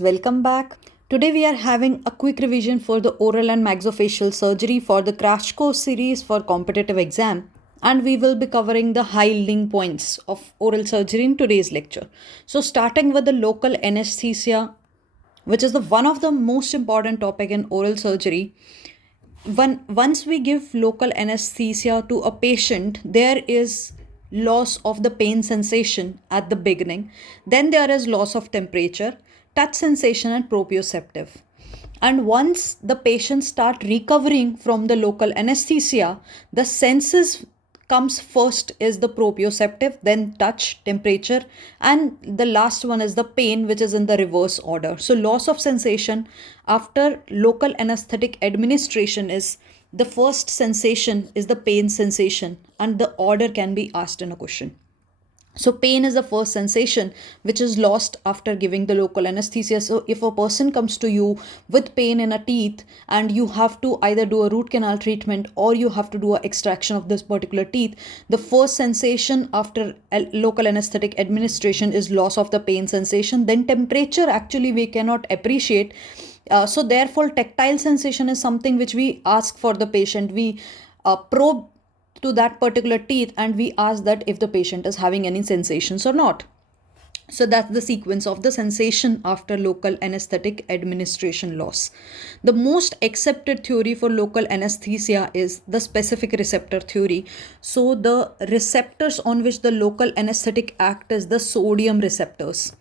Welcome back. Today we are having a quick revision for the oral and maxillofacial surgery for the crash course series for competitive exam, and we will be covering the high yielding points of oral surgery in today's lecture. So starting with the local anesthesia, which is the one of the most important topic in oral surgery. Once we give local anesthesia to a patient, there is loss of the pain sensation at the beginning. Then there is loss of temperature, touch sensation and proprioceptive. And once the patient start recovering from the local anesthesia, the senses comes first is the proprioceptive, then touch, temperature, and the last one is the pain, which is in the reverse order. So loss of sensation after local anesthetic administration is the first sensation is the pain sensation, and the order can be asked in a question. So pain is the first sensation which is lost after giving the local anesthesia. So if a person comes to you with pain in a teeth and you have to either do a root canal treatment or you have to do an extraction of this particular teeth, the first sensation after local anesthetic administration is loss of the pain sensation. Then temperature actually we cannot appreciate. So therefore tactile sensation is something which we ask for the patient. We probe to that particular teeth and we ask that if the patient is having any sensations or not. So that's the sequence of the sensation after local anesthetic administration loss. The most accepted theory for local anesthesia is the specific receptor theory. So the receptors on which the local anesthetic act is the sodium receptors.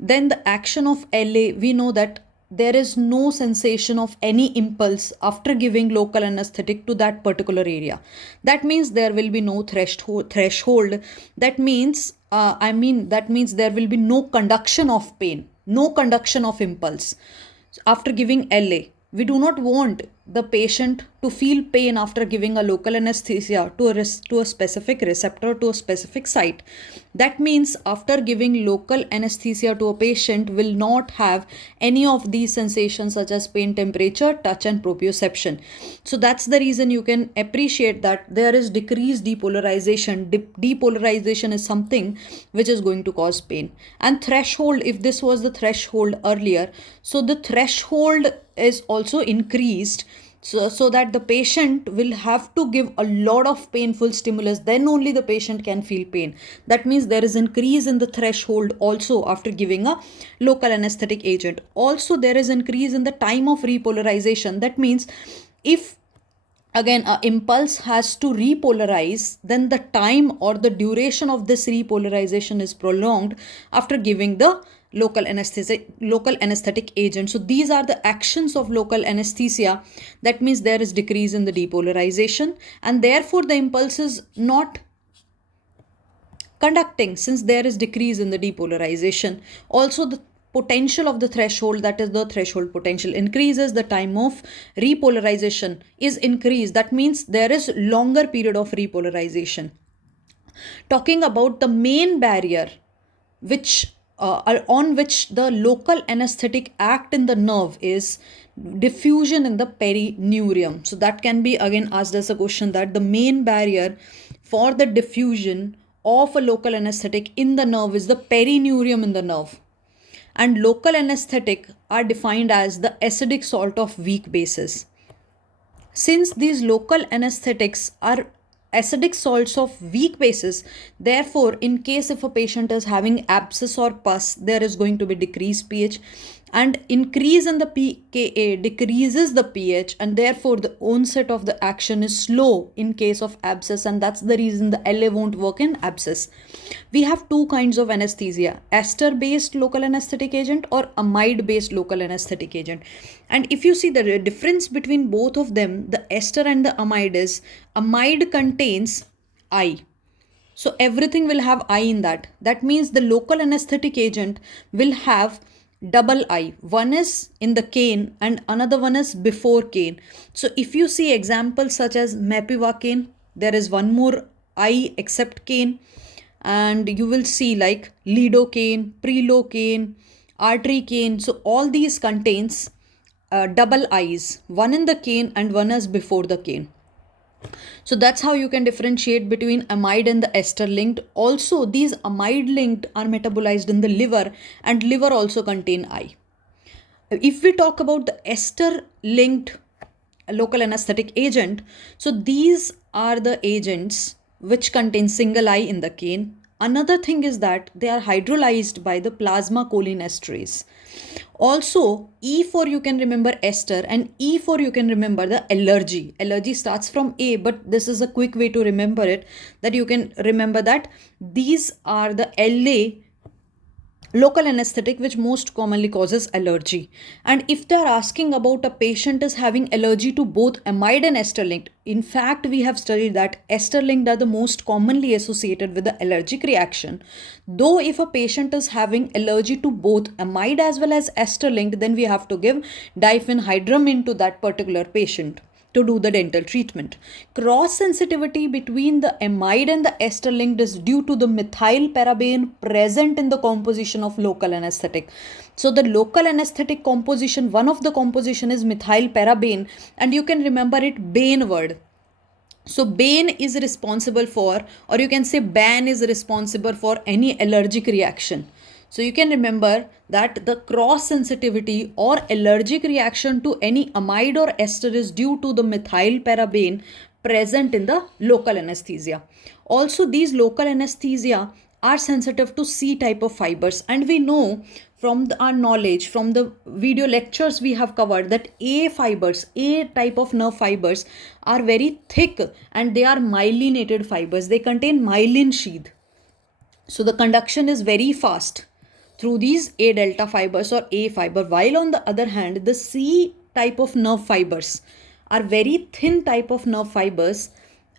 Then the action of LA, we know that there is no sensation of any impulse after giving local anesthetic to that particular area. That means there will be no threshold. That means there will be no conduction of pain, no conduction of impulse after giving LA. We do not want the patient to feel pain after giving a local anesthesia to a specific receptor, to a specific site. That means after giving local anesthesia to a patient will not have any of these sensations such as pain, temperature, touch and proprioception. So that's the reason you can appreciate that there is decreased depolarization. Depolarization is something which is going to cause pain. And threshold, if this was the threshold earlier, so the threshold is also increased so that the patient will have to give a lot of painful stimulus, then only the patient can feel pain. That means there is increase in the threshold also after giving a local anesthetic agent. Also there is increase in the time of repolarization. That means if again a impulse has to repolarize, then the time or the duration of this repolarization is prolonged after giving the local anesthetic agent. So these are the actions of local anesthesia. That means there is decrease in the depolarization and therefore the impulse is not conducting since there is decrease in the depolarization. Also the potential of the threshold, that is the threshold potential, increases. The time of repolarization is increased. That means there is longer period of repolarization. Talking about the main barrier on which the local anesthetic act in the nerve is diffusion in the perineurium. So that can be again asked as a question, that the main barrier for the diffusion of a local anesthetic in the nerve is the perineurium in the nerve. And local anesthetic are defined as the acidic salt of weak bases. Since these local anesthetics are acidic salts of weak bases, therefore in case if a patient is having abscess or pus, there is going to be decreased pH, and increase in the pKa decreases the pH, and therefore the onset of the action is slow in case of abscess, and that's the reason the LA won't work in abscess. We have two kinds of anesthesia: ester based local anesthetic agent or amide based local anesthetic agent. And if you see the difference between both of them, the ester and the amide is, amide contains I. So everything will have I in that. That means the local anesthetic agent will have double I. One is in the cane and another one is before cane. So if you see examples such as mepivacaine, there is one more I except cane. And you will see like lidocaine, prelocaine, arterycaine. So all these contains double I's, one in the cane and one is before the cane. So that's how you can differentiate between amide and the ester linked. Also, these amide linked are metabolized in the liver, and liver also contain I. If we talk about the ester linked local anesthetic agent, so these are the agents which contain single I in the cane. Another thing is that they are hydrolyzed by the plasma cholinesterase. Also, E4 you can remember ester, and E4 you can remember the allergy. Allergy starts from A, but this is a quick way to remember it, that you can remember that these are the LA local anesthetic which most commonly causes allergy. And if they are asking about a patient is having allergy to both amide and ester linked, in fact we have studied that ester linked are the most commonly associated with the allergic reaction. Though if a patient is having allergy to both amide as well as ester linked, then we have to give diphenhydramine to that particular patient to do the dental treatment. Cross sensitivity between the amide and the ester linked is due to the methyl parabene present in the composition of local anesthetic. So the local anesthetic composition, one of the composition is methyl parabene, and you can remember it bane word. So bane is responsible for, or you can say ban is responsible for any allergic reaction. So you can remember that the cross sensitivity or allergic reaction to any amide or ester is due to the methyl parabene present in the local anesthesia. Also, these local anesthesia are sensitive to C type of fibers, and we know from our knowledge from the video lectures we have covered that A fibers, A type of nerve fibers are very thick and they are myelinated fibers. They contain myelin sheath. So the conduction is very fast through these A delta fibers or A fiber, while on the other hand the C type of nerve fibers are very thin type of nerve fibers,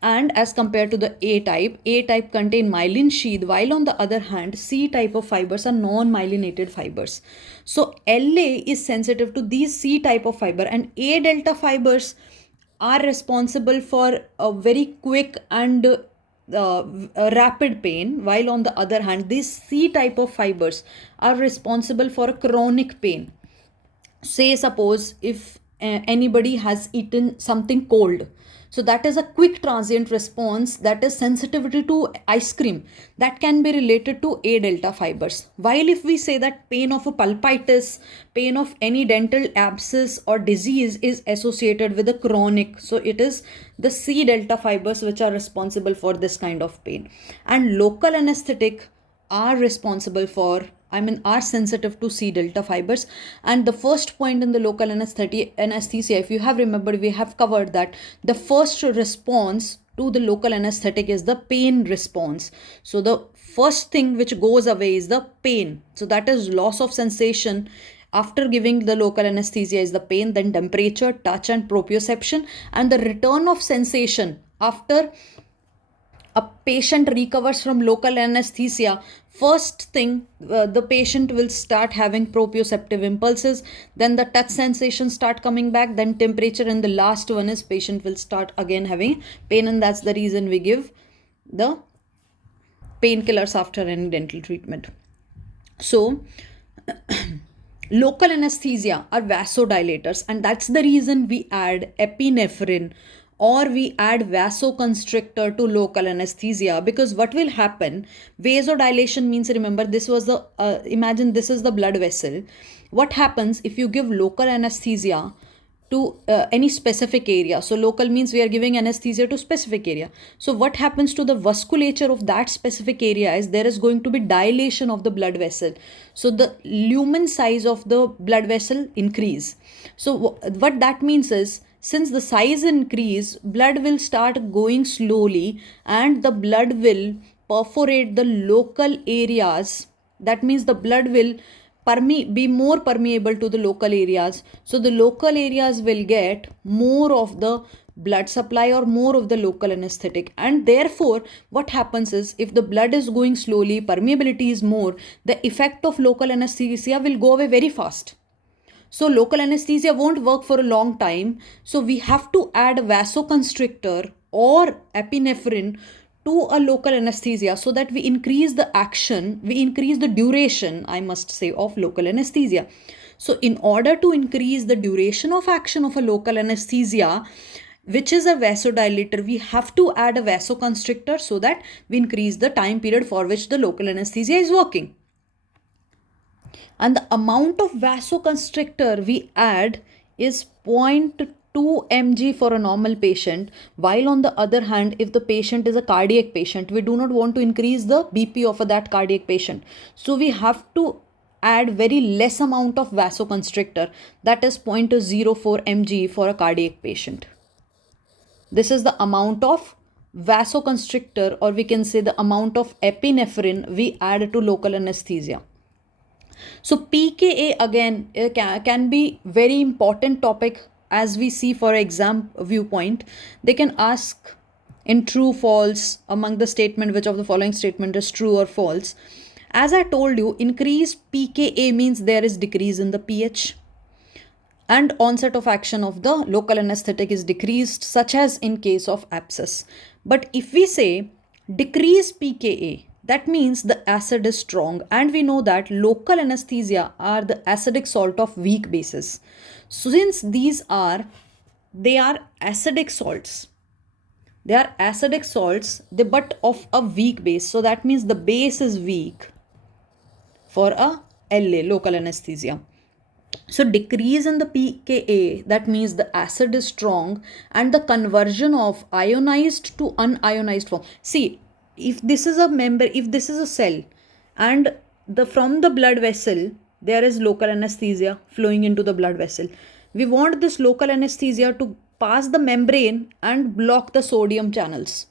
and as compared to the A type contain myelin sheath, while on the other hand C type of fibers are non-myelinated fibers. So LA is sensitive to these C type of fiber, and A delta fibers are responsible for a very quick and rapid pain, while on the other hand these C type of fibers are responsible for chronic pain. Say suppose if anybody has eaten something cold, so that is a quick transient response, that is sensitivity to ice cream, that can be related to A delta fibers. While if we say that pain of a pulpitis, pain of any dental abscess or disease is associated with a chronic, so it is the C delta fibers which are responsible for this kind of pain. And local anesthetic are responsible for, are sensitive to C delta fibers. And the first point in the local anesthesia, if you have remembered, we have covered that the first response to the local anesthetic is the pain response. So the first thing which goes away is the pain. So that is loss of sensation. After giving the local anesthesia is the pain, then temperature, touch and proprioception, and the return of sensation after a patient recovers from local anesthesia. First thing, the patient will start having proprioceptive impulses, then the touch sensation start coming back, then temperature, and the last one is patient will start again having pain, and that's the reason we give the painkillers after any dental treatment. So local anesthesia are vasodilators, and that's the reason we add epinephrine or we add vasoconstrictor to local anesthesia, because what will happen, vasodilation means, remember this was the imagine this is the blood vessel. What happens if you give local anesthesia to any specific area? So local means we are giving anesthesia to specific area. So what happens to the vasculature of that specific area is there is going to be dilation of the blood vessel. So the lumen size of the blood vessel increase. So what that means is, since the size increase, blood will start going slowly and the blood will perforate the local areas. That means the blood will be more permeable to the local areas. So the local areas will get more of the blood supply or more of the local anesthetic, and therefore what happens is, if the blood is going slowly, permeability is more, the effect of local anesthesia will go away very fast. So local anesthesia won't work for a long time. So we have to add a vasoconstrictor or epinephrine to a local anesthesia so that we increase the action, we increase the duration, I must say, of local anesthesia. So in order to increase the duration of action of a local anesthesia, which is a vasodilator, we have to add a vasoconstrictor so that we increase the time period for which the local anesthesia is working. And the amount of vasoconstrictor we add is 0.2 mg for a normal patient, while on the other hand, if the patient is a cardiac patient, we do not want to increase the BP of that cardiac patient. So we have to add very less amount of vasoconstrictor, that is 0.04 mg for a cardiac patient. This is the amount of vasoconstrictor, or we can say the amount of epinephrine we add to local anesthesia. So pKa again can be very important topic, as we see for exam viewpoint. They can ask in true false among the statement, which of the following statement is true or false. As I told you, increased pKa means there is decrease in the pH, and onset of action of the local anesthetic is decreased, such as in case of abscess. But if we say decrease pKa, that means the acid is strong, and we know that local anesthesia are the acidic salt of weak bases. So since they are acidic salts, but of a weak base, so that means the base is weak for a LA, local anesthesia. So decrease in the pKa, that means the acid is strong, and the conversion of ionized to unionized form. See, if this is a cell, and from the blood vessel there is local anesthesia flowing into the blood vessel, we want this local anesthesia to pass the membrane and block the sodium channels,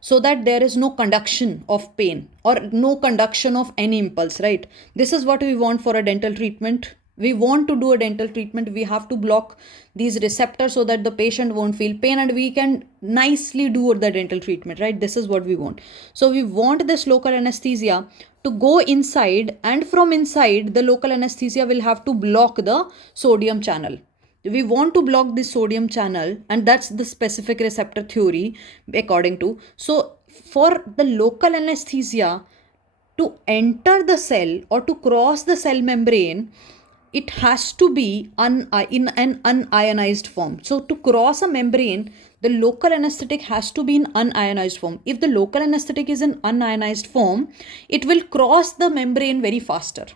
so that there is no conduction of pain or no conduction of any impulse, right? This is what we want for a dental treatment. We want to do a dental treatment, we have to block these receptors so that the patient won't feel pain, and we can nicely do the dental treatment, right? This is what we want. So we want this local anesthesia to go inside, and from inside the local anesthesia will have to block the sodium channel. We want to block this sodium channel, and that's the specific receptor theory according to. So for the local anesthesia to enter the cell or to cross the cell membrane, it has to be in an unionized form. So to cross a membrane, the local anesthetic has to be in unionized form. If the local anesthetic is in unionized form, it will cross the membrane very faster.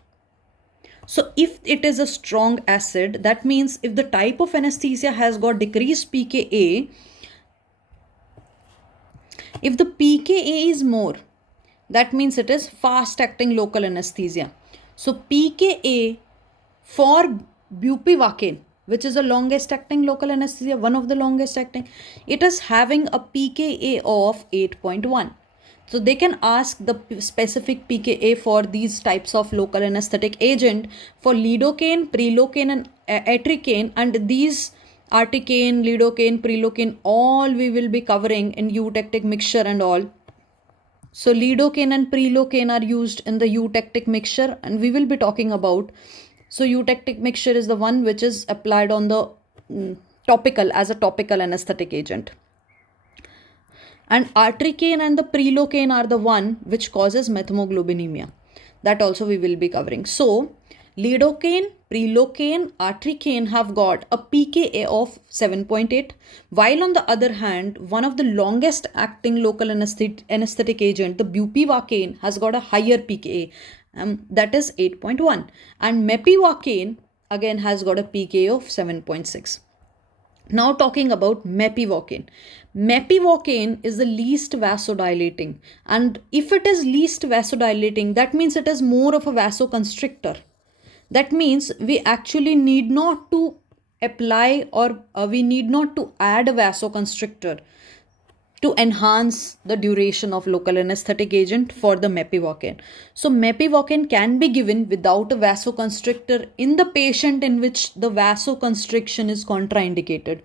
So if it is a strong acid, that means if the type of anesthesia has got decreased pKa, if the pKa is more, that means it is fast acting local anesthesia. So pKa for bupivacaine, which is the longest acting local anesthesia, one of the longest acting, it is having a pKa of 8.1. So they can ask the specific pKa for these types of local anesthetic agent for lidocaine, prelocaine and atropine, and these articaine, lidocaine, prelocaine, all we will be covering in eutectic mixture and all. So lidocaine and prelocaine are used in the eutectic mixture, and we will be talking about. So eutectic mixture is the one which is applied on the topical, as a topical anesthetic agent. And articaine and the prelocaine are the one which causes methemoglobinemia. That also we will be covering. So lidocaine, prelocaine, articaine have got a pKa of 7.8, while on the other hand, one of the longest acting local anesthetic agent, the bupivacaine, has got a higher pKa. That is 8.1, and mepivacaine again has got a pKa of 7.6. Now talking about mepivacaine. Mepivacaine is the least vasodilating, and if it is least vasodilating, that means it is more of a vasoconstrictor. That means we actually need not to apply, or we need not to add a vasoconstrictor to enhance the duration of local anesthetic agent for the mepivacaine. So mepivacaine can be given without a vasoconstrictor in the patient in which the vasoconstriction is contraindicated.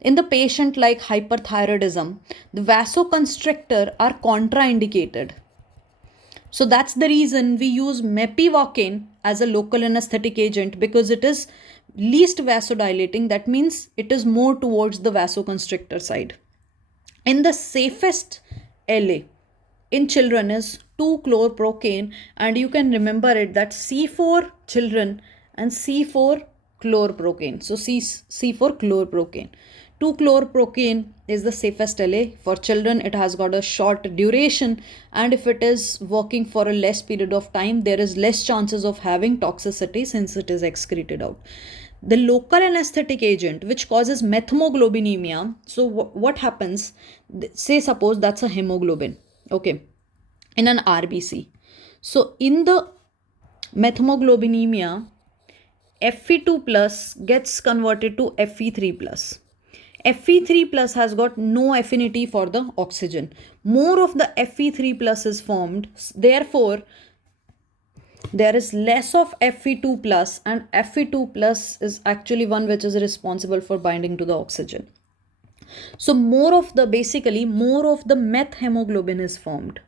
In the patient like hyperthyroidism, the vasoconstrictor are contraindicated. So that's the reason we use mepivacaine as a local anesthetic agent, because it is least vasodilating. That means it is more towards the vasoconstrictor side. In the safest LA in children is 2-chlorprocaine, and you can remember it that C for children and C for chlorprocaine. So C for chlorprocaine. 2-chlorprocaine is the safest LA. For children, it has got a short duration, and if it is working for a less period of time, there is less chances of having toxicity since it is excreted out. The local anesthetic agent which causes methemoglobinemia, so what happens, say suppose that's a hemoglobin, okay, in an RBC. So in the methemoglobinemia, Fe2 plus gets converted to Fe3 plus. Fe3 plus has got no affinity for the oxygen. More of the Fe3 plus is formed. Therefore, there is less of Fe2 plus, and Fe2 plus is actually one which is responsible for binding to the oxygen. So basically more of the meth hemoglobin is formed.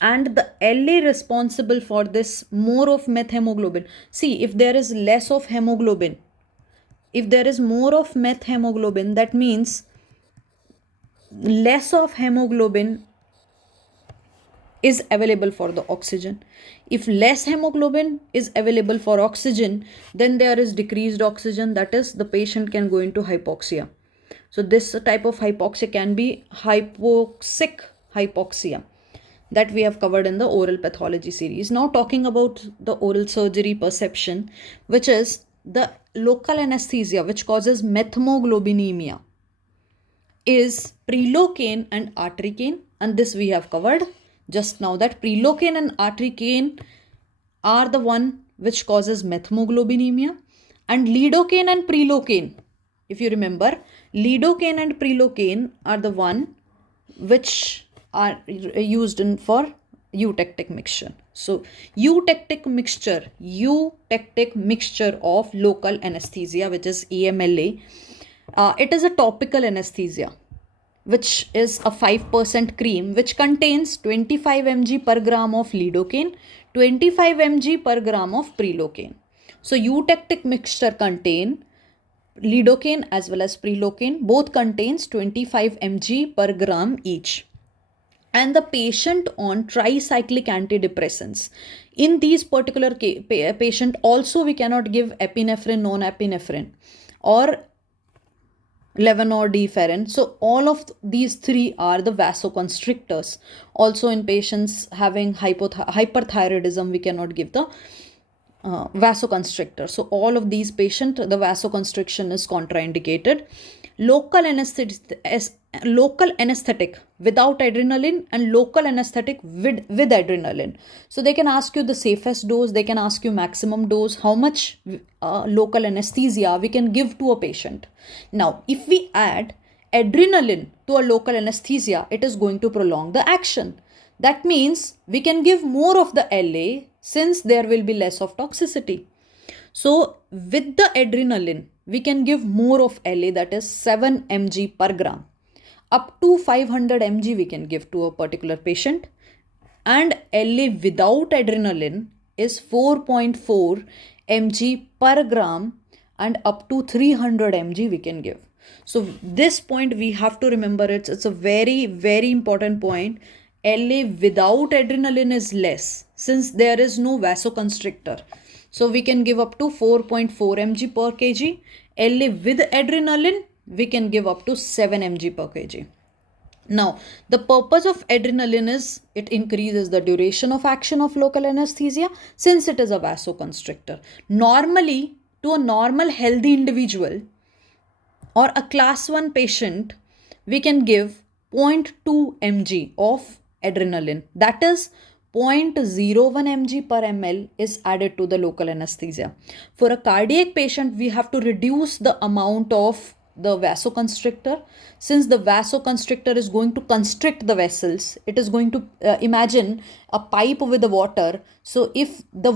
And the LA responsible for this more of meth hemoglobin. See, if there is less of hemoglobin, if there is more of meth hemoglobin, that means less of hemoglobin is available for the oxygen. If less hemoglobin is available for oxygen, then there is decreased oxygen, that is the patient can go into hypoxia. So this type of hypoxia can be hypoxic hypoxia that we have covered in the oral pathology series. Now talking about the oral surgery perception, which is the local anesthesia which causes methemoglobinemia, is prilocaine and artericaine, and this we have covered just now, that prilocaine and artericaine are the one which causes methemoglobinemia, and lidocaine and prilocaine, if you remember, lidocaine and prilocaine are the one which are used for eutectic mixture. So eutectic mixture of local anesthesia, which is EMLA, it is a topical anesthesia which is a 5% cream which contains 25 mg per gram of lidocaine, 25 mg per gram of prilocaine. So eutectic mixture contain lidocaine as well as prilocaine, both contains 25 mg per gram each. And the patient on tricyclic antidepressants. In these particular patient also we cannot give epinephrine, non-epinephrine or levonorepinephrine. So all of these three are the vasoconstrictors. Also in patients having hyperthyroidism, we cannot give the vasoconstrictor. So all of these patients, the vasoconstriction is contraindicated. Local anesthetic without adrenaline and local anesthetic with adrenaline. So they can ask you the safest dose, they can ask you maximum dose, how much local anesthesia we can give to a patient. Now, if we add adrenaline to a local anesthesia, it is going to prolong the action. That means we can give more of the LA since there will be less of toxicity. So with the adrenaline, we can give more of LA, that is 7 mg per gram. Up to 500 mg we can give to a particular patient. And LA without adrenaline is 4.4 mg per gram, and up to 300 mg we can give. So this point we have to remember, it's a very, very important point. LA without adrenaline is less since there is no vasoconstrictor. So we can give up to 4.4 mg per kg. LA with adrenaline, we can give up to 7 mg per kg. Now, the purpose of adrenaline is it increases the duration of action of local anesthesia since it is a vasoconstrictor. Normally, to a normal healthy individual or a class 1 patient, we can give 0.2 mg of adrenaline. That is 0.01 mg per ml is added to the local anesthesia. For a cardiac patient, we have to reduce the amount of the vasoconstrictor. Since the vasoconstrictor is going to constrict the vessels, it is going to imagine a pipe with the water. So if the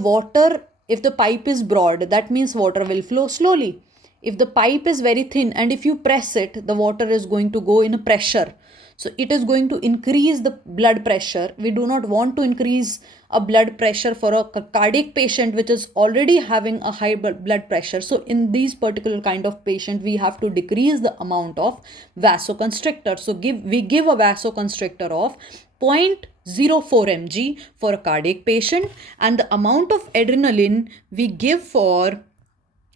pipe is broad, that means water will flow slowly. If the pipe is very thin and if you press it, the water is going to go in a pressure. So it is going to increase the blood pressure. We do not want to increase a blood pressure for a cardiac patient which is already having a high blood pressure. So in these particular kind of patient, we have to decrease the amount of vasoconstrictor. So we give a vasoconstrictor of 0.04 mg for a cardiac patient, and the amount of adrenaline we give for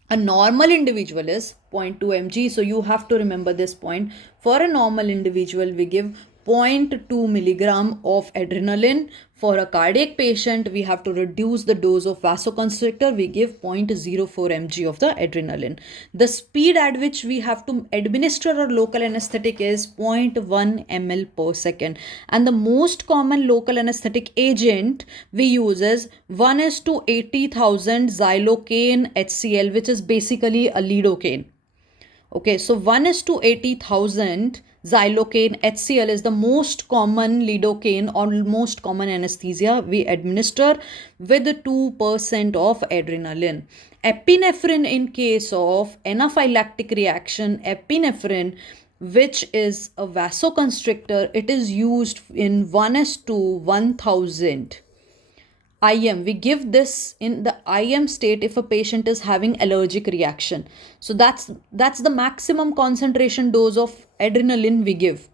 A normal individual is 0.2 mg. So you have to remember this point. For a normal individual, we give 0.2 milligram of adrenaline. For a cardiac patient, we have to reduce the dose of vasoconstrictor. We give 0.04 mg of the adrenaline. The speed at which we have to administer a local anesthetic is 0.1 ml per second. And the most common local anesthetic agent we use is 1:80,000 xylocaine HCl, which is basically a lidocaine. Okay, so 1:80,000 xylocaine HCl is the most common lidocaine or most common anesthesia we administer with 2% of adrenaline. Epinephrine, in case of anaphylactic reaction, epinephrine, which is a vasoconstrictor, it is used in 1:1000 IM. We give this in the IM state if a patient is having allergic reaction. So that's the maximum concentration dose of adrenaline we give,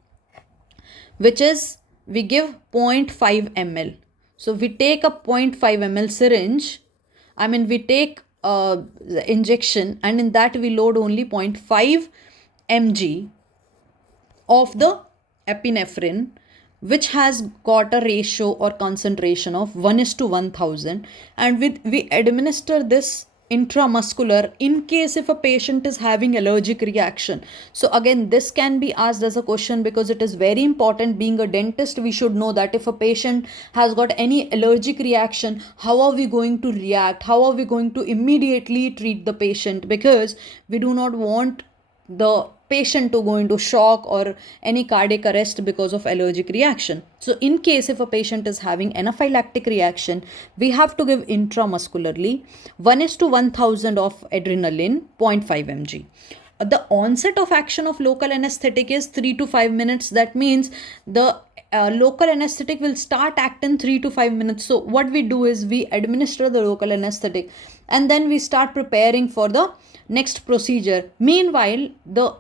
which is we give 0.5 ml. So we take a 0.5 ml syringe. We take the injection, and in that we load only 0.5 mg of the epinephrine, which has got a ratio or concentration of 1:1000, and we administer this intramuscular in case if a patient is having allergic reaction. So again, this can be asked as a question because it is very important. Being a dentist, we should know that if a patient has got any allergic reaction, how are we going to react? How are we going to immediately treat the patient? Because we do not want the patient to go into shock or any cardiac arrest because of allergic reaction. So in case if a patient is having anaphylactic reaction, we have to give intramuscularly 1:1000 of adrenaline, 0.5 mg. The onset of action of local anesthetic is 3 to 5 minutes. That means the local anesthetic will start acting 3 to 5 minutes. So what we do is we administer the local anesthetic and then we start preparing for the next procedure. Meanwhile, the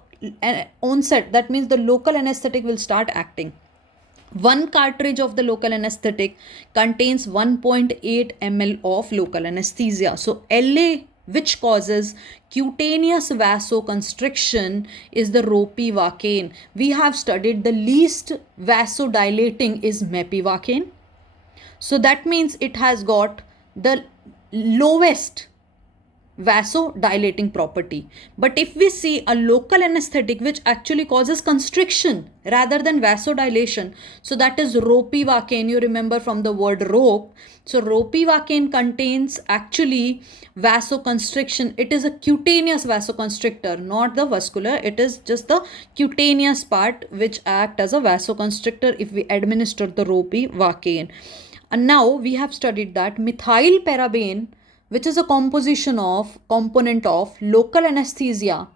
onset, that means the local anesthetic will start acting. One cartridge of the local anesthetic contains 1.8 ml of local anesthesia. So LA, which causes cutaneous vasoconstriction, is the ropivacaine. We have studied the least vasodilating is mepivacaine. So that means it has got the lowest vasodilating property. But if we see a local anesthetic which actually causes constriction rather than vasodilation, so that is ropivacaine. You remember from the word rope. So ropivacaine contains actually vasoconstriction. It is a cutaneous vasoconstrictor, not the vascular. It is just the cutaneous part which act as a vasoconstrictor if we administer the ropivacaine. And now we have studied that methylparabene, which is a component of local anesthesia,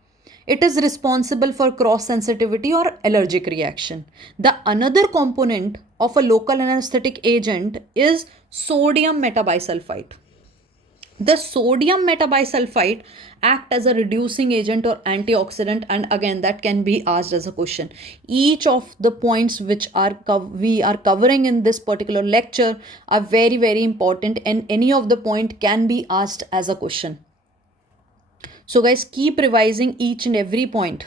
it is responsible for cross sensitivity or allergic reaction. The another component of a local anesthetic agent is sodium metabisulfite. The sodium metabisulfite act as a reducing agent or antioxidant, and again that can be asked as a question. Each of the points which we are covering in this particular lecture are very, very important, and any of the point can be asked as a question. So guys, keep revising each and every point.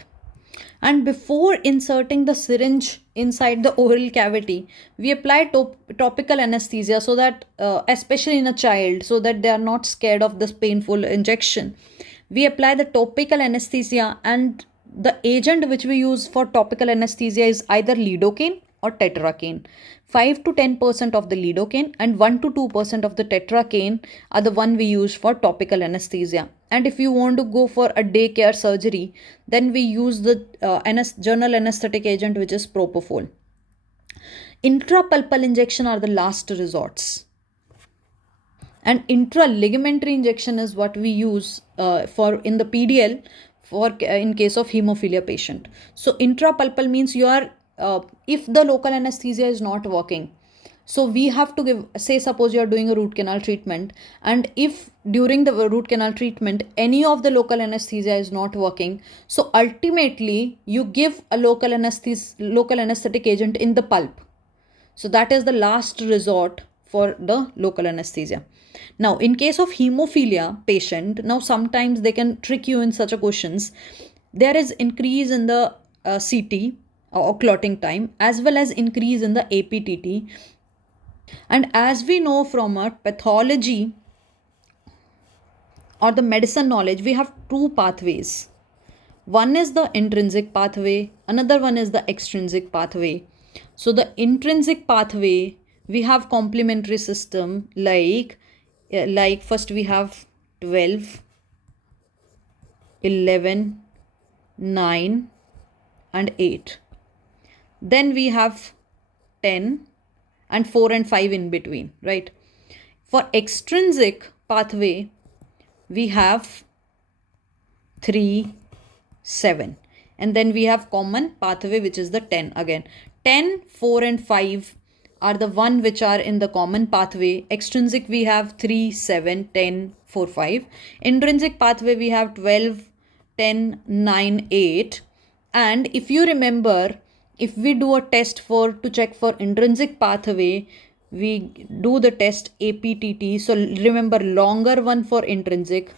And before inserting the syringe inside the oral cavity, we apply topical anesthesia so that, especially in a child, so that they are not scared of this painful injection. We apply the topical anesthesia, and the agent which we use for topical anesthesia is either lidocaine or tetracaine. 5 to 10% of the lidocaine and 1 to 2% of the tetracaine are the one we use for topical anesthesia. And if you want to go for a daycare surgery, then we use the general anesthetic agent, which is propofol. Intrapulpal injection are the last resorts. And intraligamentary injection is what we use for in the PDL for in case of hemophilia patient. So intrapulpal means you are if the local anesthesia is not working, so we have to give, say suppose you are doing a root canal treatment, and if during the root canal treatment any of the local anesthesia is not working, so ultimately you give a local anesthetic agent in the pulp. So that is the last resort for the local anesthesia. Now, in case of hemophilia patient, now sometimes they can trick you in such a questions. There is increase in the CT or clotting time, as well as increase in the APTT. And as we know from our pathology or the medicine knowledge, we have two pathways. One is the intrinsic pathway, another one is the extrinsic pathway. So the intrinsic pathway, we have complementary system like first we have 12, 11, 9 and 8. Then we have 10 and 4 and 5 in between, right? For extrinsic pathway, we have 3, 7. And then we have common pathway, which is the 10 again. 10, 4 and 5 are the one which are in the common pathway. Extrinsic we have 3, 7, 10, 4, 5. Intrinsic pathway we have 12, 10, 9, 8. And if you remember, if we do a test to check for intrinsic pathway, we do the test APTT. So remember, longer one for intrinsic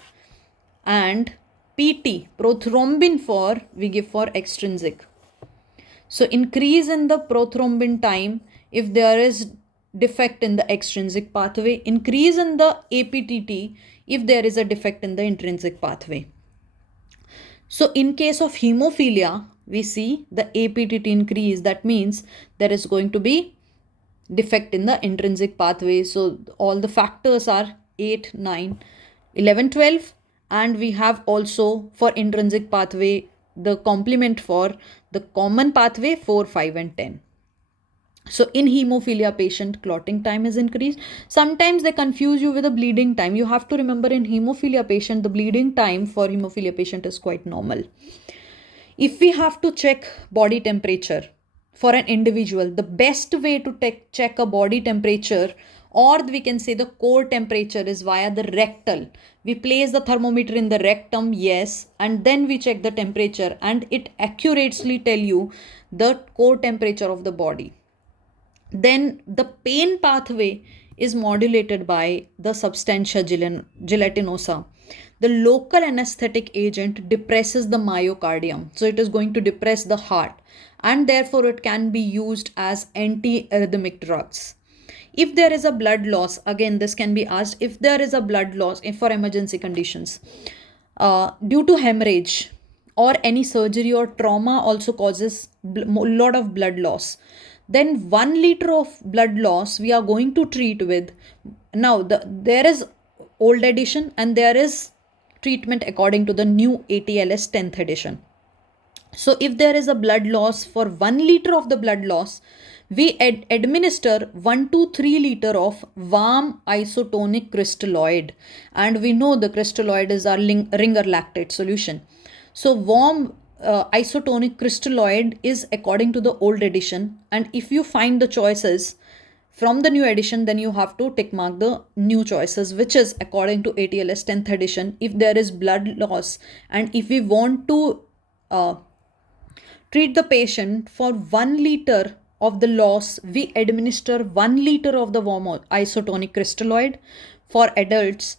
and PT, prothrombin we give for extrinsic. So increase in the prothrombin time if there is defect in the extrinsic pathway, increase in the APTT if there is a defect in the intrinsic pathway. So in case of hemophilia, we see the APTT increase. That means there is going to be defect in the intrinsic pathway. So all the factors are 8, 9, 11, 12. And we have also for intrinsic pathway the complement for the common pathway 4, 5 and 10. So in hemophilia patient, clotting time is increased. Sometimes they confuse you with the bleeding time. You have to remember, in hemophilia patient, the bleeding time for hemophilia patient is quite normal. If we have to check body temperature for an individual, the best way to check a body temperature, or we can say the core temperature, is via the rectal. We place the thermometer in the rectum, yes, and then we check the temperature, and it accurately tell you the core temperature of the body. Then the pain pathway is modulated by the substantia gelatinosa. The local anesthetic agent depresses the myocardium. So it is going to depress the heart, and therefore it can be used as antiarrhythmic drugs. If there is a blood loss, again this can be asked, if there is a blood loss for emergency conditions due to hemorrhage or any surgery or trauma also causes a lot of blood loss, then 1 liter of blood loss we are going to treat with. Now there is old edition and there is treatment according to the new ATLS 10th edition. So if there is a blood loss, for 1 liter of the blood loss, we administer 1 to 3 liter of warm isotonic crystalloid, and we know the crystalloid is our ringer lactate solution. So warm isotonic crystalloid is according to the old edition, and if you find the choices from the new edition, then you have to tick mark the new choices, which is according to ATLS 10th edition. If there is blood loss and if we want to treat the patient for 1 liter of the loss, we administer 1 liter of the warm isotonic crystalloid for adults.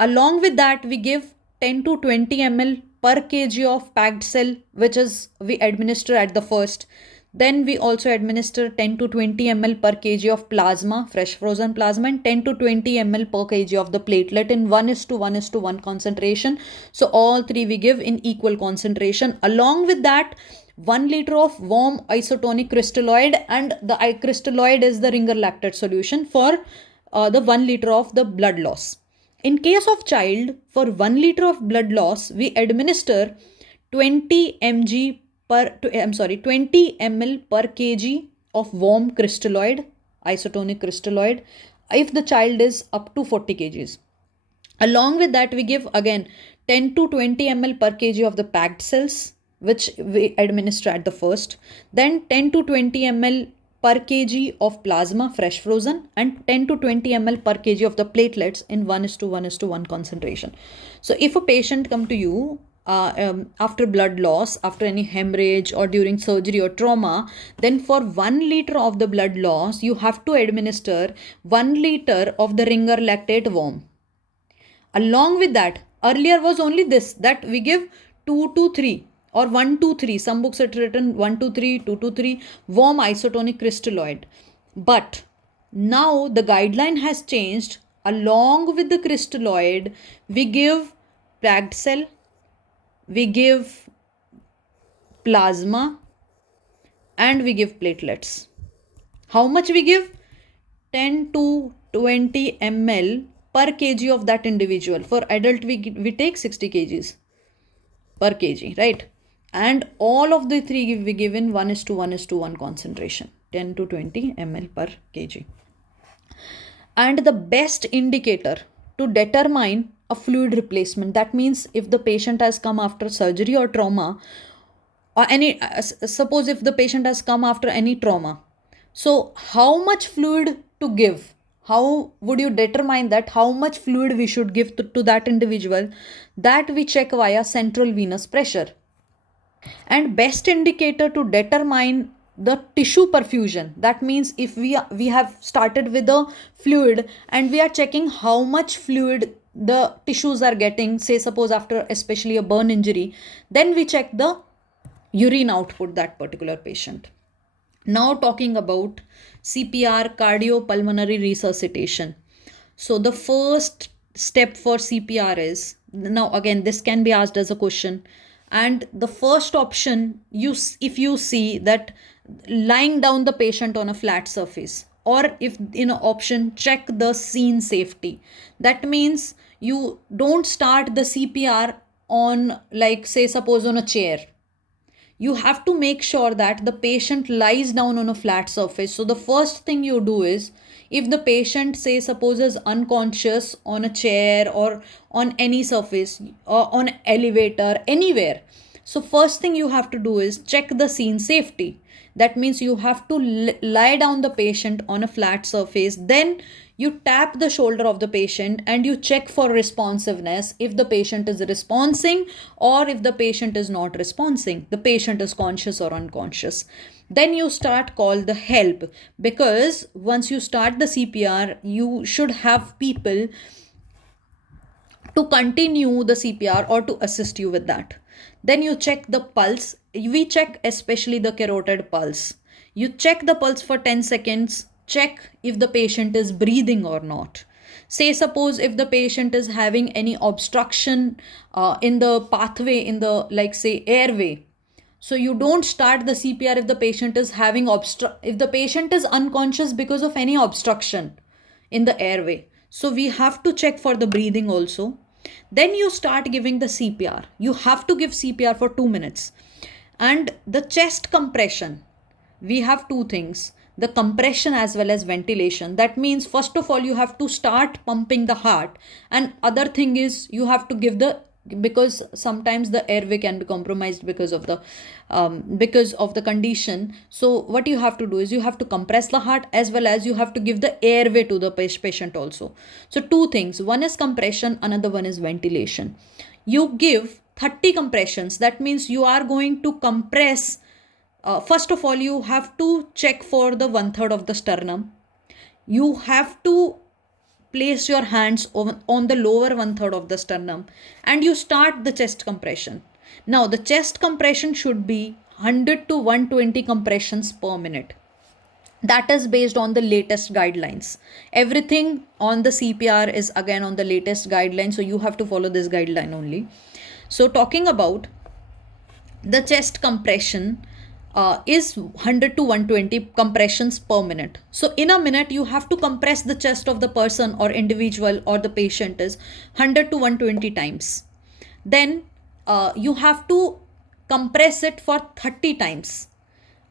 Along with that, we give 10 to 20 ml per kg of packed cell, which is we administer at the first. Then we also administer 10 to 20 ml per kg of plasma, fresh frozen plasma, and 10 to 20 ml per kg of the platelet in 1:1:1 concentration. So all three we give in equal concentration. Along with that, 1 liter of warm isotonic crystalloid, and the crystalloid is the ringer lactate solution for the 1 liter of the blood loss. In case of child, for 1 liter of blood loss, we administer 20 ml per kg of warm crystalloid, isotonic crystalloid, if the child is up to 40 kgs. Along with that, we give again 10 to 20 ml per kg of the packed cells, which we administer at the first. Then 10 to 20 ml per kg of plasma, fresh frozen, and 10 to 20 ml per kg of the platelets in 1:1:1 concentration. So if a patient come to you after blood loss, after any hemorrhage or during surgery or trauma, then for 1 liter of the blood loss, you have to administer 1 liter of the ringer lactate worm. Along with that, earlier was only this, that we give 2 to 3 or 1 to 3. Some books are written 1 to 3, 2 to 3 worm isotonic crystalloid. But now the guideline has changed. Along with the crystalloid, we give packed cell, we give plasma, and we give platelets. How much we give? 10 to 20 ml per kg of that individual. For adult, we take 60 kgs per kg, right? And all of the three we give in 1:1:1 concentration, 10 to 20 ml per kg. And the best indicator to determine a fluid replacement, that means if the patient has come after surgery or trauma, or any, suppose if the patient has come after any trauma, so how much fluid to give? How would you determine that? How much fluid we should give to that individual? That we check via central venous pressure. And best indicator to determine the tissue perfusion, that means if we have started with the fluid and we are checking how much fluid the tissues are getting, say suppose after especially a burn injury, then we check the urine output that particular patient. Now talking about CPR, cardiopulmonary resuscitation. So the first step for CPR is, now again this can be asked as a question, and the first option, if you see that lying down the patient on a flat surface, or if in an option, check the scene safety. That means you don't start the CPR on, like say suppose on a chair. You have to make sure that the patient lies down on a flat surface. So the first thing you do is, if the patient say suppose is unconscious on a chair or on any surface or on elevator, anywhere, so first thing you have to do is check the scene safety. That means you have to lie down the patient on a flat surface. Then you tap the shoulder of the patient and you check for responsiveness, if the patient is responding or if the patient is not responding, the patient is conscious or unconscious. Then you start call the help, because once you start the CPR, you should have people to continue the CPR or to assist you with that. Then you check the pulse. We check especially the carotid pulse. You check the pulse for 10 seconds. Check if the patient is breathing or not. Say suppose if the patient is having any obstruction in the pathway, in the like say airway. So you don't start the CPR if the patient is having if the patient is unconscious because of any obstruction in the airway. So we have to check for the breathing also. Then you start giving the CPR. You have to give CPR for 2 minutes. And the chest compression, we have two things, the compression as well as ventilation. That means first of all you have to start pumping the heart, and other thing is you have to give the, because sometimes the airway can be compromised because of the condition. So what you have to do is you have to compress the heart as well as you have to give the airway to the patient also. So two things, one is compression, another one is ventilation. You give 30 compressions. That means you are going to compress, first of all you have to check for the 1/3 of the sternum. You have to place your hands on the lower 1/3 of the sternum and you start the chest compression. Now the chest compression should be 100 to 120 compressions per minute. That is based on the latest guidelines. Everything on the CPR is again on the latest guidelines, so you have to follow this guideline only. So talking about the chest compression is 100 to 120 compressions per minute. So in a minute you have to compress the chest of the person or individual or the patient is 100 to 120 times. Then you have to compress it for 30 times.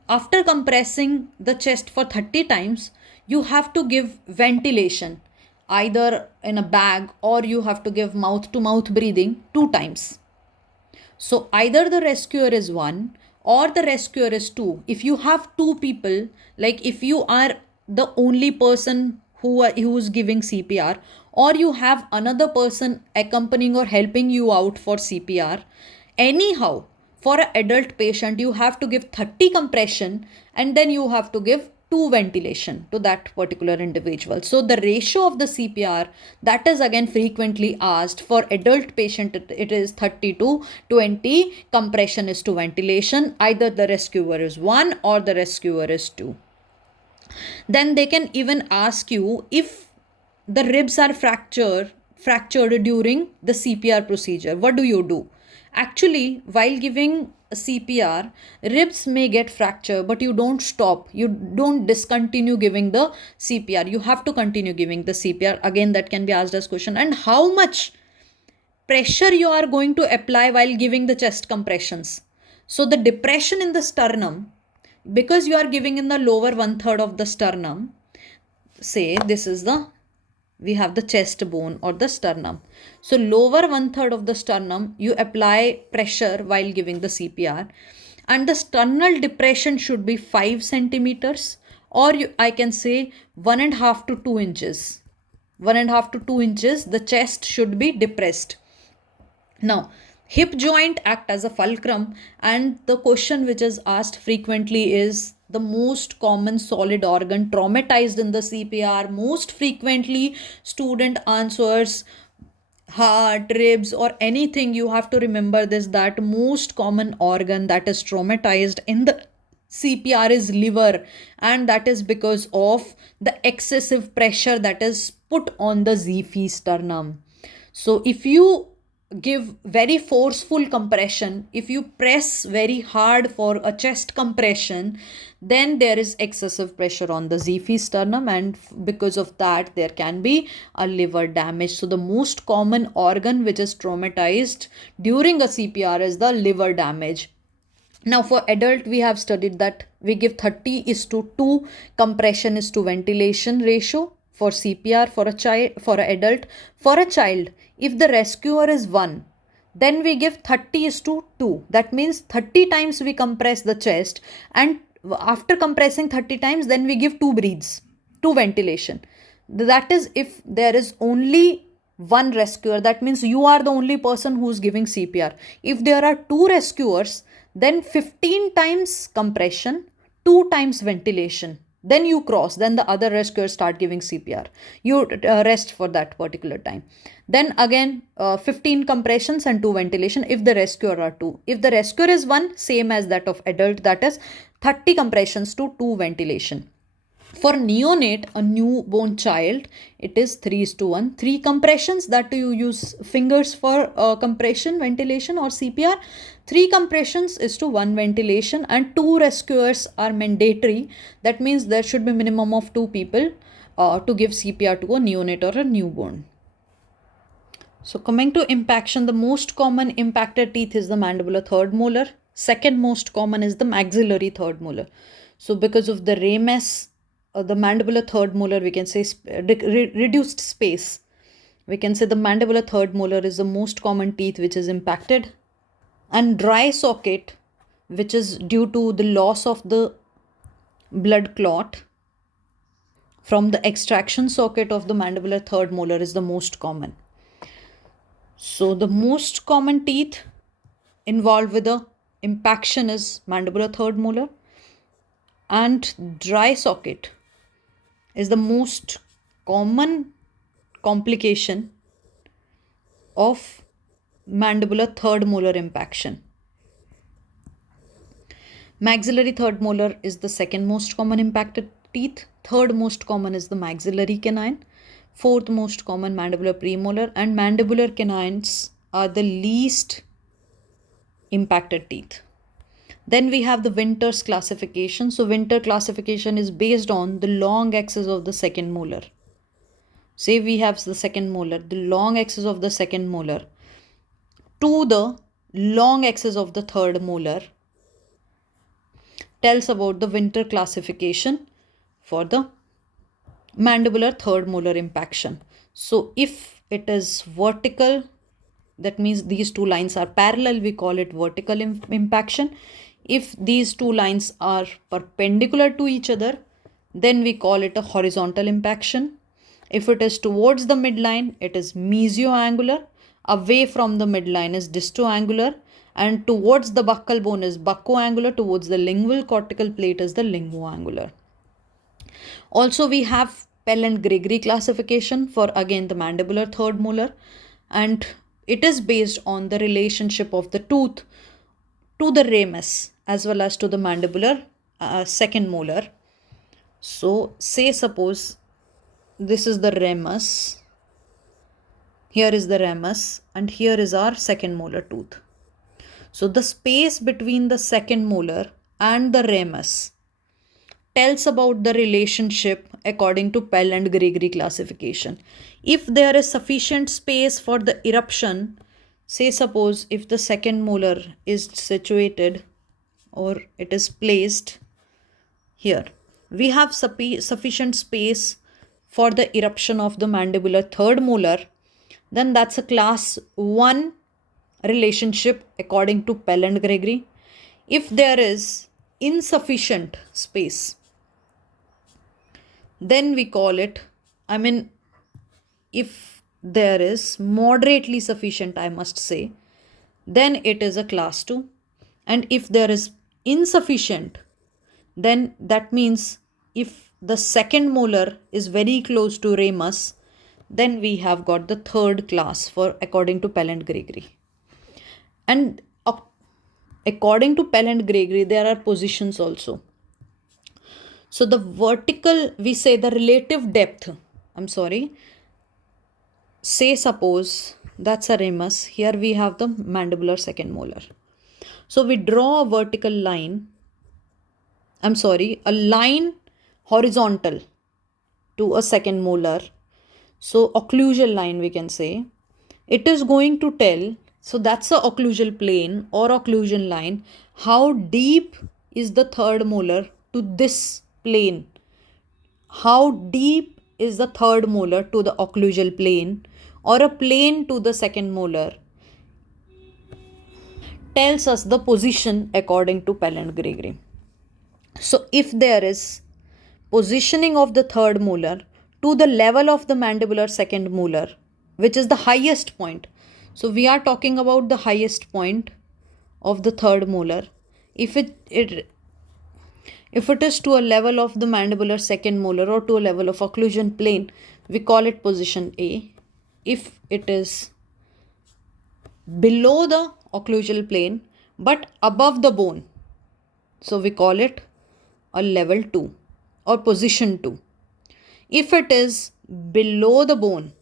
After compressing the chest for 30 times, you have to give ventilation either in a bag or you have to give mouth to mouth breathing 2 times. So either the rescuer is 1 or the rescuer is 2. If you have 2 people, like if you are the only person who is giving CPR, or you have another person accompanying or helping you out for CPR, Anyhow, for an adult patient, you have to give 30 compression and then you have to give 2 ventilation to that particular individual. So the ratio of the CPR, that is again frequently asked. For adult patient, it is 30 to 20 compression is to ventilation. Either the rescuer is 1 or the rescuer is 2. Then they can even ask you if the ribs are fractured during the CPR procedure. What do you do? Actually, while giving CPR, ribs may get fractured, but you don't stop. You don't discontinue giving the CPR. You have to continue giving the CPR. Again, that can be asked as question. And how much pressure you are going to apply while giving the chest compressions? So the depression in the sternum, because you are giving in the lower 1/3 of the sternum, say this is we have the chest bone or the sternum. So lower 1/3 of the sternum, you apply pressure while giving the CPR, and the sternal depression should be 5 centimeters, or I can say 1.5 to 2 inches. 1.5 to 2 inches, the chest should be depressed. Now, hip joint act as a fulcrum, and the question which is asked frequently is the most common solid organ traumatized in the CPR. Most frequently student answers heart, ribs, or anything. You have to remember this, that most common organ that is traumatized in the CPR is liver, and that is because of the excessive pressure that is put on the Xiiphi sternum. So if you give very forceful compression, if you press very hard for a chest compression, then there is excessive pressure on the Xiiphi sternum, and because of that there can be a liver damage. So the most common organ which is traumatized during a CPR is the liver damage. Now for adult, we have studied that we give 30:2 compression is to ventilation ratio for CPR for a child, for an adult. For a child, if the rescuer is 1, then we give 30:2. That means 30 times we compress the chest, and after compressing 30 times, then we give 2 breaths, 2 ventilation. That is if there is only 1 rescuer, that means you are the only person who is giving CPR. If there are 2 rescuers, then 15 times compression, 2 times ventilation. Then you cross, then the other rescuers start giving CPR. You rest for that particular time. Then again 15 compressions and 2 ventilation if the rescuer are 2. If the rescuer is 1, same as that of adult, that is 30 compressions to 2 ventilation. For neonate, a newborn child, it is 3:1. 3 compressions, that you use fingers for compression, ventilation or CPR. 3 compressions is to 1 ventilation, and 2 rescuers are mandatory. That means there should be minimum of 2 people to give CPR to a neonate or a newborn. So coming to impaction, the most common impacted teeth is the mandibular third molar. Second most common is the maxillary third molar. So because of the ramus, the mandibular third molar, we can say reduced space. We can say the mandibular third molar is the most common teeth which is impacted. And dry socket, which is due to the loss of the blood clot from the extraction socket of the mandibular third molar, is the most common. So the most common teeth involved with the impaction is mandibular third molar, and dry socket is the most common complication of mandibular third molar impaction. Maxillary third molar is the second most common impacted teeth. Third most common is the maxillary canine. Fourth most common mandibular premolar, and mandibular canines are the least impacted teeth. Then we have the Winter's classification. So Winter classification is based on the long axis of the second molar. Say we have the second molar, the long axis of the second molar to the long axis of the third molar tells about the Winter classification for the mandibular third molar impaction. So if it is vertical, that means these 2 lines are parallel, we call it vertical impaction. If these 2 lines are perpendicular to each other, then we call it a horizontal impaction. If it is towards the midline, it is mesioangular, away from the midline is distoangular, and towards the buccal bone is buccoangular, towards the lingual cortical plate is the linguoangular. Also, we have Pell and Gregory classification for again the mandibular third molar, and it is based on the relationship of the tooth to the ramus as well as to the mandibular second molar. So, say suppose this is the ramus, here is the ramus, and here is our second molar tooth. So, the space between the second molar and the ramus tells about the relationship according to Pell and Gregory classification. If there is sufficient space for the eruption, say suppose if the second molar is situated or it is placed here, we have sufficient space for the eruption of the mandibular third molar, then that's a class 1 relationship according to Pell and Gregory. If there is insufficient space, then we call it, if there is moderately sufficient, I must say, then it is a class 2. And if there is insufficient, then that means if the second molar is very close to ramus, then we have got the third class for according to Pell and Gregory. And according to Pell and Gregory, there are positions also. So the vertical, we say the relative depth, say suppose that's a ramus, here we have the mandibular second molar. So we draw a vertical line, a line horizontal to a second molar. So occlusal line we can say. It is going to tell, so that's a occlusal plane or occlusion line, how deep is the third molar to this plane. How deep is the third molar to the occlusal plane or a plane to the second molar tells us the position according to Pell and Gregory. So if there is positioning of the third molar to the level of the mandibular second molar, which is the highest point. So we are talking about the highest point of the third molar. If it is to a level of the mandibular second molar or to a level of occlusion plane, we call it position A. If it is below the occlusal plane but above the bone, so we call it a level 2 or position 2. If it is below the bone,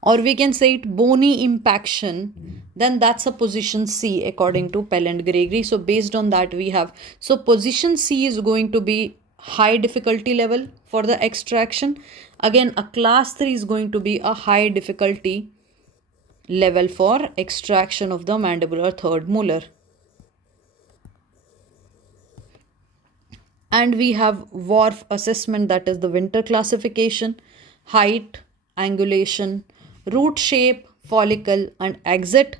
or we can say it bony impaction, then that's a position C according to Pell and Gregory. So based on that we have, so position C is going to be high difficulty level for the extraction. Again, a class 3 is going to be a high difficulty level for extraction of the mandibular third molar. And we have Whorf assessment, that is the Winter classification, height, angulation, root shape, follicle and exit.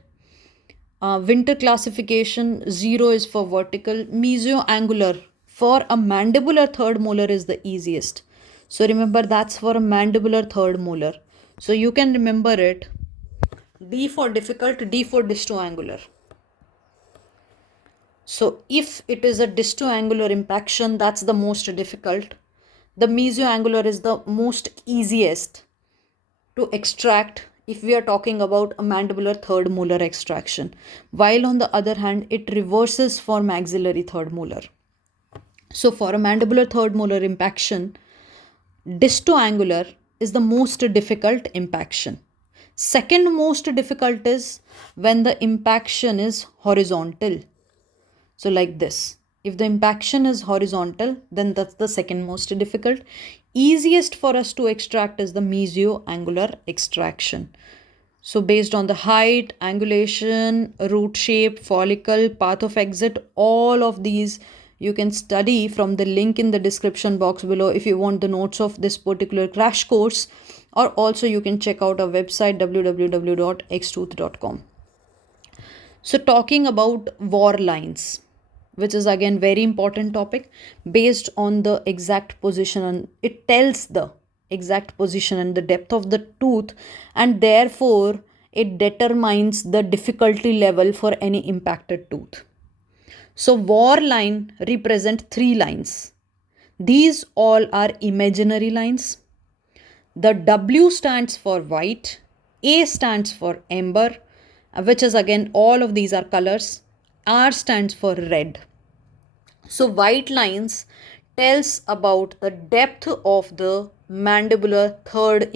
Winter classification, 0 is for vertical. Mesioangular for a mandibular third molar is the easiest. So remember, that's for a mandibular third molar. So you can remember it. D for difficult, D for distoangular. So if it is a distoangular impaction, that's the most difficult. The mesioangular is the most easiest to extract if we are talking about a mandibular third molar extraction. While on the other hand, it reverses for maxillary third molar. So for a mandibular third molar impaction, distoangular is the most difficult impaction. Second most difficult is when the impaction is horizontal. So like this, if the impaction is horizontal, then that's the second most difficult. Easiest for us to extract is the mesioangular extraction. So based on the height, angulation, root shape, follicle, path of exit, all of these you can study from the link in the description box below if you want the notes of this particular crash course, or also you can check out our website www.xtooth.com. So talking about Whorf lines, which is again very important topic, based on the exact position, and it tells the exact position and the depth of the tooth, and therefore it determines the difficulty level for any impacted tooth. So war line represent 3 lines. These all are imaginary lines. The W stands for white, A stands for amber, which is again all of these are colors. R stands for red. So white lines tells about the depth of the mandibular third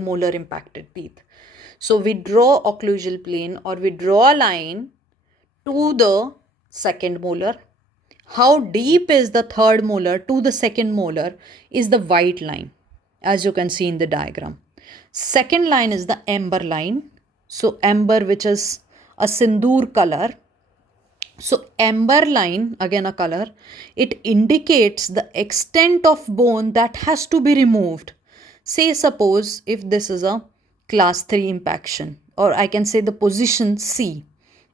molar impacted teeth. So we draw occlusal plane or we draw a line to the second molar. How deep is the third molar to the second molar is the white line, as you can see in the diagram. Second line is the amber line. So amber, which is a sindoor color. So amber line, again a color, it indicates the extent of bone that has to be removed. Say suppose if this is a class 3 impaction, or I can say the position C.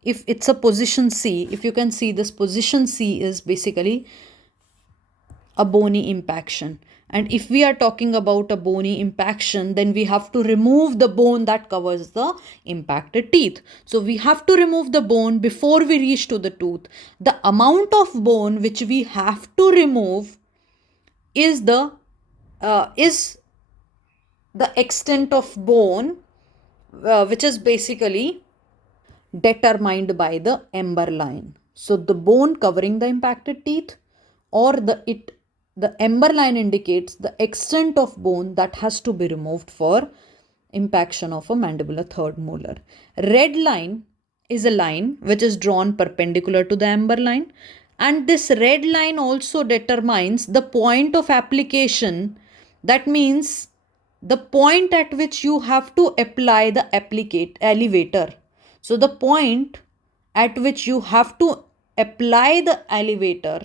If it's a position C, if you can see this position C is basically a bony impaction. And if we are talking about a bony impaction, then we have to remove the bone that covers the impacted teeth. So we have to remove the bone before we reach to the tooth. The amount of bone which we have to remove is the extent of bone which is basically determined by the amber line. So the bone covering the impacted teeth, or the amber line indicates the extent of bone that has to be removed for impaction of a mandibular third molar. Red line is a line which is drawn perpendicular to the amber line, and this red line also determines the point of application. That means the point at which you have to apply the elevator. So the point at which you have to apply the elevator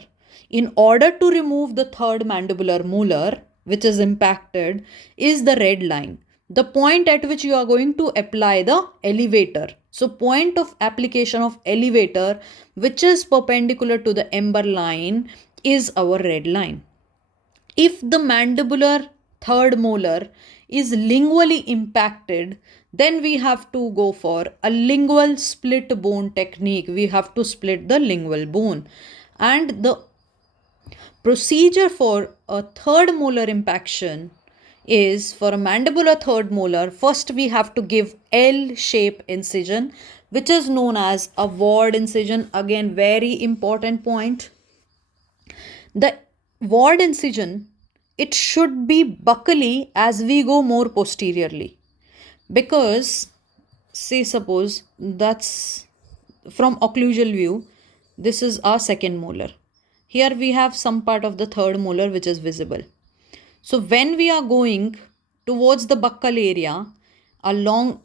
in order to remove the third mandibular molar which is impacted is the red line. The point at which you are going to apply the elevator. So point of application of elevator which is perpendicular to the amber line is our red line. If the mandibular third molar is lingually impacted, then we have to go for a lingual split bone technique. We have to split the lingual bone. And the procedure for a third molar impaction is for a mandibular third molar. First, we have to give L-shape incision, which is known as a ward incision. Again, very important point. The ward incision, it should be buccally as we go more posteriorly, because say suppose that's from occlusal view, this is our second molar. Here we have some part of the third molar which is visible. So when we are going towards the buccal area,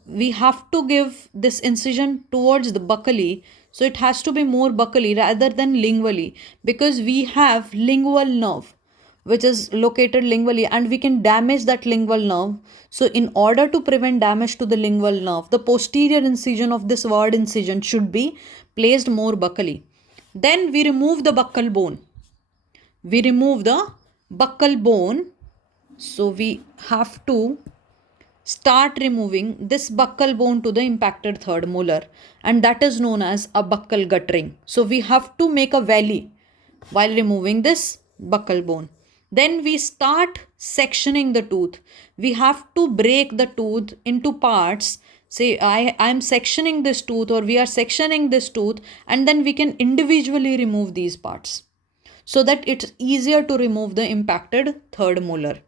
we have to give this incision towards the buccally. So it has to be more buccally rather than lingually, because we have lingual nerve which is located lingually and we can damage that lingual nerve. So in order to prevent damage to the lingual nerve, the posterior incision of this ward incision should be placed more buccally. Then we remove the buccal bone. So we have to start removing this buccal bone to the impacted third molar, and that is known as a buccal guttering. So we have to make a valley while removing this buccal bone. Then we start sectioning the tooth. We have to break the tooth into parts. Say I am sectioning this tooth, or we are sectioning this tooth, and then we can individually remove these parts so that it's easier to remove the impacted third molar.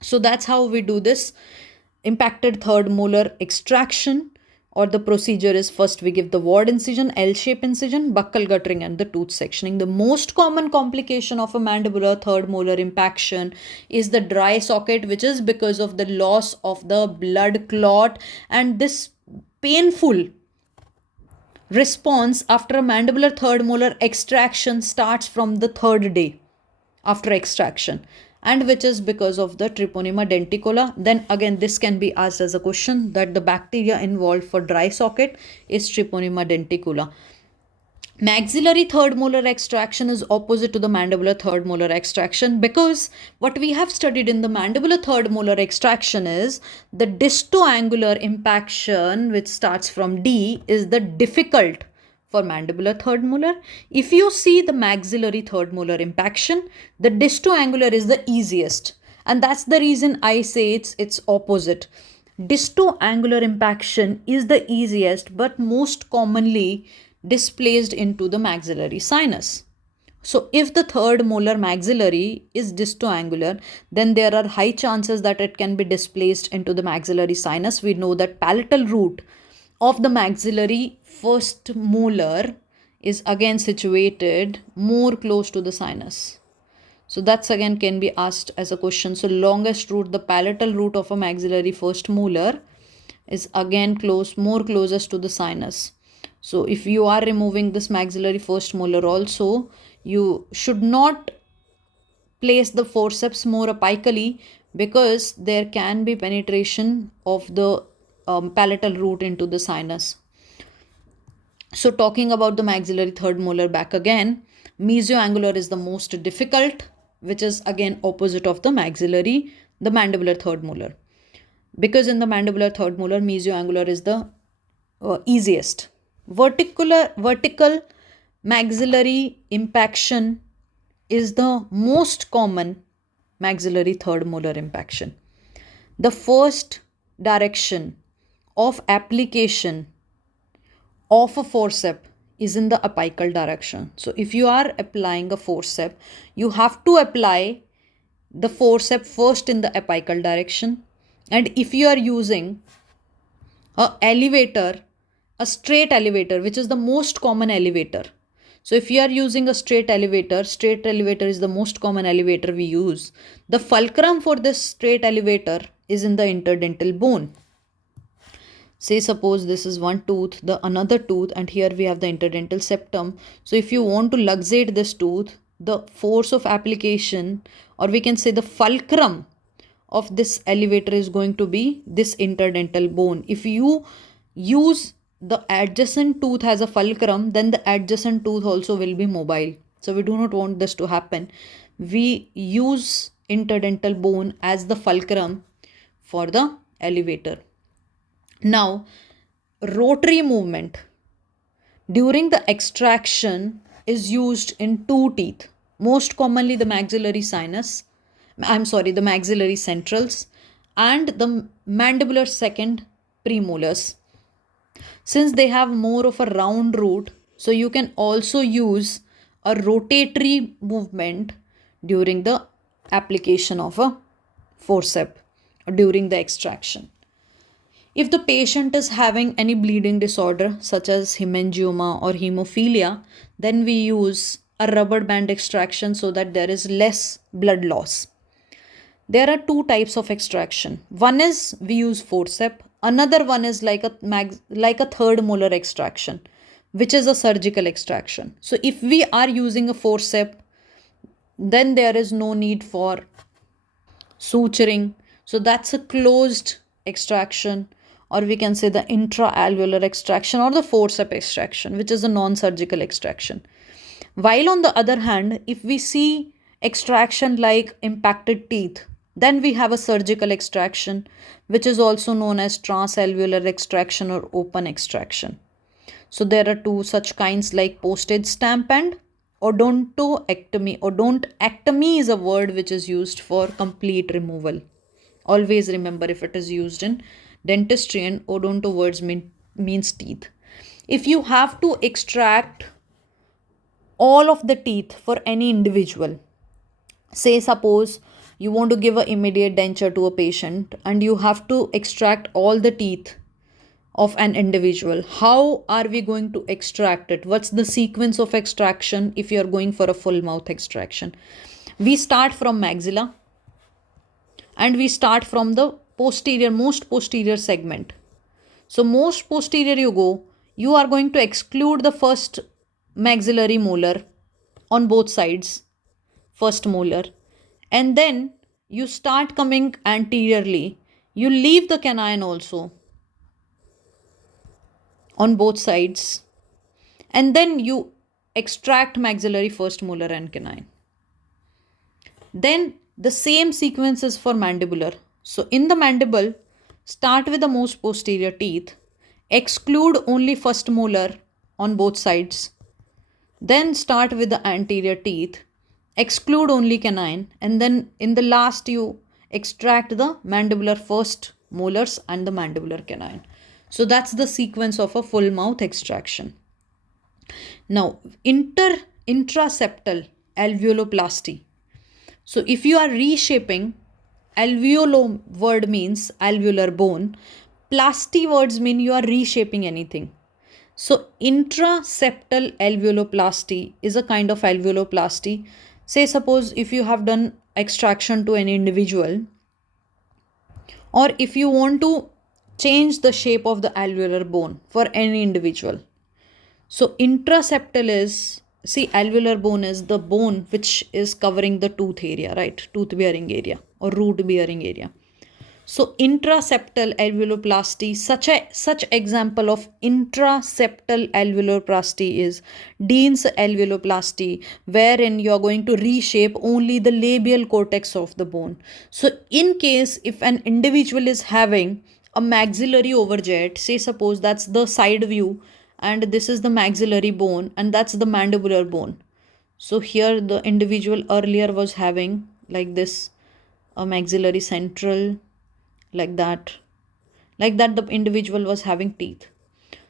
So that's how we do this impacted third molar extraction, or the procedure is first we give the ward incision, L-shape incision, buccal guttering and the tooth sectioning. The most common complication of a mandibular third molar impaction is the dry socket, which is because of the loss of the blood clot, and this painful response after a mandibular third molar extraction starts from the third day after extraction, and which is because of the Treponema denticola. Then again, this can be asked as a question that the bacteria involved for dry socket is Treponema denticola. Maxillary third molar extraction is opposite to the mandibular third molar extraction, because what we have studied in the mandibular third molar extraction is the distoangular impaction, which starts from D, is the difficult for mandibular third molar. If you see the maxillary third molar impaction, the distoangular is the easiest, and that's the reason I say it's opposite. Distoangular impaction is the easiest but most commonly displaced into the maxillary sinus. So if the third molar maxillary is distoangular, then there are high chances that it can be displaced into the maxillary sinus. We know that palatal root of the maxillary first molar is again situated more close to the sinus. So that's again can be asked as a question. So longest root, the palatal root of a maxillary first molar, is again more closest to the sinus. So if you are removing this maxillary first molar also, you should not place the forceps more apically, because there can be penetration of the palatal root into the sinus. So talking about the maxillary third molar back again, mesioangular is the most difficult, which is again opposite of the mandibular third molar. Because in the mandibular third molar, mesioangular is the easiest. Vertical maxillary impaction is the most common maxillary third molar impaction. The first direction of application of a forceps is in the apical direction. So if you are applying a forceps, you have to apply the forceps first in the apical direction. And if you are using a straight elevator, which is the most common elevator. So if you are using a straight elevator is the most common elevator we use. The fulcrum for this straight elevator is in the interdental bone. Say suppose this is one tooth, the another tooth, and here we have the interdental septum. So if you want to luxate this tooth, the force of application, or we can say the fulcrum of this elevator, is going to be this interdental bone. If you use the adjacent tooth as a fulcrum, then the adjacent tooth also will be mobile. So we do not want this to happen. We use interdental bone as the fulcrum for the elevator. Now, rotary movement during the extraction is used in two teeth. Most commonly the maxillary centrals and the mandibular second premolars. Since they have more of a round root, so you can also use a rotatory movement during the application of a forceps during the extraction. If the patient is having any bleeding disorder such as hemangioma or hemophilia, then we use a rubber band extraction so that there is less blood loss. There are two types of extraction. One is we use forceps. Another one is like a third molar extraction, which is a surgical extraction. So if we are using a forceps, then there is no need for suturing. So that's a closed extraction, or we can say the intra-alveolar extraction or the forceps extraction, which is a non-surgical extraction. While on the other hand, if we see extraction like impacted teeth, then we have a surgical extraction, which is also known as transalveolar extraction or open extraction. So there are two such kinds like postage stamp and odontoectomy. Odontectomy is a word which is used for complete removal. Always remember, if it is used in dentistry, and odonto words means teeth. If you have to extract all of the teeth for any individual, say suppose you want to give an immediate denture to a patient and you have to extract all the teeth of an individual, how are we going to extract it? What's the sequence of extraction if you are going for a full mouth extraction? We start from maxilla and we start from the most posterior segment. So most posterior you are going to exclude the first maxillary molar on both sides, first molar, and then you start coming anteriorly. You leave the canine also on both sides, and then you extract maxillary first molar and canine. Then the same sequence is for mandibular. So in the mandible, start with the most posterior teeth, exclude only first molar on both sides, then start with the anterior teeth, exclude only canine, and then in the last you extract the mandibular first molars and the mandibular canine. So that's the sequence of a full mouth extraction. Now, intraseptal alveoloplasty. So if you are reshaping, alveolo word means alveolar bone, plasty words mean you are reshaping anything. So intraseptal alveoloplasty is a kind of alveoloplasty. Say suppose if you have done extraction to an individual, or if you want to change the shape of the alveolar bone for any individual. So intraseptal is, see, alveolar bone is the bone which is covering the tooth area, right? Tooth bearing area or root bearing area. So intraseptal alveoloplasty, such example of intraseptal alveoloplasty is Dean's alveoloplasty, wherein you are going to reshape only the labial cortex of the bone. So in case if an individual is having a maxillary overjet, say suppose that's the side view, and this is the maxillary bone and that's the mandibular bone. So here the individual earlier was having like this, a maxillary central, like that the individual was having teeth.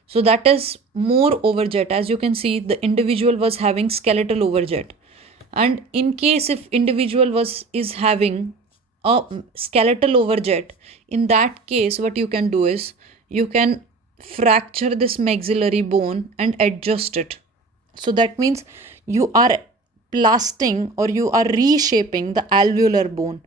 So that is more overjet. As you can see, the individual was having skeletal overjet. And in case if individual is having a skeletal overjet, in that case what you can do is you can fracture this maxillary bone and adjust it. So that means you are plasting or you are reshaping the alveolar bone.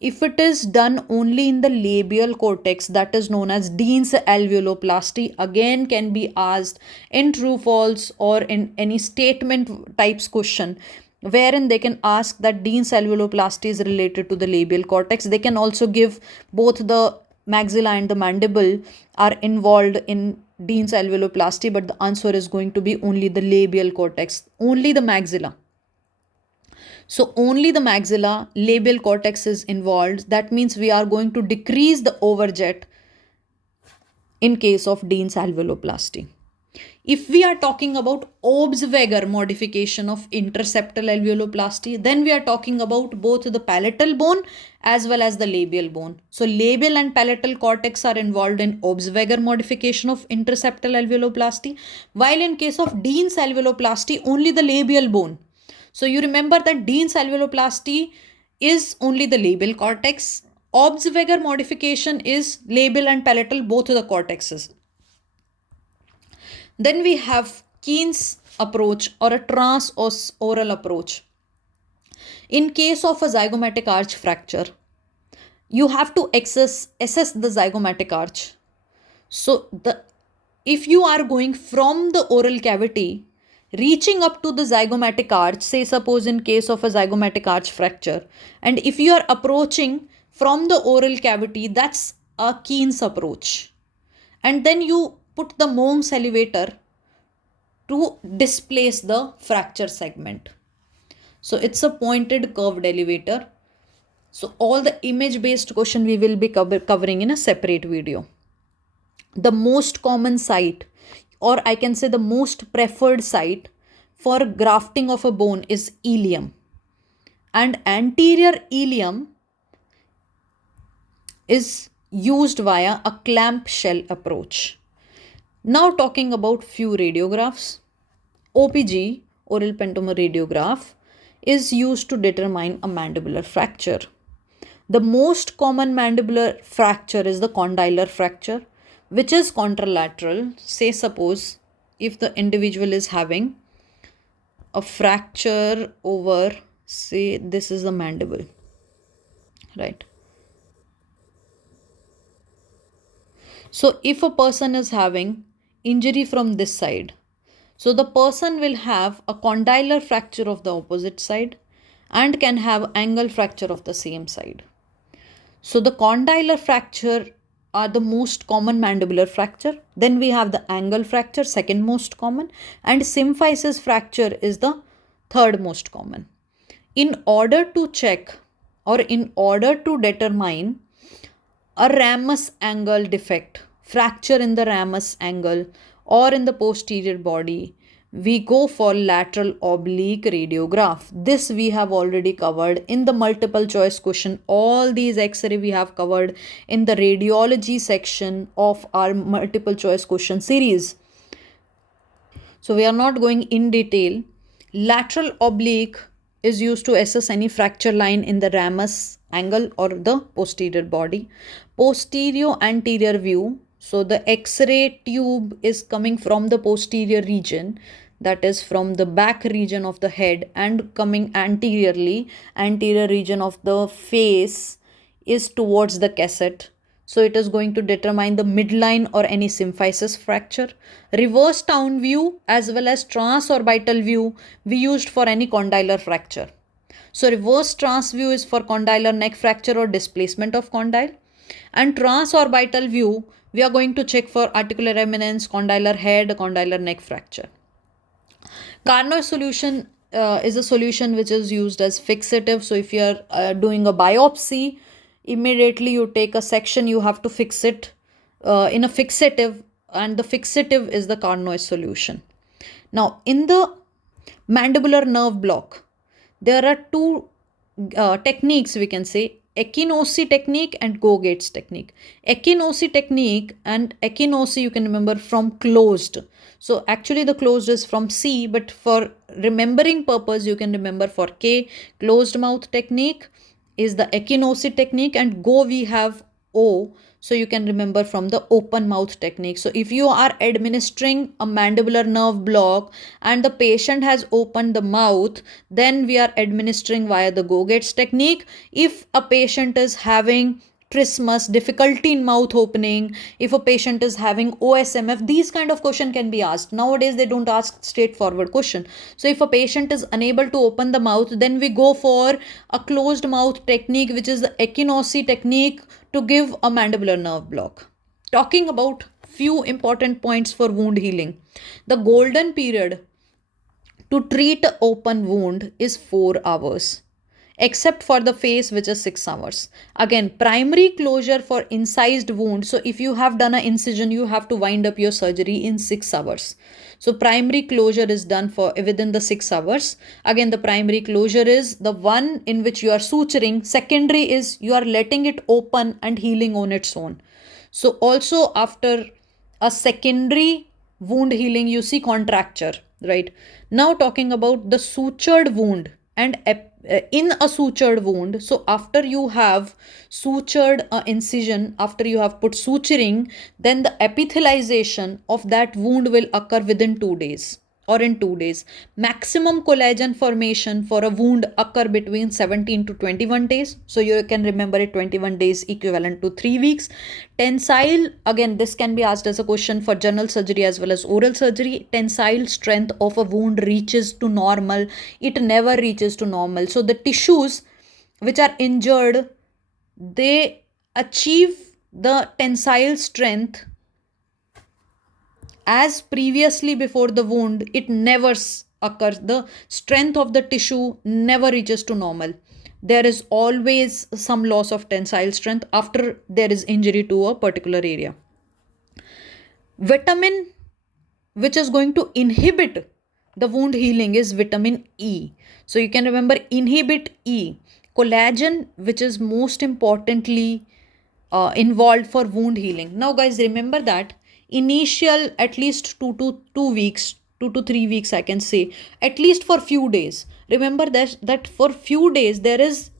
If it is done only in the labial cortex, that is known as Dean's alveoloplasty, again can be asked in true false or in any statement types question, wherein they can ask that Dean's alveoloplasty is related to the labial cortex. They can also give both the maxilla and the mandible are involved in Dean's alveoloplasty, but the answer is going to be only the labial cortex, only the maxilla. So only the maxilla, labial cortex is involved. That means we are going to decrease the overjet in case of Dean's alveoloplasty. If we are talking about Obsweger modification of intraseptal alveoloplasty, then we are talking about both the palatal bone as well as the labial bone. So labial and palatal cortex are involved in Obsweger modification of intraseptal alveoloplasty, while in case of Dean's alveoloplasty, only the labial bone. So you remember that Dean's alveoloplasty is only the labial cortex. Obsweger modification is labial and palatal, both of the cortexes. Then we have Keen's approach or a transoral approach. In case of a zygomatic arch fracture, you have to assess the zygomatic arch. So if you are going from the oral cavity, reaching up to the zygomatic arch, say suppose in case of a zygomatic arch fracture, and if you are approaching from the oral cavity, that's a Keen's approach. And then you put the Monge's elevator to displace the fracture segment. So it's a pointed curved elevator. So all the image based question we will be covering in a separate video. The most common site, or I can say the most preferred site for grafting of a bone is ilium. And anterior ilium is used via a clamshell approach. Now talking about few radiographs. OPG, oral pentomer radiograph, is used to determine a mandibular fracture. The most common mandibular fracture is the condylar fracture, which is contralateral. Say suppose if the individual is having a fracture over, say this is the mandible, right? So if a person is having injury from this side, so the person will have a condylar fracture of the opposite side and can have angle fracture of the same side. So the condylar fracture are the most common mandibular fracture. Then we have the angle fracture, second most common, and symphysis fracture is the third most common. In order to check or in order to determine a ramus angle defect, fracture in the ramus angle or in the posterior body, we go for lateral oblique radiograph. This we have already covered in the multiple choice question. All these X-ray we have covered in the radiology section of our multiple choice question series. So we are not going in detail. Lateral oblique is used to assess any fracture line in the ramus angle or the posterior body. Posterior anterior view. So the X-ray tube is coming from the posterior region, that is from the back region of the head, and coming anteriorly, anterior region of the face is towards the cassette. So it is going to determine the midline or any symphysis fracture. Reverse down view as well as transorbital view we used for any condylar fracture. So reverse trans view is for condylar neck fracture or displacement of condyle. And transorbital view we are going to check for articular eminence, condylar head, condylar neck fracture. Carnoy solution is a solution which is used as fixative. So if you are doing a biopsy, immediately you take a section, you have to fix it in a fixative, and the fixative is the Carnoy solution. Now in the mandibular nerve block, there are two techniques we can say, echinosis technique and Go-Gates technique. Echinosis technique, and echinosis you can remember from closed. So actually the closed is from C, but for remembering purpose you can remember for K. Closed mouth technique is the echinosis technique, and Go we have O. So you can remember from the open mouth technique. So if you are administering a mandibular nerve block and the patient has opened the mouth, then we are administering via the Go-Gates technique. If a patient is having trismus, difficulty in mouth opening, if a patient is having OSMF, these kind of question can be asked. Nowadays they don't ask straightforward question. So if a patient is unable to open the mouth, then we go for a closed mouth technique, which is the echinosis technique, to give a mandibular nerve block. Talking about few important points for wound healing. The golden period to treat an open wound is 4 hours. Except for the face, which is 6 hours. Again, primary closure for incised wound. So if you have done an incision, you have to wind up your surgery in 6 hours. So primary closure is done for within the 6 hours. Again, the primary closure is the one in which you are suturing. Secondary is you are letting it open and healing on its own. So also after a secondary wound healing, you see contracture, right? Now talking about the sutured wound and in a sutured wound. So after you have sutured incision, after you have put suturing, then the epithelialization of that wound will occur within 2 days or in 2 days. Maximum collagen formation for a wound occur between 17 to 21 days. So you can remember it, 21 days equivalent to 3 weeks. Tensile, again this can be asked as a question for general surgery as well as oral surgery. Tensile strength of a wound reaches to normal. It never reaches to normal. So the tissues which are injured, they achieve the tensile strength as previously before the wound. It never occurs. The strength of the tissue never reaches to normal. There is always some loss of tensile strength after there is injury to a particular area. Vitamin which is going to inhibit the wound healing is vitamin E. So you can remember inhibit E. Collagen, which is most importantly involved for wound healing. Now guys, remember that initial at least 2 to 3 weeks I can say, at least for few days. Remember that for few days there is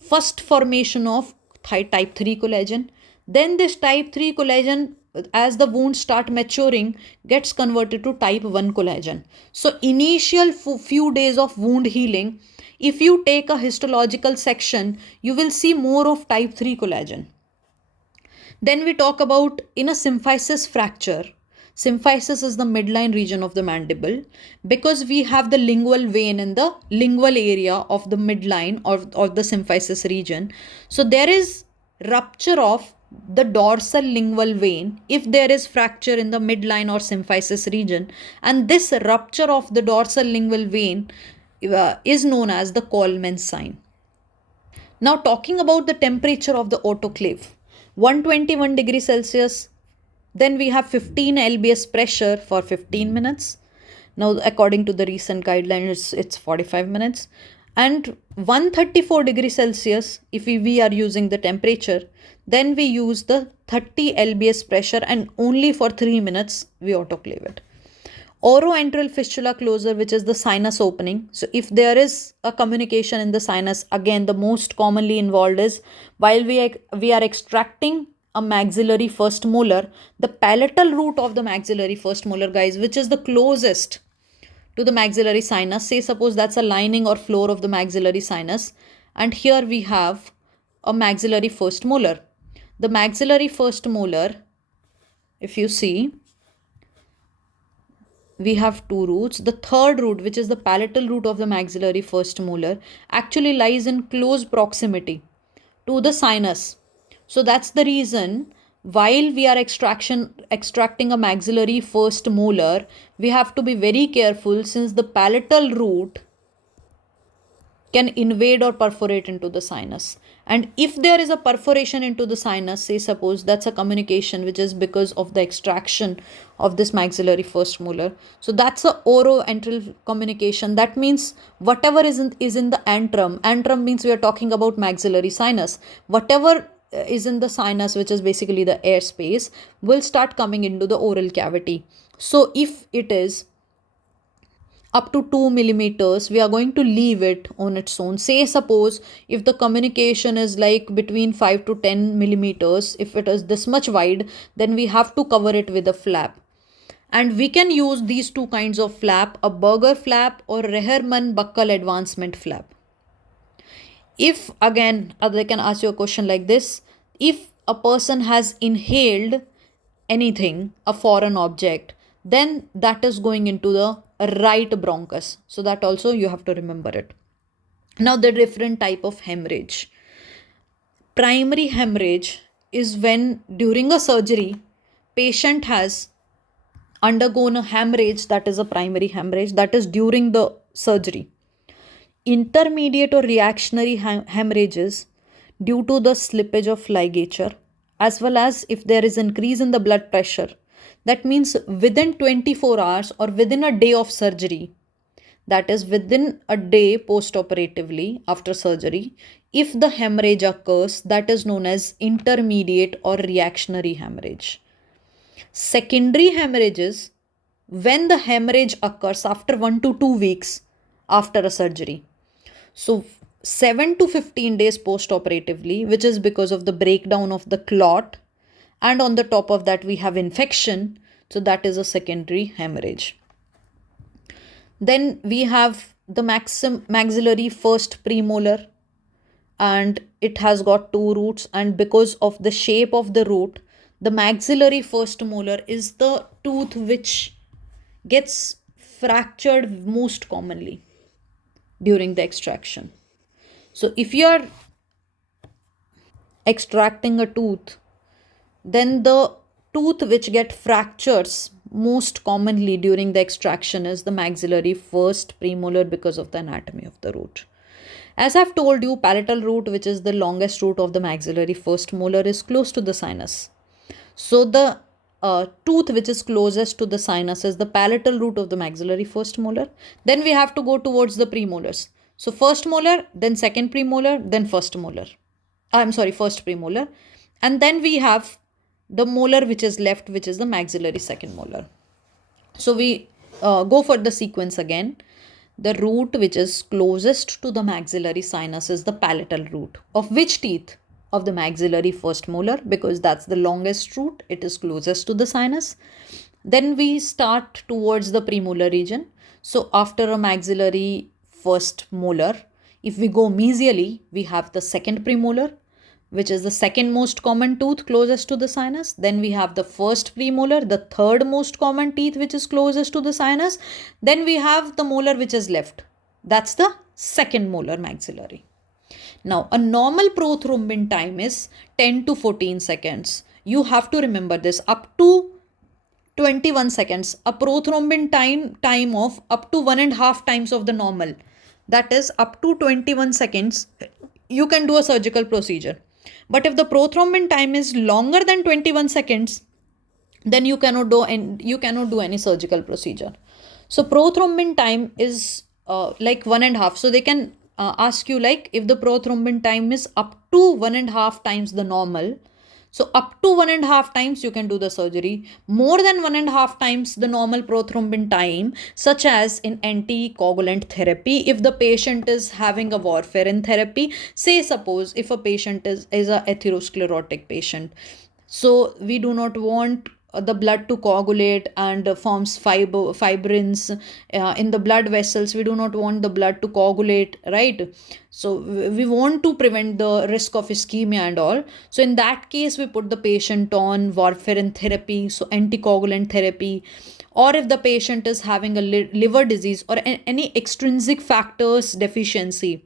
first formation of type 3 collagen. Then this type 3 collagen, as the wounds start maturing, gets converted to type 1 collagen. So initial few days of wound healing, if you take a histological section, you will see more of type 3 collagen. Then we talk about in a symphysis fracture. Symphysis is the midline region of the mandible, because we have the lingual vein in the lingual area of the midline or the symphysis region. So there is rupture of the dorsal lingual vein if there is fracture in the midline or symphysis region, and this rupture of the dorsal lingual vein is known as the Coleman sign. Now talking about the temperature of the autoclave, 121 degrees Celsius, then we have 15 lbs pressure for 15 minutes. Now according to the recent guidelines it's 45 minutes. And 134 degrees Celsius, if we are using the temperature, then we use the 30 lbs pressure and only for 3 minutes we autoclave it. Oroentral fistula closure, which is the sinus opening. So if there is a communication in the sinus, again the most commonly involved is while we are extracting a maxillary first molar, the palatal root of the maxillary first molar, guys, which is the closest to the maxillary sinus. Say suppose that's a lining or floor of the maxillary sinus, and here we have a maxillary first molar. The maxillary first molar, if you see, we have two roots. The third root, which is the palatal root of the maxillary first molar, actually lies in close proximity to the sinus. So that's the reason while we are extracting a maxillary first molar, we have to be very careful, since the palatal root can invade or perforate into the sinus. And if there is a perforation into the sinus, say suppose that's a communication which is because of the extraction of this maxillary first molar. So that's a oroentral communication. That means whatever is in the antrum. Antrum means we are talking about maxillary sinus. Whatever is in the sinus, which is basically the air space, will start coming into the oral cavity. So if it is up to 2 millimeters, we are going to leave it on its own. Say suppose if the communication is like between 5 to 10 millimeters, if it is this much wide, then we have to cover it with a flap. And we can use these two kinds of flap, a Berger flap or Reherman buccal advancement flap. If again, they can ask you a question like this: if a person has inhaled anything, a foreign object, then that is going into the right bronchus. So that also you have to remember it. Now the different type of hemorrhage. Primary hemorrhage is when during a surgery, patient has undergone a hemorrhage, that is a primary hemorrhage, that is during the surgery. Intermediate or reactionary hemorrhages due to the slippage of ligature, as well as if there is increase in the blood pressure. That means within 24 hours or within a day of surgery, that is within a day post-operatively after surgery, if the hemorrhage occurs, that is known as intermediate or reactionary hemorrhage. Secondary hemorrhages, when the hemorrhage occurs after 1 to 2 weeks after a surgery. So 7 to 15 days post-operatively, which is because of the breakdown of the clot, and on the top of that we have infection. So that is a secondary hemorrhage. Then we have the maxillary first premolar, and it has got two roots, and because of the shape of the root, the maxillary first molar is the tooth which gets fractured most commonly during the extraction. So if you are extracting a tooth, then the tooth which get fractures most commonly during the extraction is the maxillary first premolar because of the anatomy of the root. As I've told you, palatal root, which is the longest root of the maxillary first molar, is close to the sinus. So the tooth which is closest to the sinus is the palatal root of the maxillary first molar. Then we have to go towards the premolars. So first molar, then second premolar, then first premolar. And then we have the molar which is left, which is the maxillary second molar. So we go for the sequence again. The root which is closest to the maxillary sinus is the palatal root. Of which teeth? Of the maxillary first molar, because that's the longest root. It is closest to the sinus. Then we start towards the premolar region. So after a maxillary first molar, if we go mesially, we have the second premolar, which is the second most common tooth closest to the sinus. Then we have the first premolar, the third most common teeth which is closest to the sinus. Then we have the molar which is left. That's the second molar maxillary. Now, a normal prothrombin time is 10 to 14 seconds. You have to remember this, up to 21 seconds. A prothrombin time of up to 1.5 times of the normal. That is up to 21 seconds. You can do a surgical procedure. But if the prothrombin time is longer than 21 seconds, then you cannot do any surgical procedure. So prothrombin time is like 1.5. So they can ask you, like, if the prothrombin time is up to 1.5 times the normal, so up to 1.5 times you can do the surgery. More than 1.5 times the normal prothrombin time, such as in anticoagulant therapy, if the patient is having a warfarin therapy, say suppose if a patient is a atherosclerotic patient, so we do not want the blood to coagulate and forms fibrins in the blood vessels. We do not want the blood to coagulate, right? So we want to prevent the risk of ischemia and all. So in that case, we put the patient on warfarin therapy, so anticoagulant therapy. Or if the patient is having a liver disease or any extrinsic factors deficiency,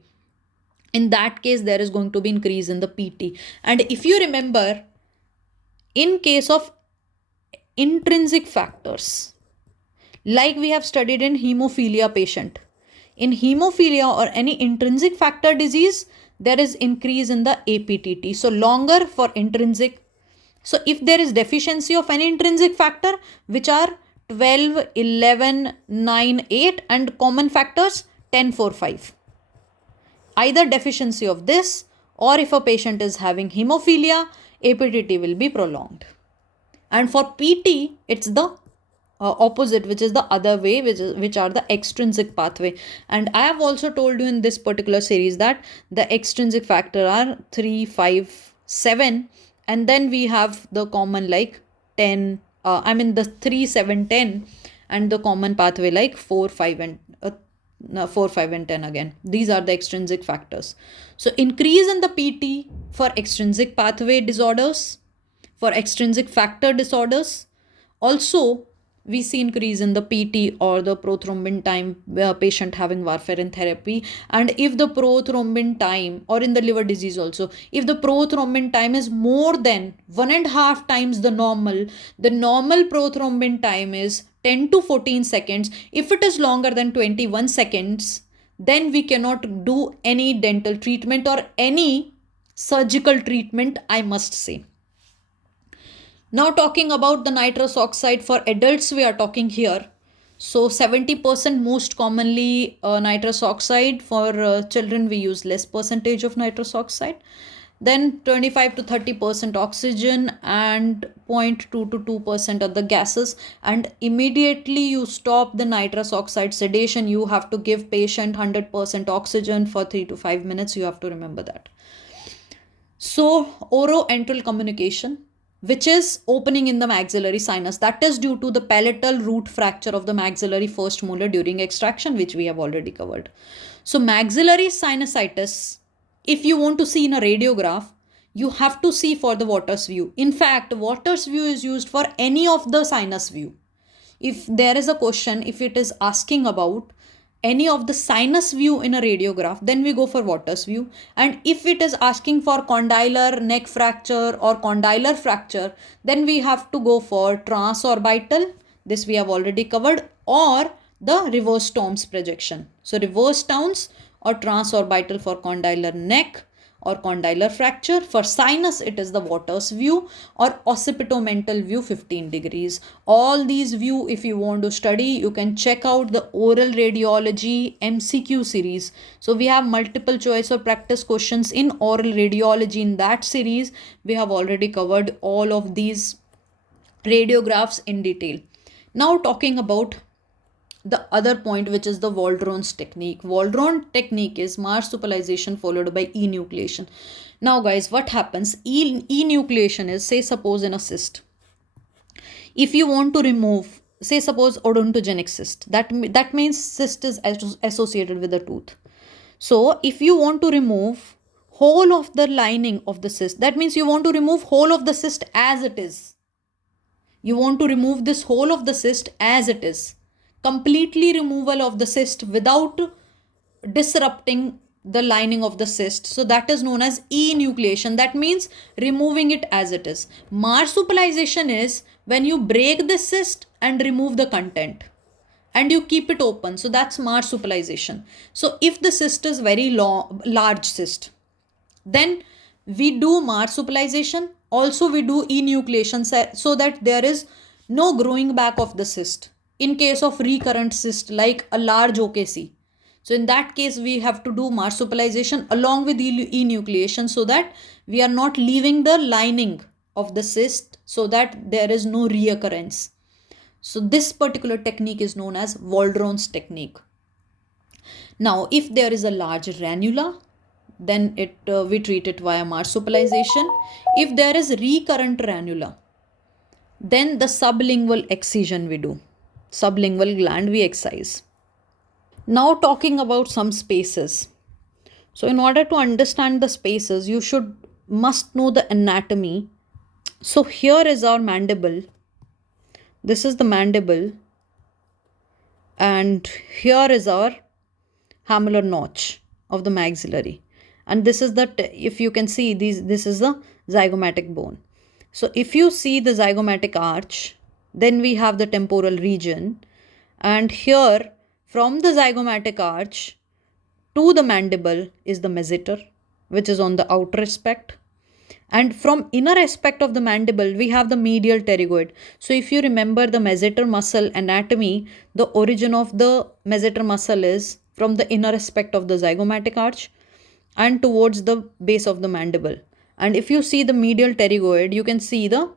in that case there is going to be increase in the PT. And if you remember, in case of intrinsic factors, like we have studied in hemophilia patient, in hemophilia or any intrinsic factor disease, there is increase in the APTT. So longer for intrinsic. So if there is deficiency of any intrinsic factor, which are 12, 11, 9, 8 and common factors 10, 4, 5. Either deficiency of this, or if a patient is having hemophilia, APTT will be prolonged. And for PT, it's the opposite, which is the other way, which are the extrinsic pathway. And I have also told you in this particular series that the extrinsic factor are 3, 5, 7, and then we have the common like 10, the 3, 7, 10, and the common pathway like 4, 5 and 10 again. These are the extrinsic factors. So increase in the PT for extrinsic pathway disorders, for extrinsic factor disorders. Also, we see increase in the PT or the prothrombin time patient having warfarin therapy. And if the prothrombin time, or in the liver disease also, if the prothrombin time is more than 1.5 times the normal prothrombin time is 10 to 14 seconds. If it is longer than 21 seconds, then we cannot do any dental treatment or any surgical treatment, I must say. Now talking about the nitrous oxide for adults, we are talking here. So 70% most commonly nitrous oxide. For children, we use less percentage of nitrous oxide. Then 25 to 30% oxygen and 0.2 to 2% of the gases. And immediately you stop the nitrous oxide sedation. You have to give patient 100% oxygen for 3 to 5 minutes. You have to remember that. So oroantral communication, which is opening in the maxillary sinus, that is due to the palatal root fracture of the maxillary first molar during extraction, which we have already covered. So maxillary sinusitis, if you want to see in a radiograph, you have to see for the Waters view. In fact, Waters view is used for any of the sinus view. If there is a question, if it is asking about any of the sinus view in a radiograph, then we go for Waters view. And if it is asking for condylar neck fracture or condylar fracture, then we have to go for transorbital. This we have already covered, or the reverse Tom's projection. So reverse Tom's or transorbital for condylar neck or condylar fracture. For sinus, it is the Waters view or occipitomental view 15 degrees. All these view, if you want to study, you can check out the oral radiology MCQ series. So we have multiple choice or practice questions in oral radiology. In that series, we have already covered all of these radiographs in detail. Now talking about the other point, which is the Waldron's technique. Waldron technique is marsupialization followed by enucleation. Now guys, what happens? Enucleation is, say suppose in a cyst, if you want to remove, say suppose odontogenic cyst, that means cyst is associated with the tooth. So if you want to remove whole of the lining of the cyst, that means you want to remove whole of the cyst as it is. You want to remove this whole of the cyst as it is. Completely removal of the cyst without disrupting the lining of the cyst. So that is known as enucleation. That means removing it as it is. Marsupialization is when you break the cyst and remove the content and you keep it open. So that's marsupialization. So if the cyst is very large cyst, then we do marsupialization. Also we do enucleation so that there is no growing back of the cyst in case of recurrent cyst like a large OKC. So in that case we have to do marsupialization along with enucleation so that we are not leaving the lining of the cyst so that there is no reoccurrence. So this particular technique is known as Waldron's technique. Now if there is a large ranula, then we treat it via marsupialization. If there is recurrent ranula, then the sublingual excision we do. Sublingual gland we excise. Now talking about some spaces. So in order to understand the spaces, you must know the anatomy. So here is our mandible. This is the mandible. And here is our hamular notch of the maxillary. And this is if you can see, this is the zygomatic bone. So if you see the zygomatic arch, then we have the temporal region. And here, from the zygomatic arch to the mandible is the masseter, which is on the outer aspect. And from inner aspect of the mandible, we have the medial pterygoid. So if you remember the masseter muscle anatomy, the origin of the masseter muscle is from the inner aspect of the zygomatic arch and towards the base of the mandible. And if you see the medial pterygoid, you can see the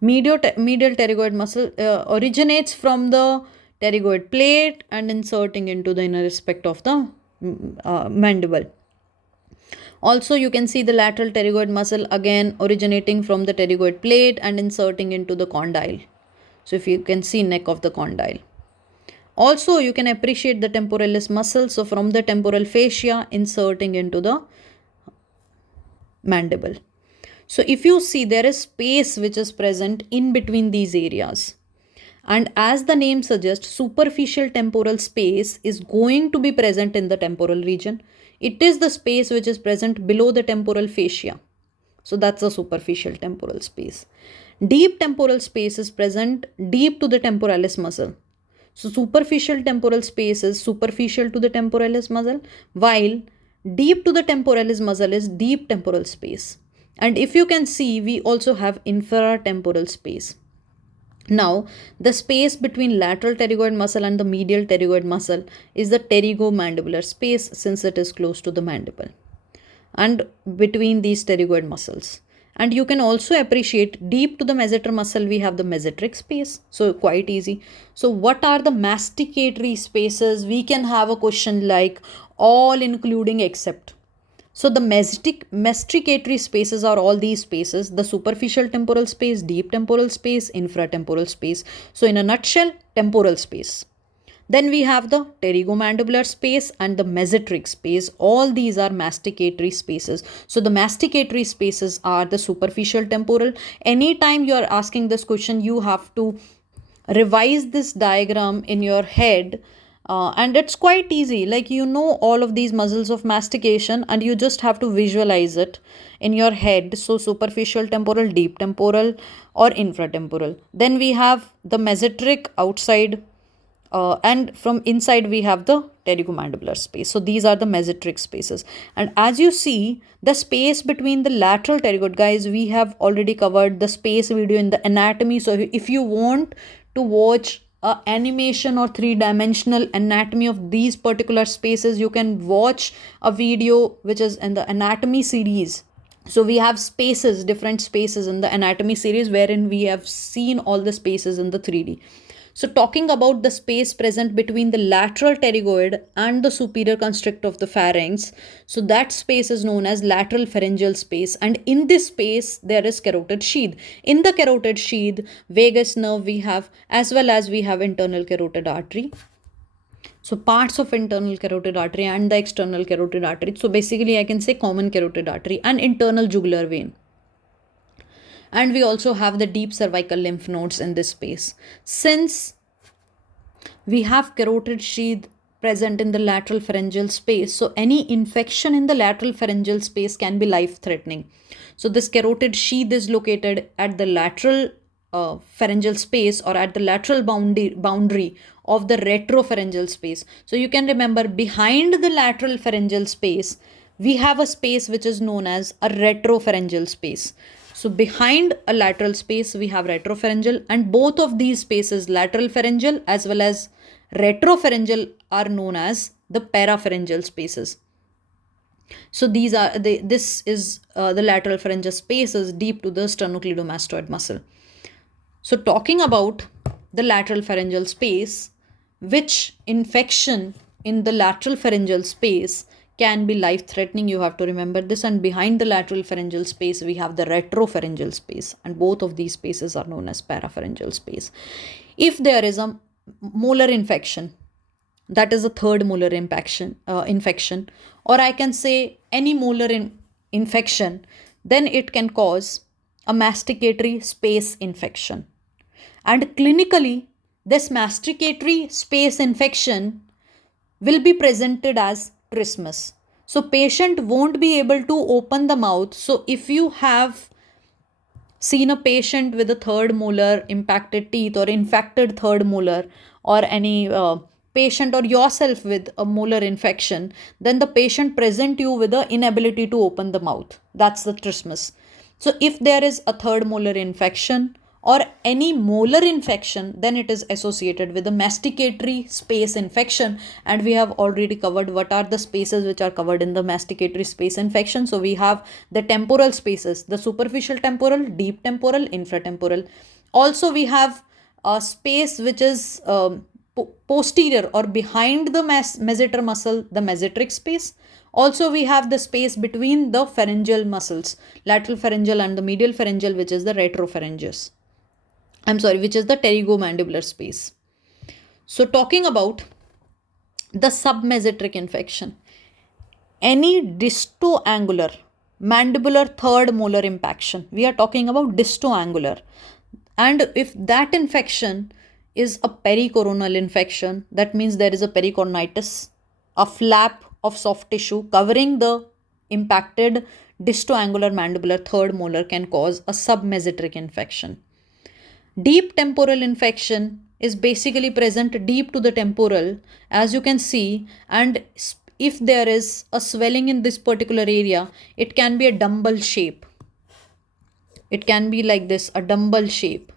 medial pterygoid muscle originates from the pterygoid plate and inserting into the inner aspect of the mandible. Also, you can see the lateral pterygoid muscle again originating from the pterygoid plate and inserting into the condyle. So if you can see neck of the condyle. Also, you can appreciate the temporalis muscle. So from the temporal fascia inserting into the mandible. So if you see, there is space which is present in between these areas. And as the name suggests, superficial temporal space is going to be present in the temporal region. It is the space which is present below the temporal fascia. So that's the superficial temporal space. Deep temporal space is present deep to the temporalis muscle. So superficial temporal space is superficial to the temporalis muscle, while deep to the temporalis muscle is deep temporal space. And if you can see, we also have infratemporal space. Now, the space between lateral pterygoid muscle and the medial pterygoid muscle is the pterygomandibular space, since it is close to the mandible and between these pterygoid muscles. And you can also appreciate deep to the masseter muscle, we have the Magitrix space. So quite easy. So what are the masticatory spaces? We can have a question like all including except. So the masticatory spaces are all these spaces: the superficial temporal space, deep temporal space, infratemporal space. So in a nutshell, temporal space. Then we have the pterygomandibular space and the Magitrix space. All these are masticatory spaces. So the masticatory spaces are the superficial temporal. Anytime you are asking this question, you have to revise this diagram in your head. And it's quite easy. Like, you know all of these muscles of mastication and you just have to visualize it in your head. So superficial temporal, deep temporal or infratemporal. Then we have the mesenteric outside. And from inside we have the pterygomandibular space. So these are the Magitrix spaces. And as you see, the space between the lateral pterygoid, guys, we have already covered the space video in the anatomy. So if you want to watch a animation or three-dimensional anatomy of these particular spaces, you can watch a video which is in the anatomy series. So we have spaces, different spaces in the anatomy series, wherein we have seen all the spaces in the 3D. So talking about the space present between the lateral pterygoid and the superior constrict of the pharynx, so that space is known as lateral pharyngeal space, and in this space there is carotid sheath. In the carotid sheath, vagus nerve we have, as well as we have internal carotid artery. So parts of internal carotid artery and the external carotid artery. So basically I can say common carotid artery and internal jugular vein. And we also have the deep cervical lymph nodes in this space. Since we have carotid sheath present in the lateral pharyngeal space. So any infection in the lateral pharyngeal space can be life-threatening. So this carotid sheath is located at the lateral pharyngeal space or at the lateral boundary of the retropharyngeal space. So you can remember behind the lateral pharyngeal space, we have a space which is known as a retropharyngeal space. So behind a lateral space, we have retropharyngeal, and both of these spaces, lateral pharyngeal as well as retropharyngeal, are known as the parapharyngeal spaces. So this is the lateral pharyngeal spaces deep to the sternocleidomastoid muscle. So talking about the lateral pharyngeal space, which infection in the lateral pharyngeal space can be life-threatening, you have to remember this. And behind the lateral pharyngeal space, we have the retropharyngeal space, and both of these spaces are known as parapharyngeal space. If there is a molar infection, that is a third molar infection, or I can say any molar infection, then it can cause a masticatory space infection. And clinically, this masticatory space infection will be presented as trismus. So patient won't be able to open the mouth. So if you have seen a patient with a third molar impacted teeth or infected third molar, or any patient or yourself with a molar infection, then the patient present you with the inability to open the mouth. That's the trismus. So if there is a third molar infection or any molar infection, then it is associated with the masticatory space infection. And we have already covered what are the spaces which are covered in the masticatory space infection. So we have the temporal spaces, the superficial temporal, deep temporal, infratemporal. Also we have a space which is posterior or behind the masseter muscle, the Magitrix space. Also we have the space between the pharyngeal muscles, lateral pharyngeal and the medial pharyngeal, which is the retropharyngeus. Which is the pterygomandibular space. So talking about the submesenteric infection, any distoangular mandibular third molar impaction, we are talking about distoangular. And if that infection is a pericoronal infection, that means there is a pericoronitis, a flap of soft tissue covering the impacted distoangular mandibular third molar can cause a submesenteric infection. Deep temporal infection is basically present deep to the temporal, as you can see, and if there is a swelling in this particular area, it can be a dumbbell shape. It can be like this, a dumbbell shape.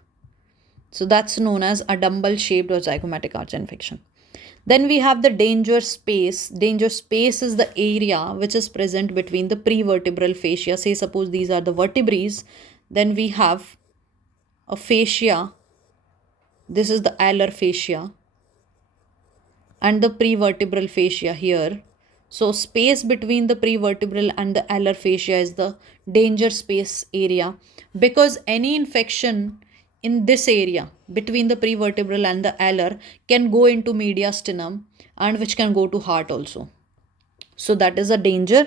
So that's known as a dumbbell shaped or zygomatic arch infection. Then we have the danger space. Danger space is the area which is present between the prevertebral fascia. Say suppose these are the vertebrae, then we have a fascia. This is the alar fascia and the prevertebral fascia here. So space between the prevertebral and the alar fascia is the danger space area, because any infection in this area between the prevertebral and the alar can go into mediastinum, and which can go to heart also. So that is a danger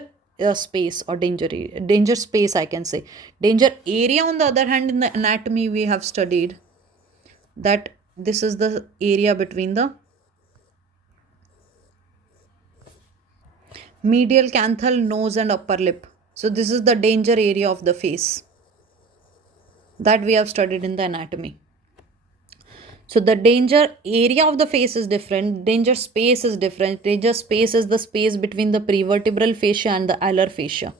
space or danger space, I can say. Danger area, on the other hand, in the anatomy we have studied that this is the area between the medial canthal, nose and upper lip. So this is the danger area of the face that we have studied in the anatomy. So the danger area of the face is different. Danger space is different. Danger space is the space between the prevertebral fascia and the alar fascia.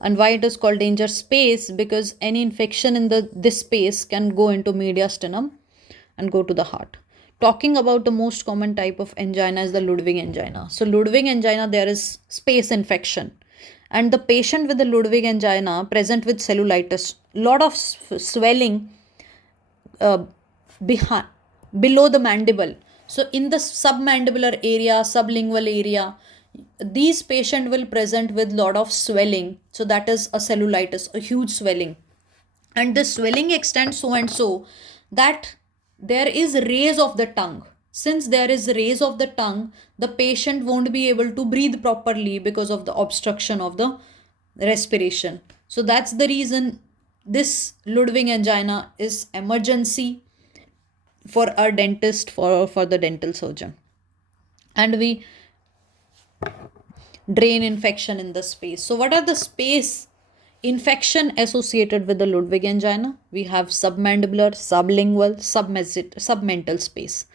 And why it is called danger space? Because any infection in this space can go into mediastinum and go to the heart. Talking about the most common type of angina is the Ludwig angina. So Ludwig angina, there is space infection. And the patient with the Ludwig angina present with cellulitis, lot of swelling below the mandible. So in the submandibular area, sublingual area, these patient will present with lot of swelling. So that is a cellulitis, a huge swelling. And the swelling extends so and so that there is raise of the tongue. Since there is raise of the tongue, the patient won't be able to breathe properly because of the obstruction of the respiration. So that's the reason this Ludwig angina is emergency for a dentist, for the dental surgeon. and we drain infection in the space. So what are the space infection associated with the Ludwig angina? We have submandibular, sublingual, submental space.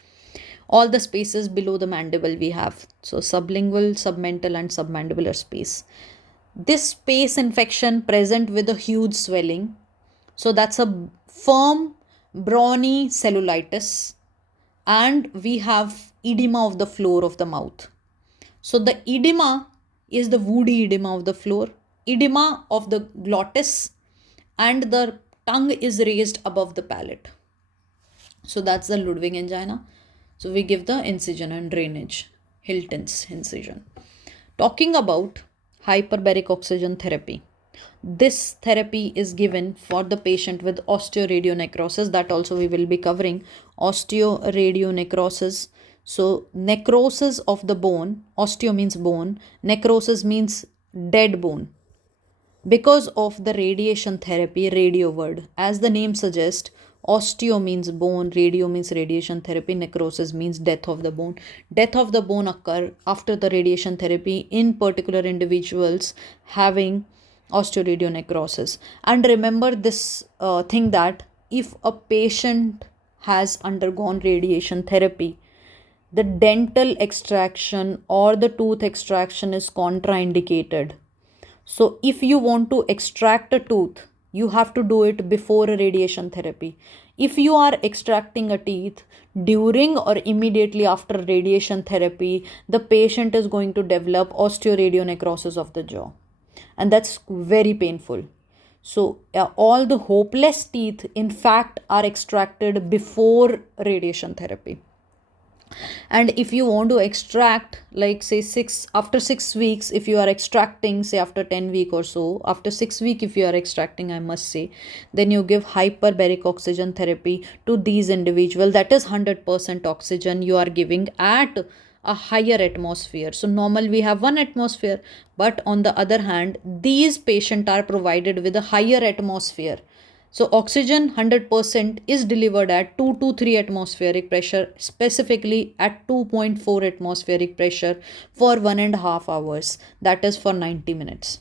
All the spaces below the mandible we have. So sublingual, submental and submandibular space. This space infection present with a huge swelling. So that's a firm brawny cellulitis, and we have edema of the floor of the mouth. So the edema is the woody edema of the floor, edema of the glottis, and the tongue is raised above the palate. So that's the Ludwig angina. So we give the incision and drainage, Hilton's incision. Talking about hyperbaric oxygen therapy. This therapy is given for the patient with osteoradionecrosis. That also we will be covering. Osteoradionecrosis. So necrosis of the bone, osteo means bone, necrosis means dead bone. Because of the radiation therapy, radio word, as the name suggests, osteo means bone, radio means radiation therapy, necrosis means death of the bone. Death of the bone occur after the radiation therapy in particular individuals having osteoradionecrosis. And remember this thing that if a patient has undergone radiation therapy, the dental extraction or the tooth extraction is contraindicated. So if you want to extract a tooth, you have to do it before a radiation therapy. If you are extracting a teeth during or immediately after radiation therapy, the patient is going to develop osteoradionecrosis of the jaw. And that's very painful. So all the hopeless teeth, in fact, are extracted before radiation therapy. And if you want to extract, like say after 6 weeks, if you are extracting, say after 10 week or so, after 6 week if you are extracting, I must say, then you give hyperbaric oxygen therapy to these individuals. That is 100% oxygen you are giving at a higher atmosphere. So normal we have 1 atmosphere, but on the other hand, these patients are provided with a higher atmosphere. So oxygen 100% is delivered at 2 to 3 atmospheric pressure, specifically at 2.4 atmospheric pressure for 1.5 hours. That is for 90 minutes.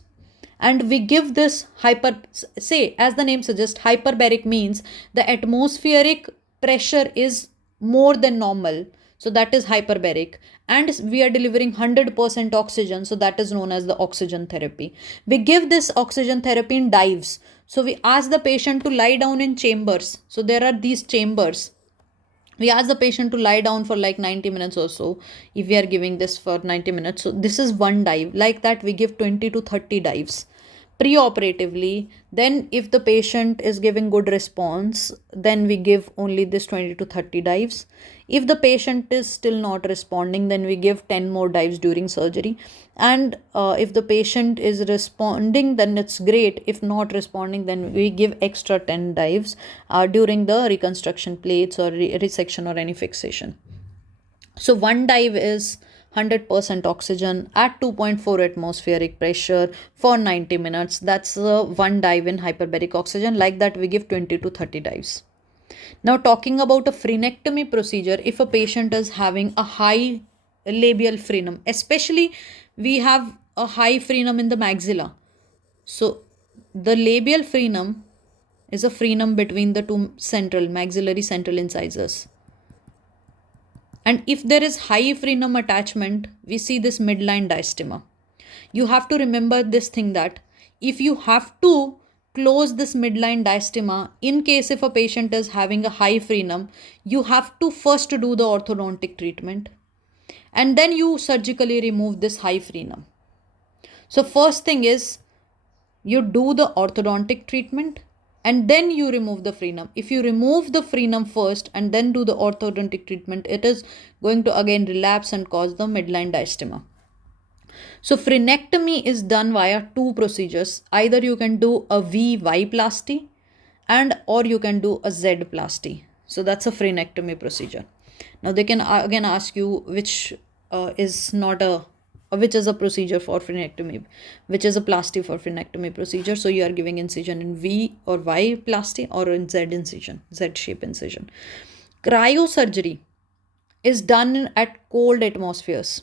And we give this as the name suggests, hyperbaric means the atmospheric pressure is more than normal. So that is hyperbaric. And we are delivering 100% oxygen. So that is known as the oxygen therapy. We give this oxygen therapy in dives. So we ask the patient to lie down in chambers. So there are these chambers. We ask the patient to lie down for like 90 minutes or so if we are giving this for 90 minutes. So this is one dive. Like that we give 20 to 30 dives preoperatively. Then if the patient is giving good response, then we give only this 20 to 30 dives. If the patient is still not responding, then we give 10 more dives during surgery. And if the patient is responding, then it's great. If not responding, then we give extra 10 dives during the reconstruction plates or resection or any fixation. So one dive is 100% oxygen at 2.4 atmospheric pressure for 90 minutes. That's one dive in hyperbaric oxygen. Like that we give 20 to 30 dives. Now talking about a phrenectomy procedure, if a patient is having a high labial frenum, especially we have a high frenum in the maxilla. So the labial frenum is a frenum between the two maxillary central incisors. And if there is high frenum attachment, we see this midline diastema. You have to remember this thing that if you have to close this midline diastema, in case if a patient is having a high frenum, you have to first do the orthodontic treatment and then you surgically remove this high frenum. So first thing is you do the orthodontic treatment and then you remove the frenum. If you remove the frenum first and then do the orthodontic treatment, it is going to again relapse and cause the midline diastema. So phrenectomy is done via two procedures. Either you can do a VY-plasty or you can do a Z-plasty. So that's a phrenectomy procedure. Now they can again ask you which is a procedure for phrenectomy, which is a plasty for phrenectomy procedure. So you are giving incision in V or Y plasty or in Z incision, Z shape incision. Cryo surgery is done at cold atmospheres.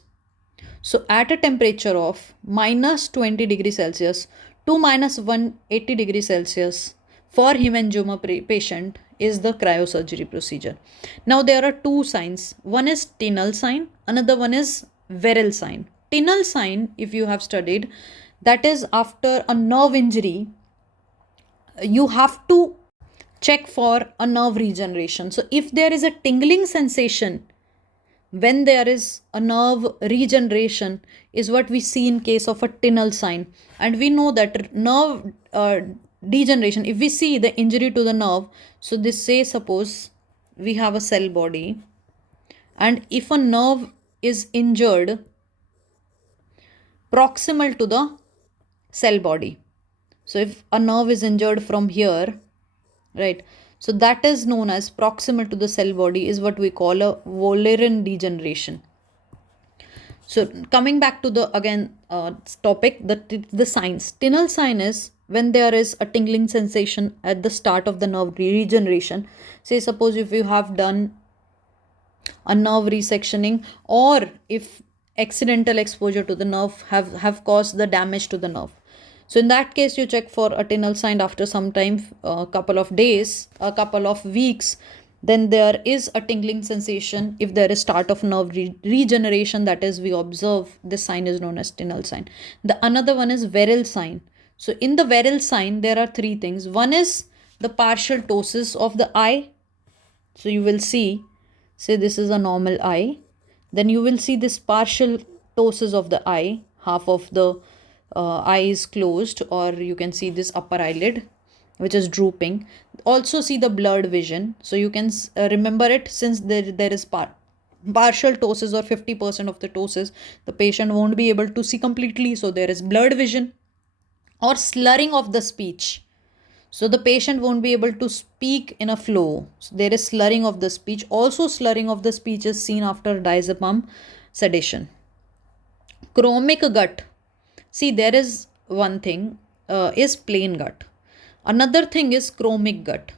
So at a temperature of minus 20 degrees Celsius to minus 180 degrees Celsius for hemangioma patient is the cryosurgery procedure. Now there are two signs. One is Tinel sign, another one is Verrill sign. Tinel sign, if you have studied, that is after a nerve injury, you have to check for a nerve regeneration. So if there is a tingling sensation when there is a nerve regeneration is what we see in case of a Tinel sign. And we know that nerve degeneration, if we see the injury to the nerve, so this say suppose we have a cell body, and if a nerve is injured proximal to the cell body, so if a nerve is injured from here, right, so that is known as proximal to the cell body, is what we call a Wallerian degeneration. So coming back to the again topic, the signs. Tinel sign is when there is a tingling sensation at the start of the nerve regeneration. Say suppose if you have done a nerve resectioning, or if accidental exposure to the nerve have caused the damage to the nerve. So in that case, you check for a Tinel sign after some time, a couple of days, a couple of weeks. Then there is a tingling sensation. If there is start of nerve regeneration, that is we observe, this sign is known as Tinel sign. The another one is Verrill sign. So in the Verrill sign, there are three things. One is the partial ptosis of the eye. So you will see, say this is a normal eye. Then you will see this partial ptosis of the eye, half of the eye is closed, or you can see this upper eyelid which is drooping. Also see the blurred vision. So you can remember it, since there is partial ptosis or 50% of the ptosis, the patient won't be able to see completely. So there is blurred vision or slurring of the speech. So the patient won't be able to speak in a flow. So there is slurring of the speech. Also slurring of the speech is seen after diazepam sedation. Chromic gut. See, there is one thing is plain gut. Another thing is chromic gut.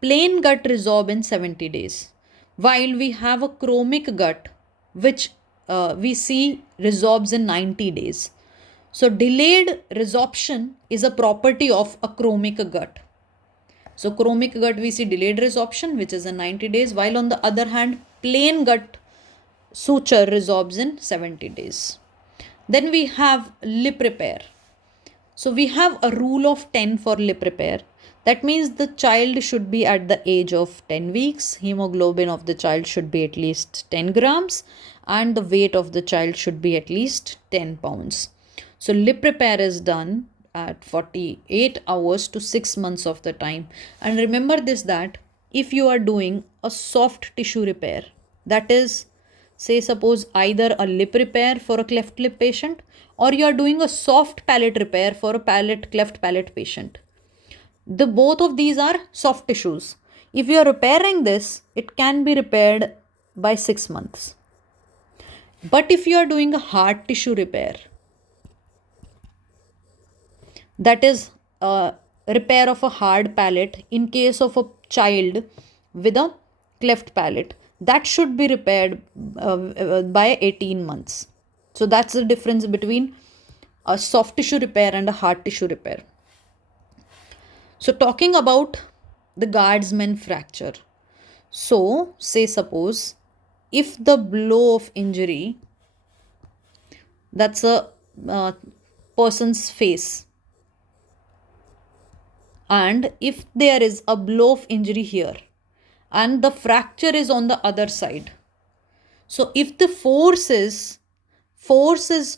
Plain gut resorb in 70 days. While we have a chromic gut, which we see resorbs in 90 days. So delayed resorption is a property of a chromic gut. So chromic gut we see delayed resorption, which is in 90 days, while on the other hand, plain gut suture resorbs in 70 days. Then we have lip repair. So we have a rule of 10 for lip repair. That means the child should be at the age of 10 weeks. Hemoglobin of the child should be at least 10 grams. And the weight of the child should be at least 10 pounds. So lip repair is done at 48 hours to 6 months of the time. And remember this, that if you are doing a soft tissue repair, that is, say suppose either a lip repair for a cleft lip patient, or you are doing a soft palate repair for a cleft palate patient. The both of these are soft tissues. If you are repairing this, it can be repaired by 6 months. But if you are doing a hard tissue repair, that is a repair of a hard palate in case of a child with a cleft palate, that should be repaired by 18 months. So that's the difference between a soft tissue repair and a hard tissue repair. So talking about the Guardsmen fracture. So say suppose if the blow of injury, that's a person's face, and if there is a blow of injury here and the fracture is on the other side, so if the force is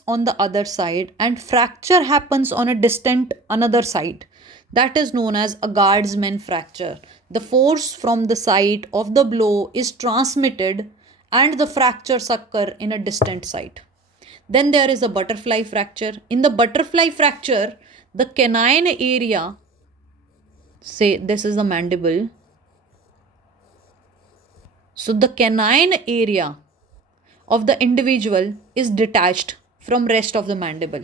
on the other side and fracture happens on a distant another side, that is known as a Guardsmen fracture. The force from the site of the blow is transmitted and the fractures occur in a distant site. Then there is a butterfly fracture. In the butterfly fracture, the canine area, say this is the mandible. So the canine area of the individual is detached from rest of the mandible.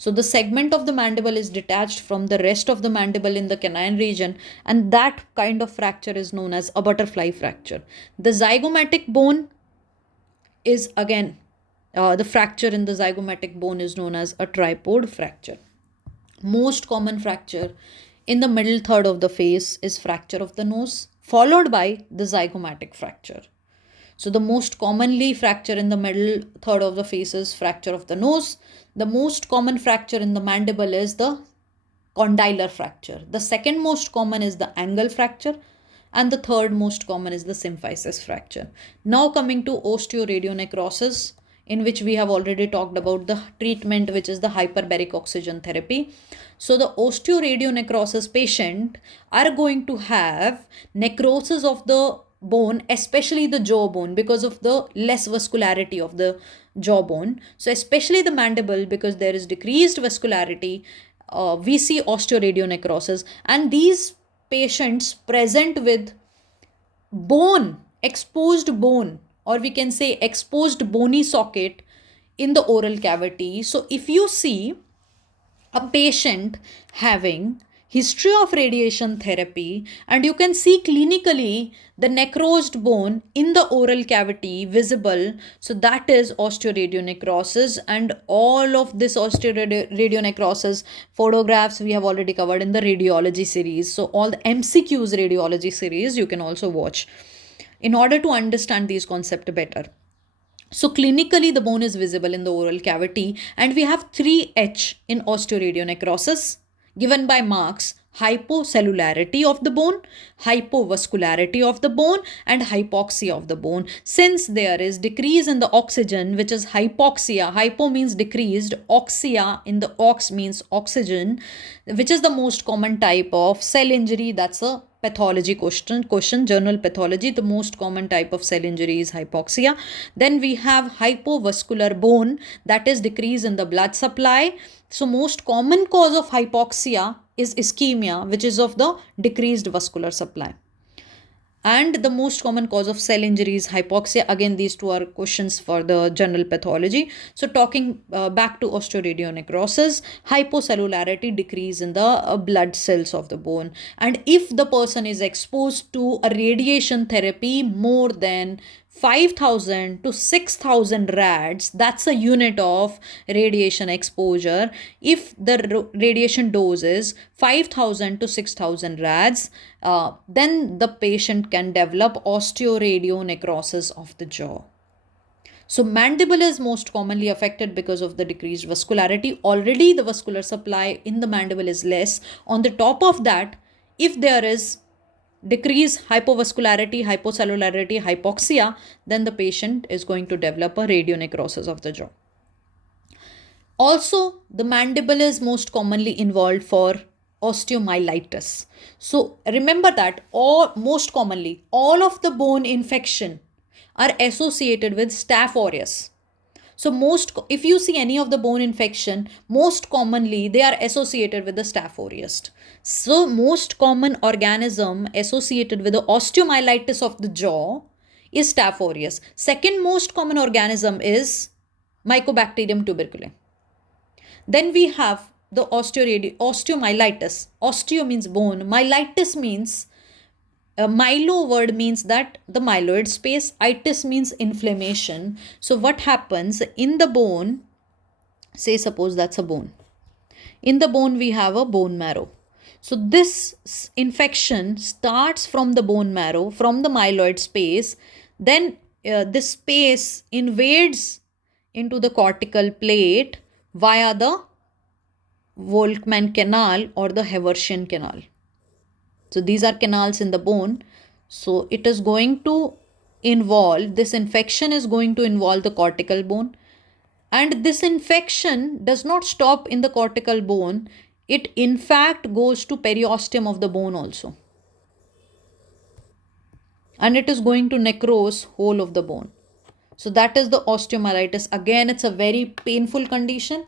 So the segment of the mandible is detached from the rest of the mandible in the canine region, and that kind of fracture is known as a butterfly fracture. The zygomatic bone is again, the fracture in the zygomatic bone is known as a tripod fracture. Most common fracture in the middle third of the face is fracture of the nose, followed by the zygomatic fracture. So the most commonly fracture in the middle third of the face is fracture of the nose. The most common fracture in the mandible is the condylar fracture. The second most common is the angle fracture. And the third most common is the symphysis fracture. Now coming to osteoradionecrosis, in which we have already talked about the treatment, which is the hyperbaric oxygen therapy. So the osteoradionecrosis patient are going to have necrosis of the bone, especially the jawbone, because of the less vascularity of the jawbone. So especially the mandible, because there is decreased vascularity, we see osteoradionecrosis, and these patients present with exposed bone, or we can say exposed bony socket in the oral cavity. So if you see a patient having history of radiation therapy, and you can see clinically the necrosed bone in the oral cavity visible, so that is osteoradionecrosis. And all of this osteoradionecrosis photographs we have already covered in the radiology series. So all the MCQs radiology series you can also watch in order to understand these concepts better. So clinically, the bone is visible in the oral cavity, and we have 3H in osteoradionecrosis, given by marks: hypocellularity of the bone, hypovascularity of the bone, and hypoxia of the bone. Since there is decrease in the oxygen, which is hypoxia, hypo means decreased, oxia in the ox means oxygen, which is the most common type of cell injury. That's a pathology question, journal pathology. The most common type of cell injury is hypoxia. Then we have hypovascular bone, that is decrease in the blood supply. So most common cause of hypoxia is ischemia, which is of the decreased vascular supply. And the most common cause of cell injury is hypoxia. Again, these two are questions for the general pathology. So talking back to osteoradionecrosis, hypocellularity, decrease in the blood cells of the bone. And if the person is exposed to a radiation therapy more than 5,000 to 6,000 rads, that's a unit of radiation exposure. If the radiation dose is 5,000 to 6,000 rads, then the patient can develop osteoradionecrosis of the jaw. So mandible is most commonly affected because of the decreased vascularity. Already the vascular supply in the mandible is less. On the top of that, if there is decreased hypovascularity, hypocellularity, hypoxia, then the patient is going to develop a radionecrosis of the jaw. Also, the mandible is most commonly involved for osteomyelitis. So remember that most commonly all of the bone infection are associated with Staph aureus. So if you see any of the bone infection, most commonly they are associated with the Staph aureus. So most common organism associated with the osteomyelitis of the jaw is Staph aureus. Second most common organism is Mycobacterium tuberculosis. Then we have the osteomyelitis. Osteo means bone. Myelitis means, myelo word means that the myeloid space. Itis means inflammation. So what happens in the bone, say suppose that's a bone. In the bone we have a bone marrow. So this infection starts from the bone marrow, from the myeloid space. Then this space invades into the cortical plate via the Volkmann canal or the Haversian canal. So these are canals in the bone. So it is going to involve, this infection is going to involve the cortical bone. And this infection does not stop in the cortical bone. It in fact goes to periosteum of the bone also. And it is going to necrose whole of the bone. So that is the osteomyelitis. Again, it's a very painful condition.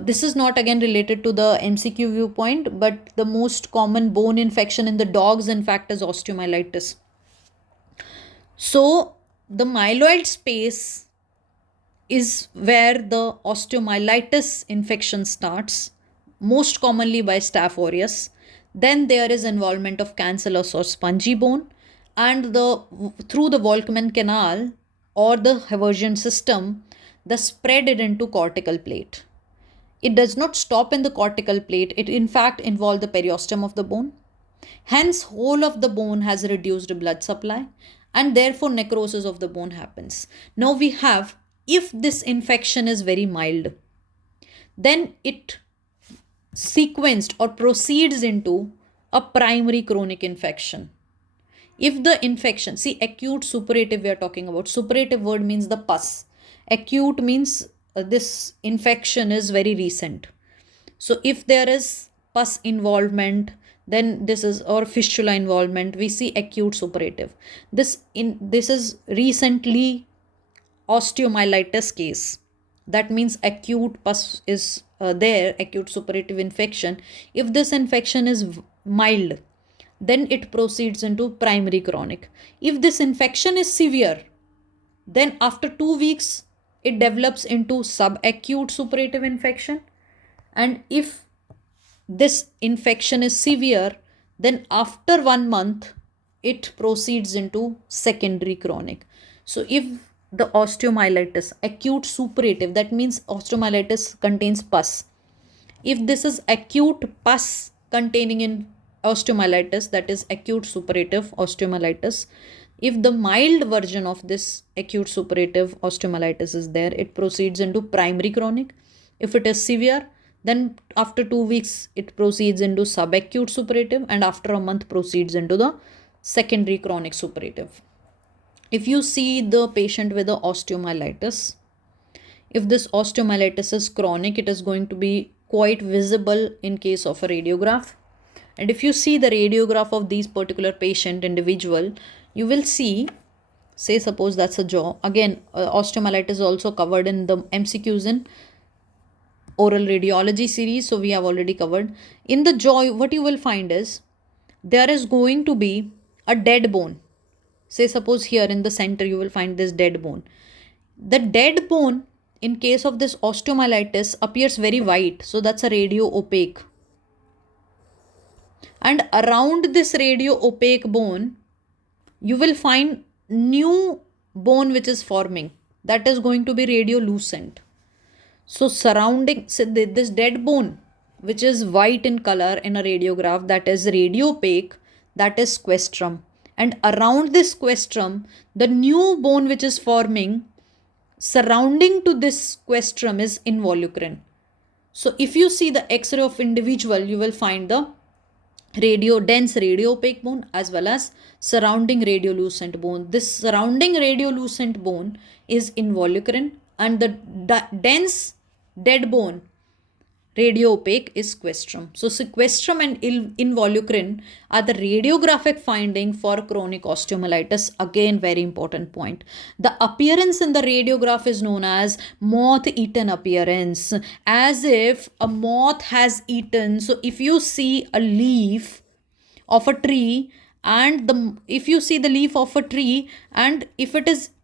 This is not again related to the MCQ viewpoint, but the most common bone infection in the dogs, in fact, is osteomyelitis. So the myeloid space is where the osteomyelitis infection starts, most commonly by Staph aureus. Then there is involvement of cancellous or spongy bone, and through the Volkmann canal or the Haversian system, the spread it into cortical plate. It does not stop in the cortical plate. It in fact involves the periosteum of the bone. Hence, whole of the bone has reduced blood supply, and therefore necrosis of the bone happens. Now we have, if this infection is very mild, then it sequenced or proceeds into a primary chronic infection. If the infection, see, acute suppurative we are talking about. Suppurative word means the pus. Acute means this infection is very recent. So if there is pus involvement, then this is, or fistula involvement, we see acute suppurative. This is recently osteomyelitis case. That means acute pus is there, acute suppurative infection. If this infection is mild, then it proceeds into primary chronic. If this infection is severe, then after 2 weeks, it develops into subacute suppurative infection. And if this infection is severe, then after 1 month, it proceeds into secondary chronic. So if the osteomyelitis, acute suppurative, that means osteomyelitis contains pus. If this is acute pus containing in osteomyelitis, that is acute suppurative osteomyelitis. If the mild version of this acute suppurative osteomyelitis is there, it proceeds into primary chronic. If it is severe, then after 2 weeks, it proceeds into subacute suppurative, and after a month proceeds into the secondary chronic suppurative. If you see the patient with the osteomyelitis, if this osteomyelitis is chronic, it is going to be quite visible in case of a radiograph. And if you see the radiograph of these particular patient individual, you will see, say suppose that's a jaw. Again, osteomyelitis is also covered in the MCQs in oral radiology series. So we have already covered. In the jaw, what you will find is, there is going to be a dead bone. Say suppose here in the center, you will find this dead bone. The dead bone in case of this osteomyelitis appears very white. So that's a radio opaque. And around this radio opaque bone, you will find new bone which is forming. That is going to be radiolucent. So surrounding this dead bone, which is white in color in a radiograph, that is radiopaque, that is squastrum. And around this squastrum, the new bone which is forming, surrounding to this squastrum is involucrin. So if you see the X-ray of individual, you will find the dense radiopaque bone as well as surrounding radiolucent bone. This surrounding radiolucent bone is involucrin, and the dense dead bone radiopaque is squastrum. So squastrum and involucrin are the radiographic finding for chronic osteomyelitis. Again, very important point. The appearance in the radiograph is known as moth-eaten appearance, as if a moth has eaten. So if you see a leaf of a tree, and if you see the leaf of a tree, and if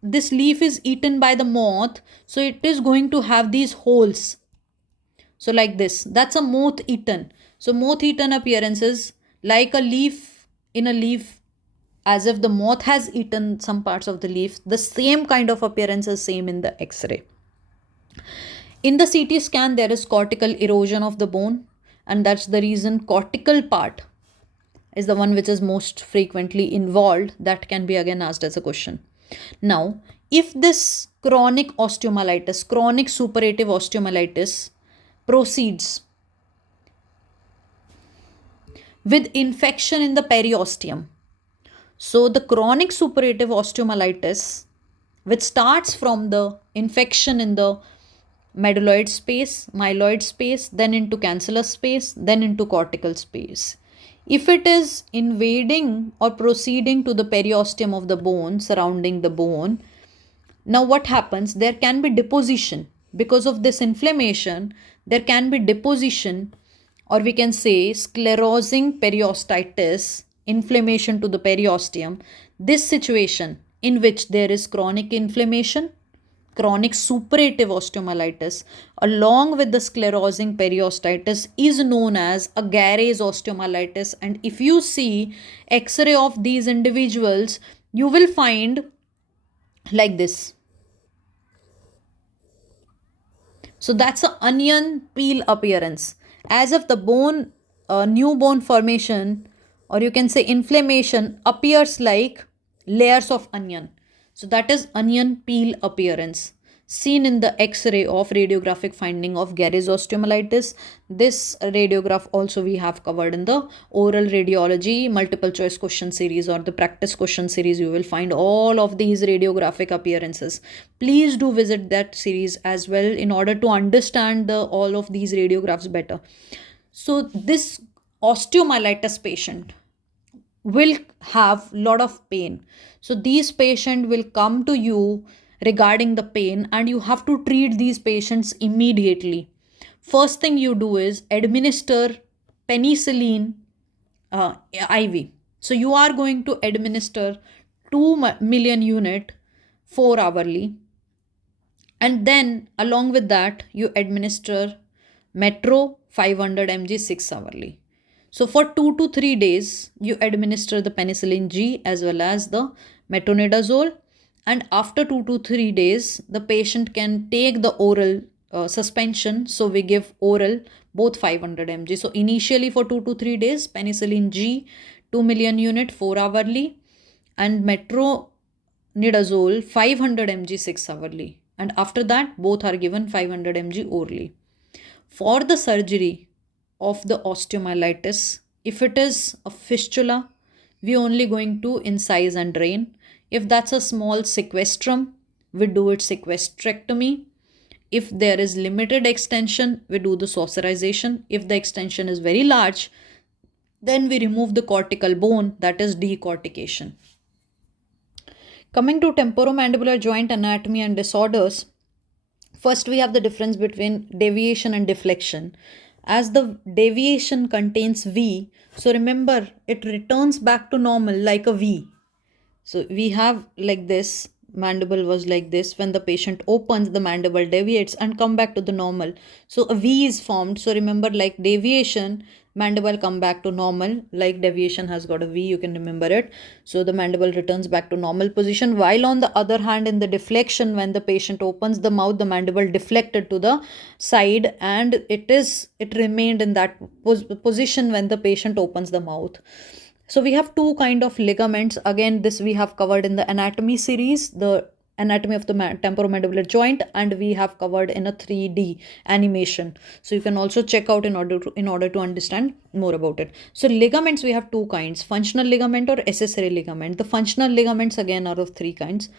this leaf is eaten by the moth, so it is going to have these holes. So like this, that's a moth eaten. So moth eaten appearance is like a leaf in a leaf, as if the moth has eaten some parts of the leaf. The same kind of appearance is same in the X-ray. In the CT scan, there is cortical erosion of the bone, and that's the reason cortical part is the one which is most frequently involved. That can be again asked as a question. Now, if this chronic osteomyelitis, chronic suppurative osteomyelitis proceeds with infection in the periosteum. So the chronic suppurative osteomyelitis, which starts from the infection in the medulloid space, myeloid space, then into cancellous space, then into cortical space. If it is invading or proceeding to the periosteum of the bone, surrounding the bone, now what happens? There can be deposition. Because of this inflammation, there can be deposition, or we can say sclerosing periostitis, inflammation to the periosteum. This situation in which there is chronic inflammation chronic suppurative osteomyelitis along with the sclerosing periostitis is known as a Gary's osteomyelitis. And if you see x-ray of these individuals, you will find like this. So that's an onion peel appearance, as if the bone, new bone formation, or you can say inflammation, appears like layers of onion. So that is onion peel appearance seen in the X-ray of radiographic finding of Gary's osteomyelitis. This radiograph also we have covered in the oral radiology multiple choice question series or the practice question series. You will find all of these radiographic appearances. Please do visit that series as well in order to understand all of these radiographs better. So this osteomyelitis patient will have lot of pain. So these patient will come to you regarding the pain, and you have to treat these patients immediately. First thing you do is administer penicillin IV. So you are going to administer 2 million unit 4 hourly, and then along with that you administer metro 500 mg 6 hourly. So for 2 to 3 days, you administer the penicillin G as well as the metronidazole. And after 2 to 3 days, the patient can take the oral suspension. So we give oral both 500 mg. So initially for 2 to 3 days, penicillin G 2 million unit 4 hourly and metronidazole 500 mg 6 hourly. And after that, both are given 500 mg orally. For the surgery of the osteomyelitis, if it is a fistula, we only going to incise and drain. If that's a small sequestrum, we do it sequestrectomy. If there is limited extension, we do the saucerization. If the extension is very large, then we remove the cortical bone, that is decortication. Coming to temporomandibular joint anatomy and disorders, first we have the difference between deviation and deflection. As the deviation contains V, so remember it returns back to normal like a V. So we have like this, mandible was like this. When the patient opens, the mandible deviates and come back to the normal. So a V is formed. So remember, like deviation, mandible come back to normal, like deviation has got a V, you can remember it. So the mandible returns back to normal position, while on the other hand in the deflection, when the patient opens the mouth, the mandible deflected to the side and it remained in that position when the patient opens the mouth. So we have two kind of ligaments. Again, this we have covered in the anatomy series, the anatomy of the temporomandibular joint, and we have covered in a 3D animation. So you can also check out in order to understand more about it. So ligaments, we have two kinds, functional ligament or accessory ligament. The functional ligaments again are of three kinds.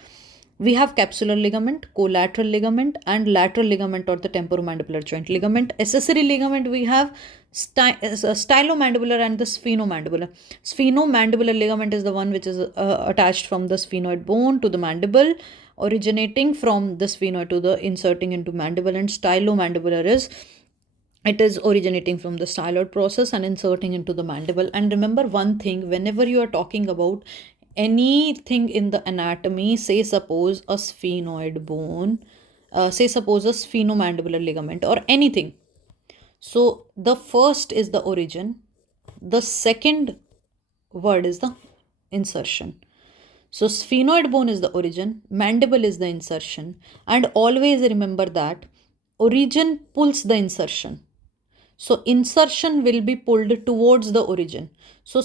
We have capsular ligament, collateral ligament, and lateral ligament or the temporomandibular joint ligament. Accessory ligament, we have stylomandibular and the sphenomandibular. Sphenomandibular ligament is the one which is attached from the sphenoid bone to the mandible, originating from the sphenoid to the inserting into mandible, and stylomandibular is originating from the styloid process and inserting into the mandible. And remember one thing, whenever you are talking about anything in the anatomy, say suppose a sphenoid bone, say suppose a sphenomandibular ligament or anything. So the first is the origin, the second word is the insertion. So sphenoid bone is the origin, mandible is the insertion, and always remember that origin pulls the insertion. So insertion will be pulled towards the origin. So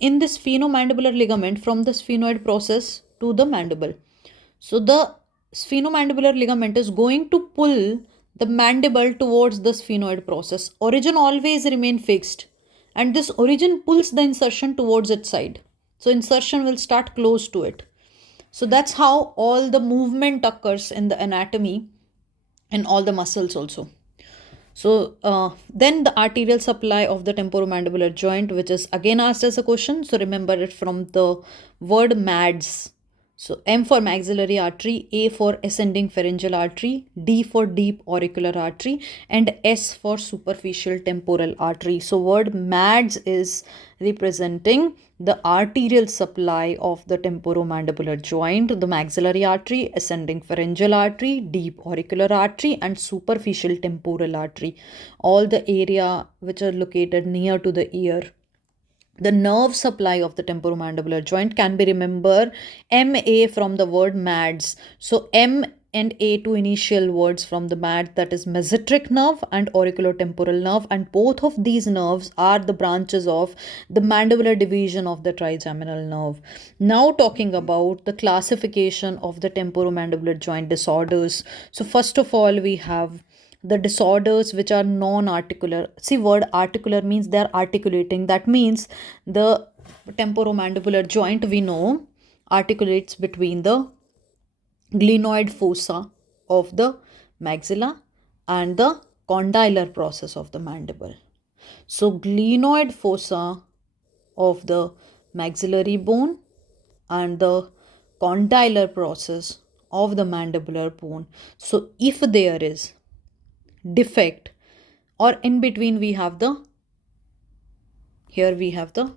in this sphenomandibular ligament, from the sphenoid process to the mandible. So the sphenomandibular ligament is going to pull the mandible towards the sphenoid process. Origin always remain fixed, and this origin pulls the insertion towards its side. So insertion will start close to it. So that's how all the movement occurs in the anatomy and all the muscles also. So then the arterial supply of the temporomandibular joint, which is again asked as a question. So remember it from the word MADS. So M for maxillary artery, A for ascending pharyngeal artery, D for deep auricular artery, and S for superficial temporal artery. So word MADS is representing the arterial supply of the temporomandibular joint, the maxillary artery, ascending pharyngeal artery, deep auricular artery, and superficial temporal artery. All the area which are located near to the ear. The nerve supply of the temporomandibular joint can be remember MA from the word MADS. So M and A, two initial words from the MAD, that is mesenteric nerve and auriculotemporal nerve, and both of these nerves are the branches of the mandibular division of the trigeminal nerve. Now talking about the classification of the temporomandibular joint disorders. So first of all, we have the disorders which are non-articular. See, word articular means they are articulating. That means the temporomandibular joint, we know, articulates between the glenoid fossa of the maxilla and the condylar process of the mandible. So glenoid fossa of the maxillary bone and the condylar process of the mandibular bone. So if there is defect, or in between we have the, here we have the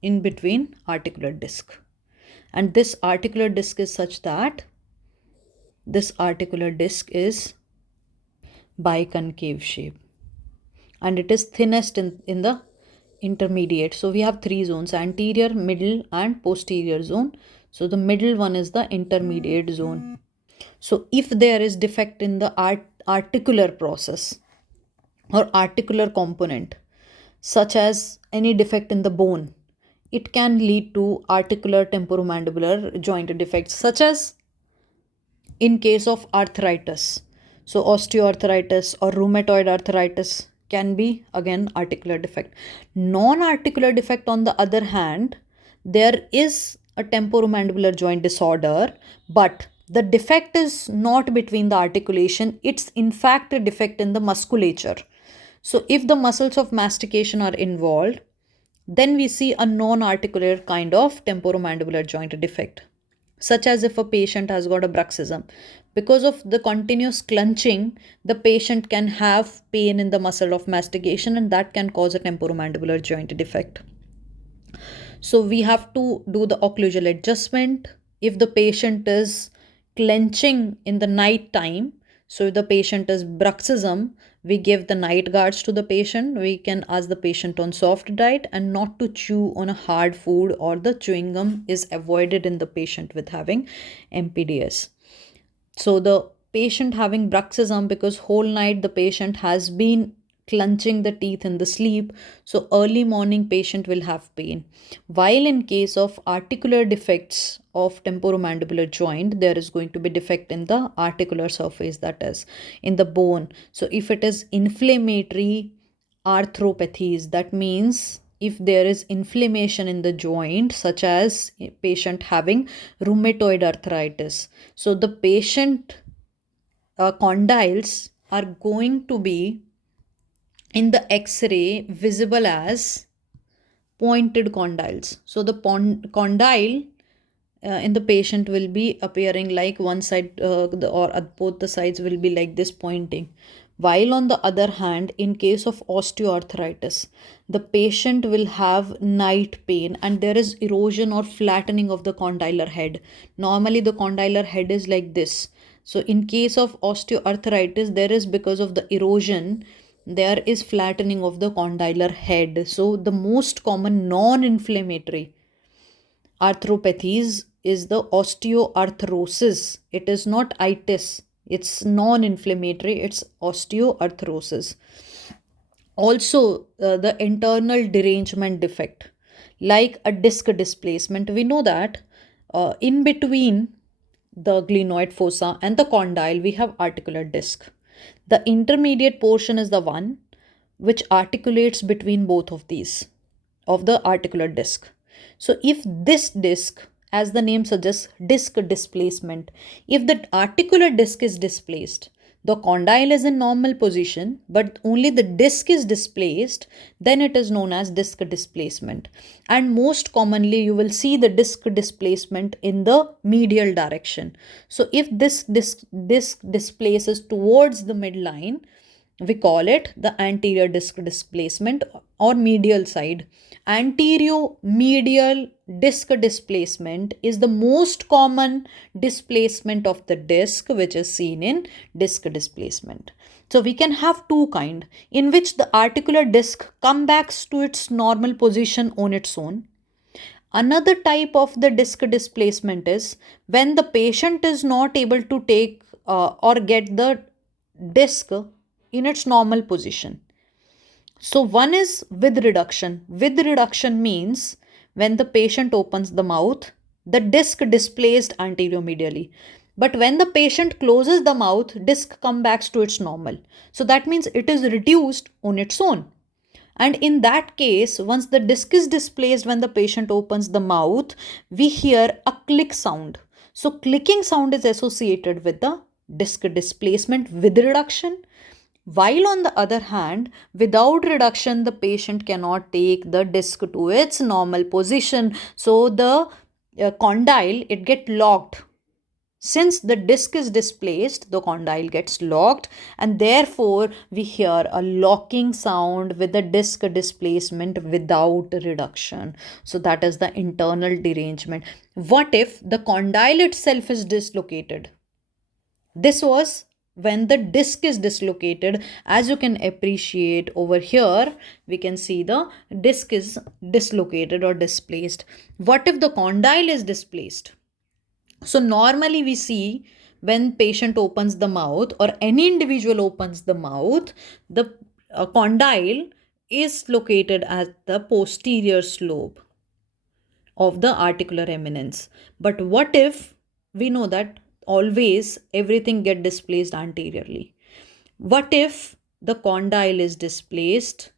in between articular disc, and this articular disc is such that this articular disc is biconcave shape and it is thinnest in the intermediate. So we have three zones: anterior, middle, and posterior zone. So the middle one is the intermediate zone. So if there is defect in the articular process or articular component, such as any defect in the bone, it can lead to articular temporomandibular joint defects, such as in case of arthritis. So osteoarthritis or rheumatoid arthritis can be again articular defect. Non-articular defect, on the other hand, there is a temporomandibular joint disorder, but the defect is not between the articulation, it's in fact a defect in the musculature. So if the muscles of mastication are involved, then we see a non-articular kind of temporomandibular joint defect, such as if a patient has got a bruxism. Because of the continuous clenching, the patient can have pain in the muscle of mastication, and that can cause a temporomandibular joint defect. So we have to do the occlusal adjustment. If the patient is clenching in the night time, so if the patient is bruxism, we give the night guards to the patient. We can ask the patient on soft diet and not to chew on a hard food, or the chewing gum is avoided in the patient with having MPDS. So the patient having bruxism, because whole night the patient has been clenching the teeth in the sleep, so early morning patient will have pain. While in case of articular defects of temporomandibular joint, there is going to be defect in the articular surface, that is in the bone. So if it is inflammatory arthropathies, that means if there is inflammation in the joint, such as a patient having rheumatoid arthritis, so the patient condyles are going to be in the x-ray visible as pointed condyles. So the condyle in the patient will be appearing like one side or both the sides will be like this pointing. While on the other hand, in case of osteoarthritis, the patient will have night pain and there is erosion or flattening of the condylar head. Normally the condylar head is like this. So in case of osteoarthritis, there is, because of the erosion, there is flattening of the condylar head. So the most common non-inflammatory arthropathies is the osteoarthrosis. It is not itis. It's non-inflammatory. It's osteoarthrosis. Also, the internal derangement defect, like a disc displacement. We know that in between the glenoid fossa and the condyle, we have articular disc. The intermediate portion is the one which articulates between both of these, of the articular disc. So if this disc, as the name suggests, disc displacement, if the articular disc is displaced, the condyle is in normal position, but only the disc is displaced, then it is known as disc displacement. And most commonly, you will see the disc displacement in the medial direction. So if this disc displaces towards the midline, we call it the anterior disc displacement or medial side. Anterior medial disc displacement is the most common displacement of the disc which is seen in disc displacement. So we can have two kind in which the articular disc comes back to its normal position on its own. Another type of the disc displacement is when the patient is not able to take or get the disc in its normal position. So one is with reduction. With reduction means when the patient opens the mouth, the disc displaced anterior-medially. But when the patient closes the mouth, disc comes back to its normal. So that means it is reduced on its own. And in that case, once the disc is displaced when the patient opens the mouth, we hear a click sound. So clicking sound is associated with the disc displacement with reduction. While on the other hand, without reduction, the patient cannot take the disc to its normal position. So the condyle, it gets locked. Since the disc is displaced, the condyle gets locked, and therefore we hear a locking sound with the disc displacement without reduction. So that is the internal derangement. What if the condyle itself is dislocated? This was when the disc is dislocated. As you can appreciate over here, we can see the disc is dislocated or displaced. What if the condyle is displaced? So normally we see when patient opens the mouth or any individual opens the mouth, the condyle is located at the posterior slope of the articular eminence. But what if we know that always everything get displaced anteriorly? What if the condyle is displaced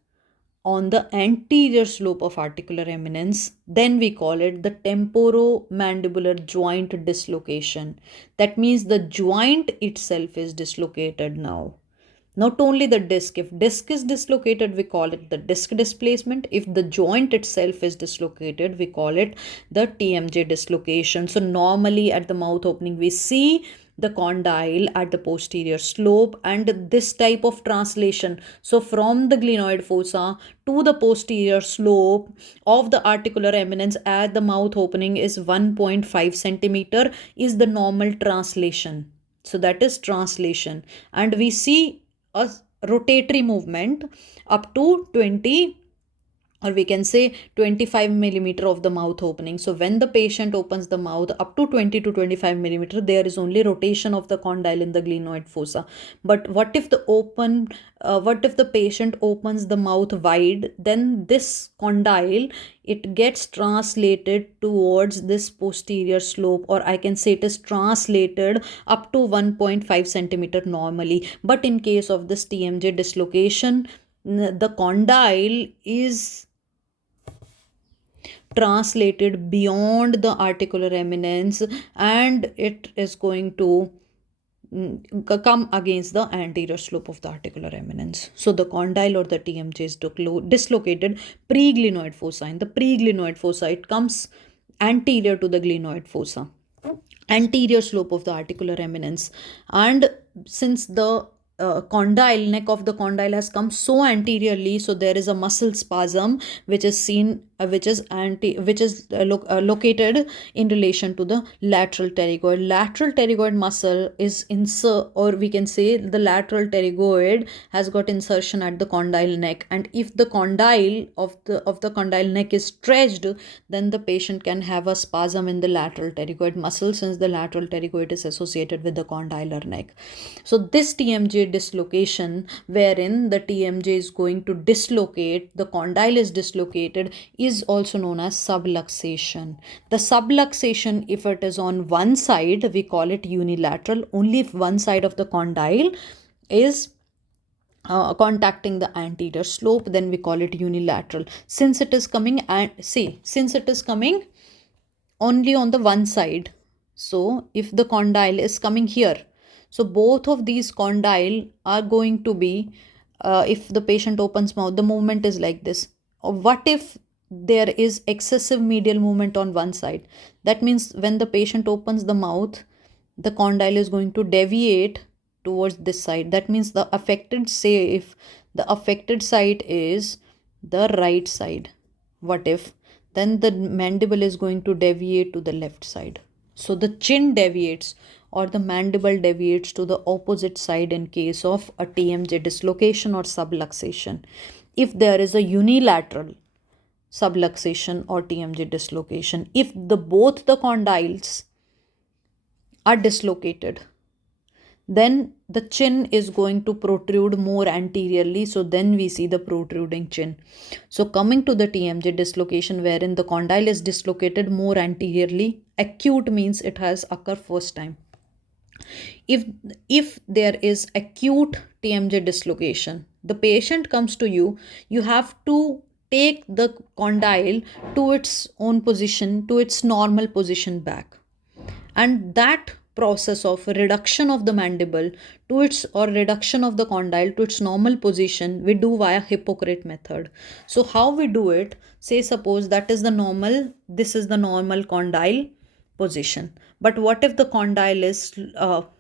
on the anterior slope of articular eminence? Then we call it the temporomandibular joint dislocation. That means the joint itself is dislocated now. Not only the disc, if disc is dislocated, we call it the disc displacement. If the joint itself is dislocated, we call it the TMJ dislocation. So normally at the mouth opening, we see the condyle at the posterior slope, and this type of translation, so from the glenoid fossa to the posterior slope of the articular eminence at the mouth opening is 1.5 centimeter is the normal translation. So that is translation, and we see a rotatory movement up to 20, or we can say 25 millimeter of the mouth opening. So when the patient opens the mouth up to 20 to 25 millimeter, there is only rotation of the condyle in the glenoid fossa. But what if the patient opens the mouth wide? Then this condyle, it gets translated towards this posterior slope, or I can say it is translated up to 1.5 centimeter normally. But in case of this TMJ dislocation, the condyle is translated beyond the articular eminence, and it is going to come against the anterior slope of the articular eminence. So the condyle or the TMJ is dislocated pre-glenoid fossa. In the pre-glenoid fossa, it comes anterior to the glenoid fossa, anterior slope of the articular eminence. And since the condyle, neck of the condyle has come so anteriorly, so there is a muscle spasm which is seen, located in relation to the lateral pterygoid. Lateral pterygoid muscle is or we can say the lateral pterygoid has got insertion at the condyle neck, and if the condyle of the condyle neck is stretched, then the patient can have a spasm in the lateral pterygoid muscle, since the lateral pterygoid is associated with the condylar neck. So this TMJ dislocation, wherein the TMJ is going to dislocate, the condyle is dislocated, is also known as subluxation. The subluxation, if it is on one side, we call it unilateral. Only if one side of the condyle is contacting the anterior slope, then we call it unilateral. Since it is coming only on the one side, so if the condyle is coming here, So both of these condyle are going to be, if the patient opens mouth, the movement is like this. What if there is excessive medial movement on one side? That means when the patient opens the mouth, the condyle is going to deviate towards this side. That means the affected, say if the affected side is the right side, what if then the mandible is going to deviate to the left side? So the chin deviates or the mandible deviates to the opposite side in case of a TMJ dislocation or subluxation. If there is a unilateral subluxation or TMJ dislocation, if the both the condyles are dislocated, then the chin is going to protrude more anteriorly. So then we see the protruding chin. So coming to the TMJ dislocation, wherein the condyle is dislocated more anteriorly, acute means it has occurred first time. If there is acute TMJ dislocation, the patient comes to you, you have to take the condyle to its own position, to its normal position back. And that process of reduction of the mandible to its, or reduction of the condyle to its normal position, we do via Hypocrite method. So how we do it? Say suppose that is the normal, this is the normal condyle position. But what if the condyle is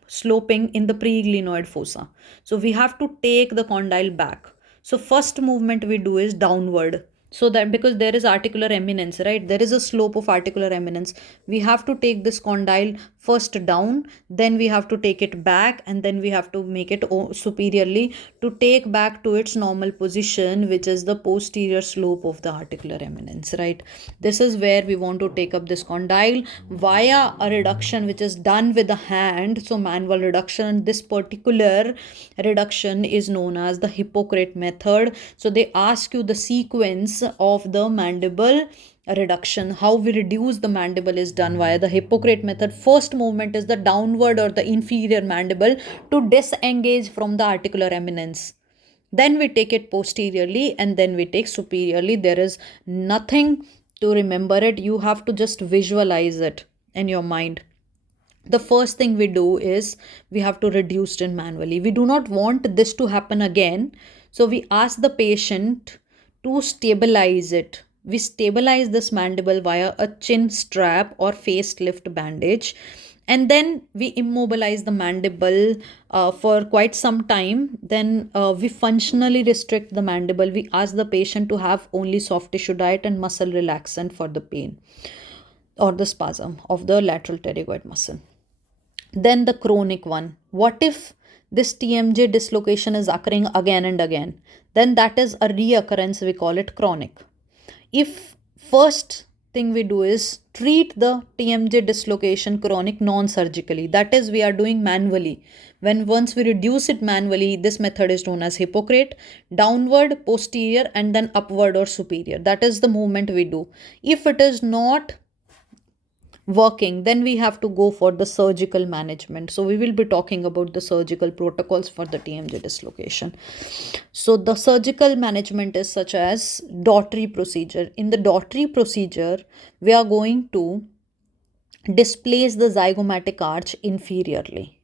sloping in the preglenoid fossa? So we have to take the condyle back. So first movement we do is downward. So that because there is articular eminence, right? There is a slope of articular eminence. We have to take this condyle first down, then we have to take it back, and then we have to make it superiorly to take back to its normal position, which is the posterior slope of the articular eminence, right? This is where we want to take up this condyle via a reduction which is done with the hand. So manual reduction, this particular reduction is known as the Hypocrite method. So they ask you the sequence of the mandible reduction. How we reduce the mandible is done via the Hypocrite method. First movement is the downward or the inferior mandible to disengage from the articular eminence. Then we take it posteriorly and then we take superiorly. There is nothing to remember it. You have to just visualize it in your mind. The first thing we do is we have to reduce it manually. We do not want this to happen again. So we ask the patient to stabilize it. We stabilize this mandible via a chin strap or facelift bandage. And then we immobilize the mandible for quite some time. Then we functionally restrict the mandible. We ask the patient to have only soft tissue diet and muscle relaxant for the pain or the spasm of the lateral pterygoid muscle. Then the chronic one. What if this TMJ dislocation is occurring again and again? Then that is a reoccurrence. We call it chronic. If first thing we do is treat the TMJ dislocation chronic non-surgically, that is we are doing manually. Once we reduce it manually, this method is known as Hypocrite. Downward, posterior, and then upward or superior. That is the movement we do. If it is not working, then we have to go for the surgical management. So we will be talking about the surgical protocols for the TMJ dislocation. So the surgical management is such as Daughtry procedure. In the Daughtry procedure, we are going to displace the zygomatic arch inferiorly.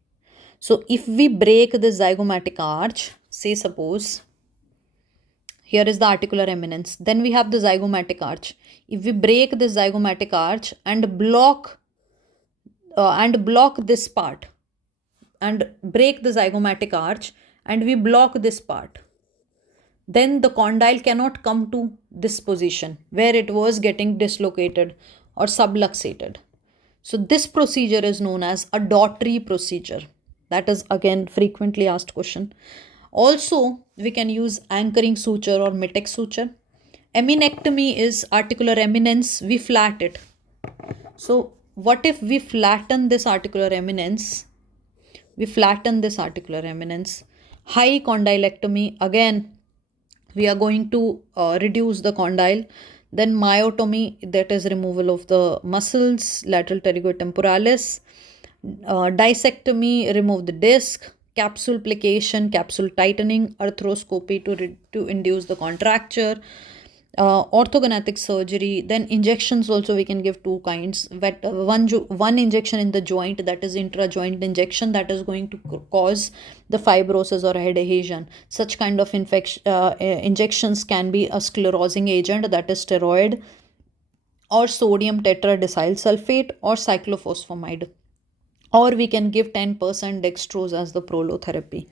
So if we break the zygomatic arch, say suppose here is the articular eminence, then we have the zygomatic arch. If we break the zygomatic arch and block this part and break the zygomatic arch and we block this part, then the condyle cannot come to this position where it was getting dislocated or subluxated. So this procedure is known as a Daughtry procedure. That is again frequently asked question. Also, we can use anchoring suture or Mitex suture. Eminectomy is articular eminence. We flat it. So what if we flatten this articular eminence? We flatten this articular eminence. High condylectomy, again, we are going to reduce the condyle. Then myotomy, that is removal of the muscles, lateral pterygoid temporalis. Dissectomy, remove the disc. Capsule plication, capsule tightening, arthroscopy to induce the contracture. orthognathic surgery. Then injections also we can give two kinds. One injection in the joint, that is intra-joint injection, that is going to cause the fibrosis or adhesion. Such kind of injections can be a sclerosing agent, that is steroid, or sodium tetradecyl sulfate, or cyclophosphamide, or we can give 10% dextrose as the prolotherapy.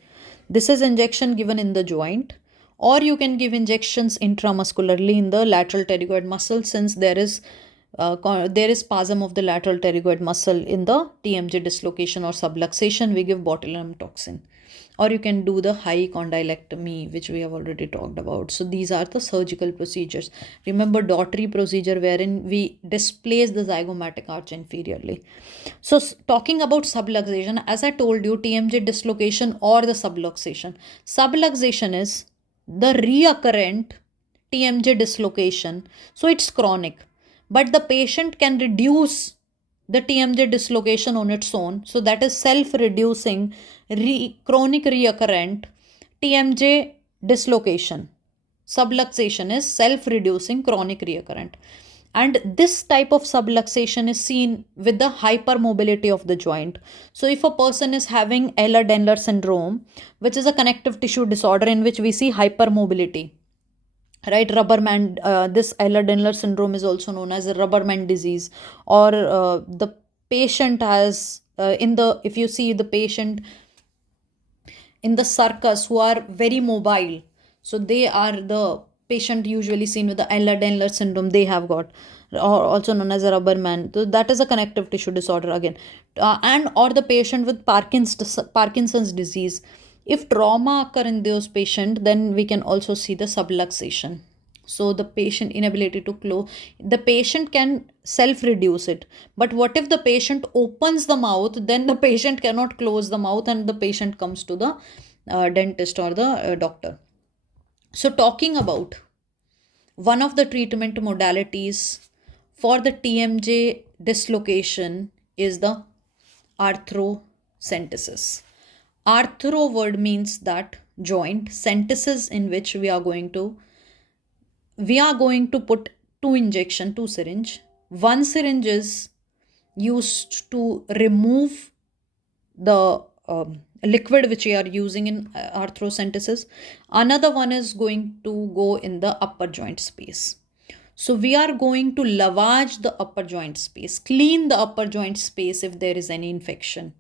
This is injection given in the joint, or you can give injections intramuscularly in the lateral pterygoid muscle, since there is spasm of the lateral pterygoid muscle in the TMJ dislocation or subluxation. We give botulinum toxin, or you can do the high condylectomy, which we have already talked about. So these are the surgical procedures. Remember Daughtry procedure, wherein we displace the zygomatic arch inferiorly. So talking about subluxation, as I told you, TMJ dislocation or the subluxation. Subluxation is the recurrent TMJ dislocation. So it's chronic, but the patient can reduce the TMJ dislocation on its own. So that is self-reducing chronic recurrent TMJ dislocation. Subluxation is self-reducing chronic recurrent. And this type of subluxation is seen with the hypermobility of the joint. So if a person is having Ehlers-Danlos syndrome, which is a connective tissue disorder in which we see hypermobility, right? Rubberman, this Ehlers-Danlos syndrome is also known as a Rubberman disease, or the patient has, if you see the patient in the circus who are very mobile, so they are the patient usually seen with the Ehlers-Danlos syndrome, they have got, or also known as a Rubberman. So that is a connective tissue disorder again, and or the patient with Parkinson's disease. If trauma occur in those patients, then we can also see the subluxation. So the patient inability to close, the patient can self-reduce it. But what if the patient opens the mouth, then the patient cannot close the mouth and the patient comes to the dentist or the doctor. So talking about one of the treatment modalities for the TMJ dislocation is the arthrocentesis. Arthro word means that joint, centesis in which we are going to put two syringe. One syringe is used to remove the liquid which we are using in arthrocentesis. Another one is going to go in the upper joint space. So we are going to lavage the upper joint space, clean the upper joint space if there is any infection.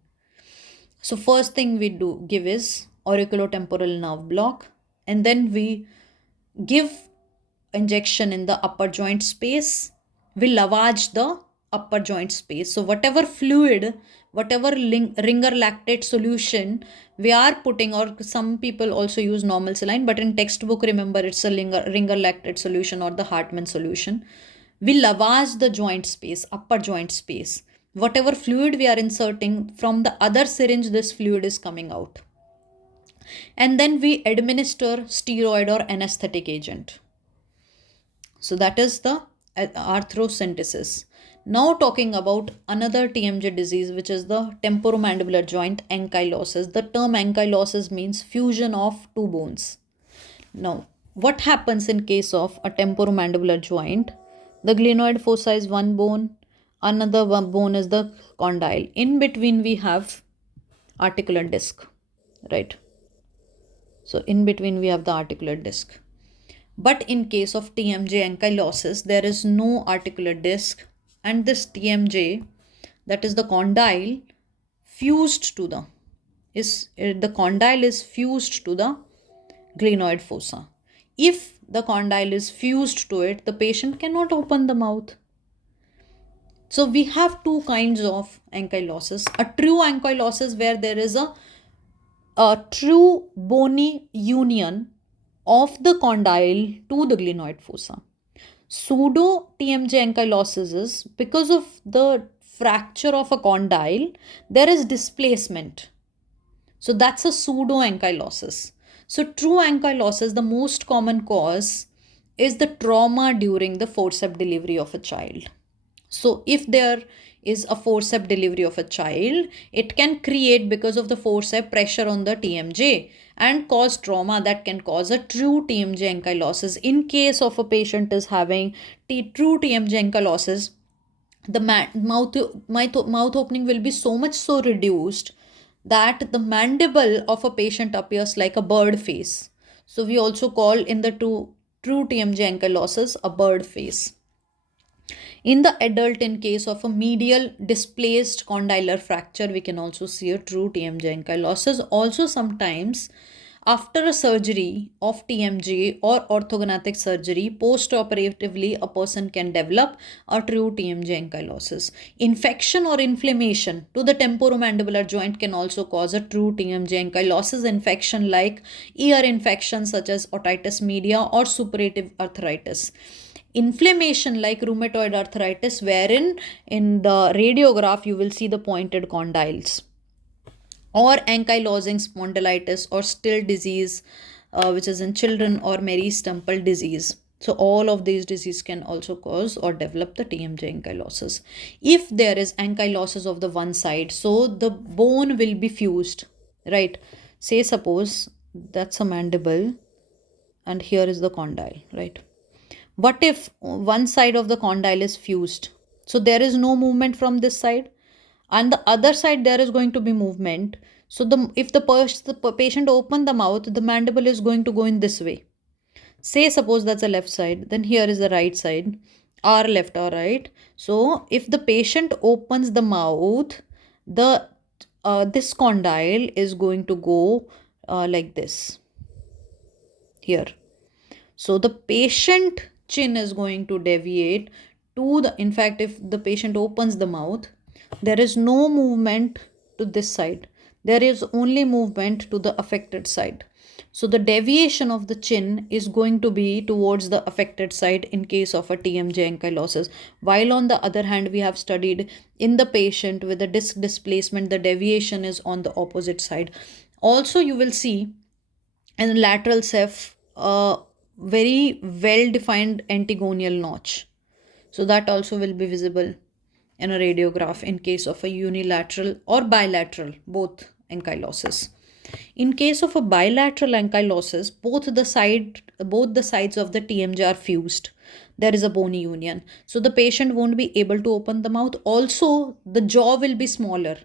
So first thing we give is auriculotemporal nerve block, and then we give injection in the upper joint space. We lavage the upper joint space. So whatever fluid, whatever ringer lactate solution we are putting, or some people also use normal saline, but in textbook, remember, it's a ringer lactate solution or the Hartmann solution. We lavage the joint space, upper joint space. Whatever fluid we are inserting from the other syringe, this fluid is coming out. And then we administer steroid or anesthetic agent. So that is the arthrocentesis. Now talking about another TMJ disease, which is the temporomandibular joint ankylosis. The term ankylosis means fusion of two bones. Now, what happens in case of a temporomandibular joint? The glenoid fossa is one bone, another one bone is the condyle. In between we have articular disc, right? So in between we have the articular disc. But in case of TMJ ankylosis, there is no articular disc, and this TMJ, that is the condyle, fused to the condyle is fused to the glenoid fossa. If the condyle is fused to it, the patient cannot open the mouth. So we have two kinds of ankylosis. A true ankylosis, where there is a true bony union of the condyle to the glenoid fossa. Pseudo TMJ ankylosis is because of the fracture of a condyle, there is displacement. So that's a pseudo ankylosis. So true ankylosis, the most common cause is the trauma during the forceps delivery of a child. So if there is a forceps delivery of a child, it can create, because of the forceps, pressure on the TMJ and cause trauma that can cause a true TMJ ankylosis. In case of a patient is having true TMJ ankylosis, the mouth opening will be so much so reduced that the mandible of a patient appears like a bird face. So we also call in the true TMJ ankylosis a bird face. In the adult, in case of a medial displaced condylar fracture, we can also see a true TMJ ankylosis. Also, sometimes after a surgery of TMJ or orthognathic surgery, post-operatively, a person can develop a true TMJ ankylosis. Infection or inflammation to the temporomandibular joint can also cause a true TMJ ankylosis. Infection like ear infections such as otitis media or suppurative arthritis. Inflammation like rheumatoid arthritis, wherein in the radiograph you will see the pointed condyles, or ankylosing spondylitis or still disease, which is in children, or Marie-Stempel disease. So all of these diseases can also cause or develop the TMJ ankylosis. If there is ankylosis of the one side, so the bone will be fused, right? Say suppose that's a mandible and here is the condyle, right? What if one side of the condyle is fused? So there is no movement from this side, and the other side there is going to be movement. So if the patient open the mouth, the mandible is going to go in this way. Say suppose that's the left side, then here is the right side, or left or right. So if the patient opens the mouth, the this condyle is going to go like this here. So the patient chin is going to deviate to the, in fact, if the patient opens the mouth, there is no movement to this side. There is only movement to the affected side. So the deviation of the chin is going to be towards the affected side in case of a TMJ ankylosis. While on the other hand, we have studied in the patient with the disc displacement, the deviation is on the opposite side. Also, you will see in lateral ceph, very well defined antigonial notch. So that also will be visible in a radiograph in case of a unilateral or bilateral, both ankylosis. In case of a bilateral ankylosis, both the sides of the TMJ are fused. There is a bony union. So the patient won't be able to open the mouth. Also, the jaw will be smaller.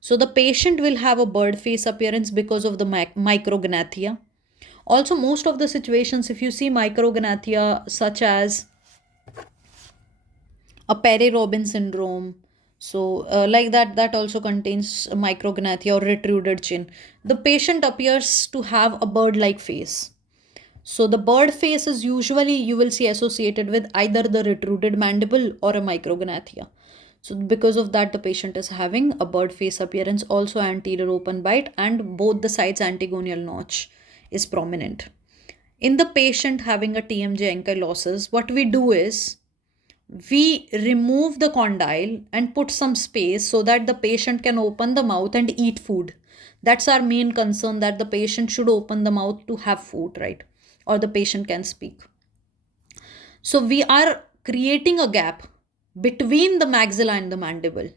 So the patient will have a bird face appearance because of the micrognathia. Also, most of the situations, if you see micrognathia such as a Perry-Robin syndrome, so like that also contains micrognathia or retruded chin. The patient appears to have a bird-like face. So the bird face is usually, you will see, associated with either the retruded mandible or a micrognathia. So because of that, the patient is having a bird face appearance, also anterior open bite, and both the sides antigonial notch is prominent. In the patient having a TMJ ankylosis, what we do is we remove the condyle and put some space so that the patient can open the mouth and eat food. That's our main concern, that the patient should open the mouth to have food, right? Or the patient can speak. So we are creating a gap between the maxilla and the mandible.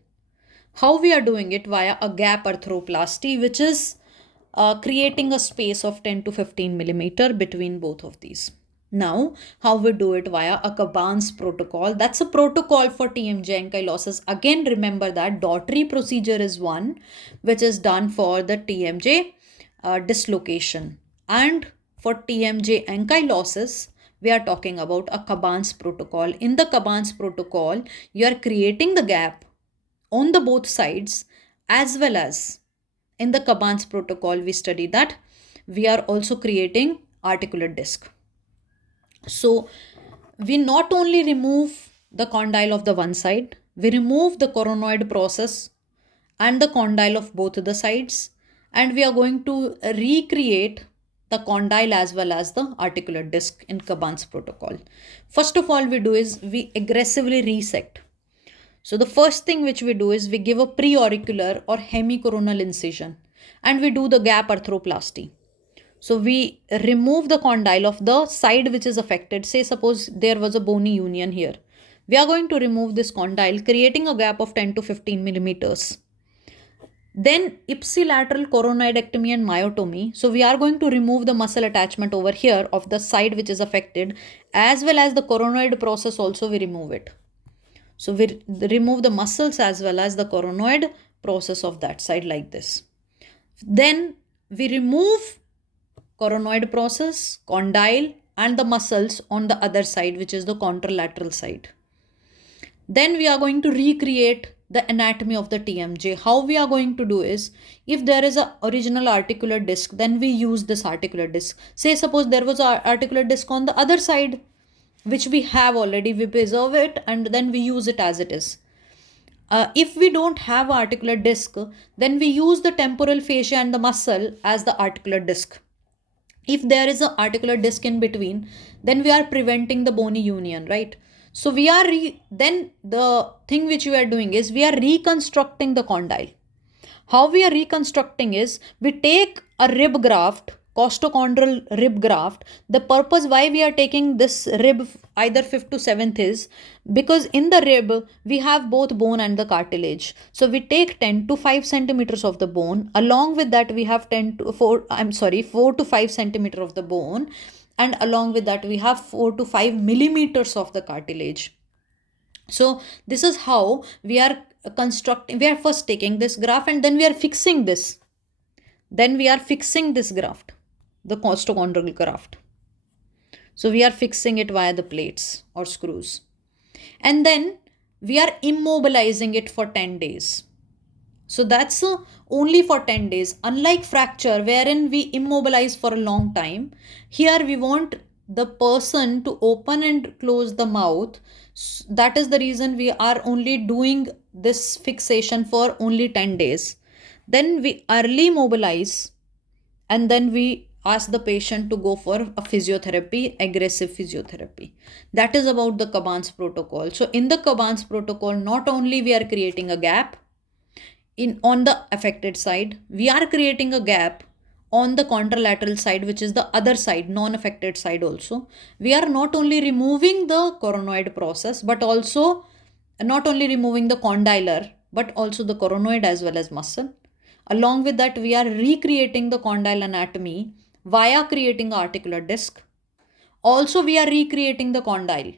How we are doing it? Via a gap arthroplasty, which is creating a space of 10 to 15 millimeter between both of these. Now, how we do it? Via a Caban's protocol. That's a protocol for TMJ ankylosis. Again, remember that Daughtry procedure is one which is done for the TMJ dislocation. And for TMJ ankylosis, we are talking about a Caban's protocol. In the Caban's protocol, you are creating the gap on the both sides, as well as in the Caban's protocol, we study that we are also creating articulate disc. So we not only remove the condyle of the one side, we remove the coronoid process and the condyle of both the sides, and we are going to recreate the condyle as well as the articulate disc in Caban's protocol. First of all, we do is we aggressively resect. So the first thing which we do is we give a preauricular or hemicoronal incision, and we do the gap arthroplasty. So we remove the condyle of the side which is affected. Say suppose there was a bony union here. We are going to remove this condyle, creating a gap of 10 to 15 millimeters. Then ipsilateral coronoidectomy and myotomy. So we are going to remove the muscle attachment over here of the side which is affected, as well as the coronoid process also we remove it. So we remove the muscles as well as the coronoid process of that side like this. Then we remove coronoid process, condyle and the muscles on the other side, which is the contralateral side. Then we are going to recreate the anatomy of the TMJ. How we are going to do is, if there is a original articular disc, then we use this articular disc. Say suppose there was an articular disc on the other side, which we have already, we preserve it and then we use it as it is. If we don't have articular disc, then we use the temporal fascia and the muscle as the articular disc. If there is an articular disc in between, then we are preventing the bony union, right? So we are then the thing which we are doing is we are reconstructing the condyle. How we are reconstructing is we take a rib graft, costochondral rib graft. The purpose why we are taking this rib either 5th to 7th is because in the rib we have both bone and the cartilage. So we take 10 to 5 centimeters of the bone. Along with that we have 4 to 5 centimeter of the bone. And along with that we have 4 to 5 millimeters of the cartilage. So this is how we are constructing. We are first taking this graft and then we are fixing this. Then we are fixing this graft, the costochondral graft. So we are fixing it via the plates or screws. And then we are immobilizing it for 10 days. So that's only for 10 days. Unlike fracture, wherein we immobilize for a long time, here we want the person to open and close the mouth. That is the reason we are only doing this fixation for only 10 days. Then we early mobilize and then we ask the patient to go for a physiotherapy, aggressive physiotherapy. That is about the Caban's protocol. So in the Caban's protocol, not only we are creating a gap on the affected side, we are creating a gap on the contralateral side, which is the other side, non-affected side also. We are not only removing the coronoid process, but also not only removing the condylar, but also the coronoid as well as muscle. Along with that, we are recreating the condyle anatomy via creating an articular disc. Also, we are recreating the condyle,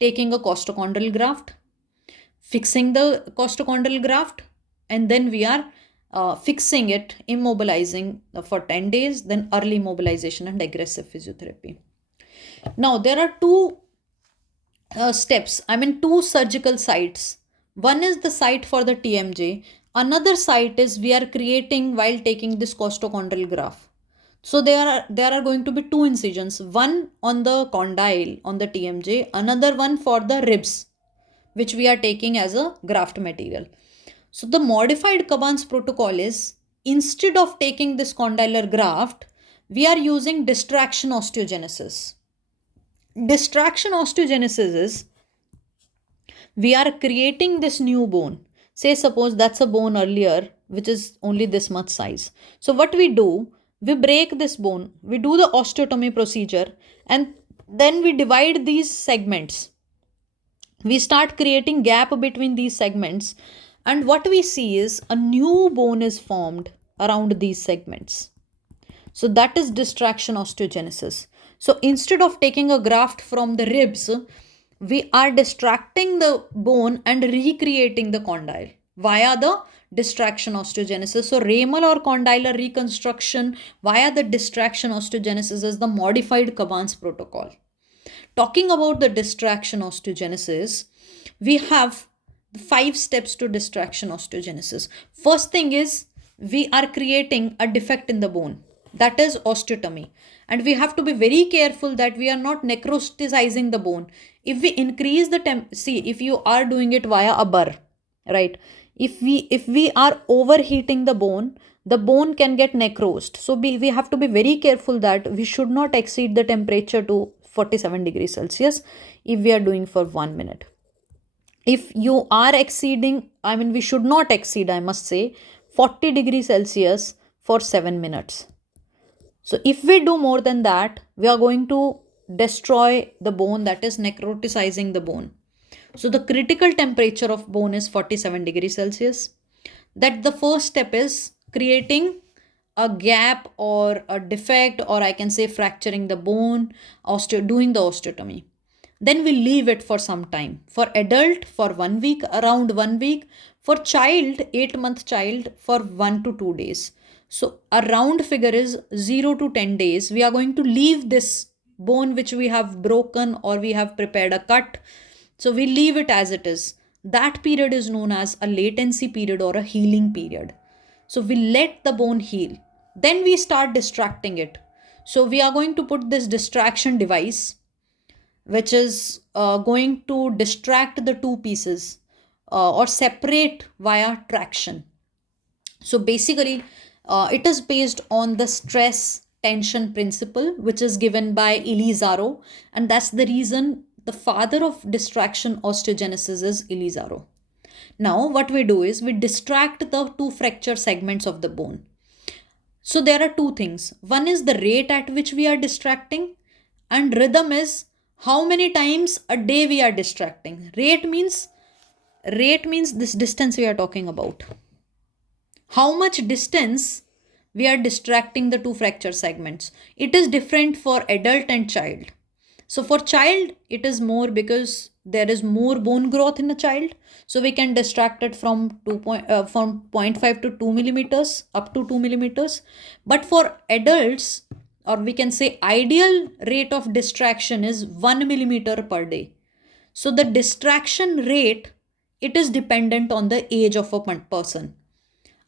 taking a costochondral graft, fixing the costochondral graft, and then we are fixing it, immobilizing for 10 days, then early mobilization and aggressive physiotherapy. Now, there are two steps, two surgical sites. One is the site for the TMJ. Another site is we are creating while taking this costochondral graft. So there are going to be two incisions, one on the condyle on the TMJ, another one for the ribs, which we are taking as a graft material. So the modified Caban's protocol is, instead of taking this condylar graft, we are using distraction osteogenesis. Distraction osteogenesis is, we are creating this new bone. Say suppose that's a bone earlier, which is only this much size. So what we do, we break this bone, we do the osteotomy procedure, and then we divide these segments. We start creating gap between these segments, and what we see is a new bone is formed around these segments. So that is distraction osteogenesis. So instead of taking a graft from the ribs, we are distracting the bone and recreating the condyle via the distraction osteogenesis. So ramal or condylar reconstruction via the distraction osteogenesis is the modified Caban's protocol. Talking about the distraction osteogenesis, we have 5 steps to distraction osteogenesis. First thing is, we are creating a defect in the bone. That is osteotomy. And we have to be very careful that we are not necrosizing the bone. If we increase the if you are doing it via a burr, right? If we are overheating the bone can get necrosed. So we have to be very careful that we should not exceed the temperature to 47 degrees Celsius if we are doing for 1 minute. If you are exceeding, we should not exceed, 40 degrees Celsius for 7 minutes. So if we do more than that, we are going to destroy the bone, that is necrotizing the bone. So the critical temperature of bone is 47 degrees Celsius. That the first step is creating a gap or a defect, or I can say fracturing the bone, doing the osteotomy. Then we leave it for some time. For adult, for 1 week, around 1 week. For child, 8-month child, for 1 to 2 days. So a round figure is 0 to 10 days. We are going to leave this bone which we have broken or we have prepared a cut. So we leave it as it is. That period is known as a latency period or a healing period. So we let the bone heal. Then we start distracting it. So we are going to put this distraction device, which is going to distract the two pieces or separate via traction. So basically, it is based on the stress tension principle, which is given by Elizaro, and that's the reason the father of distraction osteogenesis is Elizaro. Now, what we do is we distract the two fracture segments of the bone. So there are two things. One is the rate at which we are distracting, and rhythm is how many times a day we are distracting. Rate means this distance we are talking about. How much distance we are distracting the two fracture segments. It is different for adult and child. So for child, it is more because there is more bone growth in a child. So we can distract it from 0.5 to 2 millimeters up to 2 millimeters. But for adults, or we can say ideal rate of distraction is 1 millimeter per day. So the distraction rate, it is dependent on the age of a person.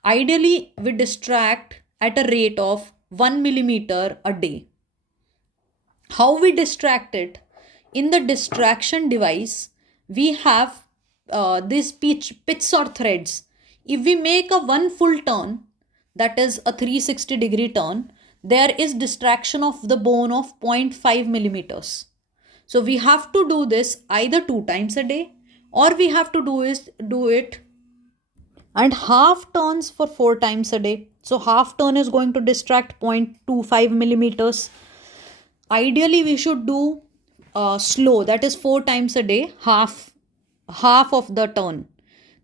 Ideally, we distract at a rate of 1 millimeter a day. How we distract it? In the distraction device, we have these pits or threads. If we make a one full turn, that is a 360-degree turn, there is distraction of the bone of 0.5 millimeters. So we have to do this either 2 times a day, or we have to do it and half turns for 4 times a day. So half turn is going to distract 0.25 millimeters. Ideally, we should do slow, that is 4 times a day, half of the turn,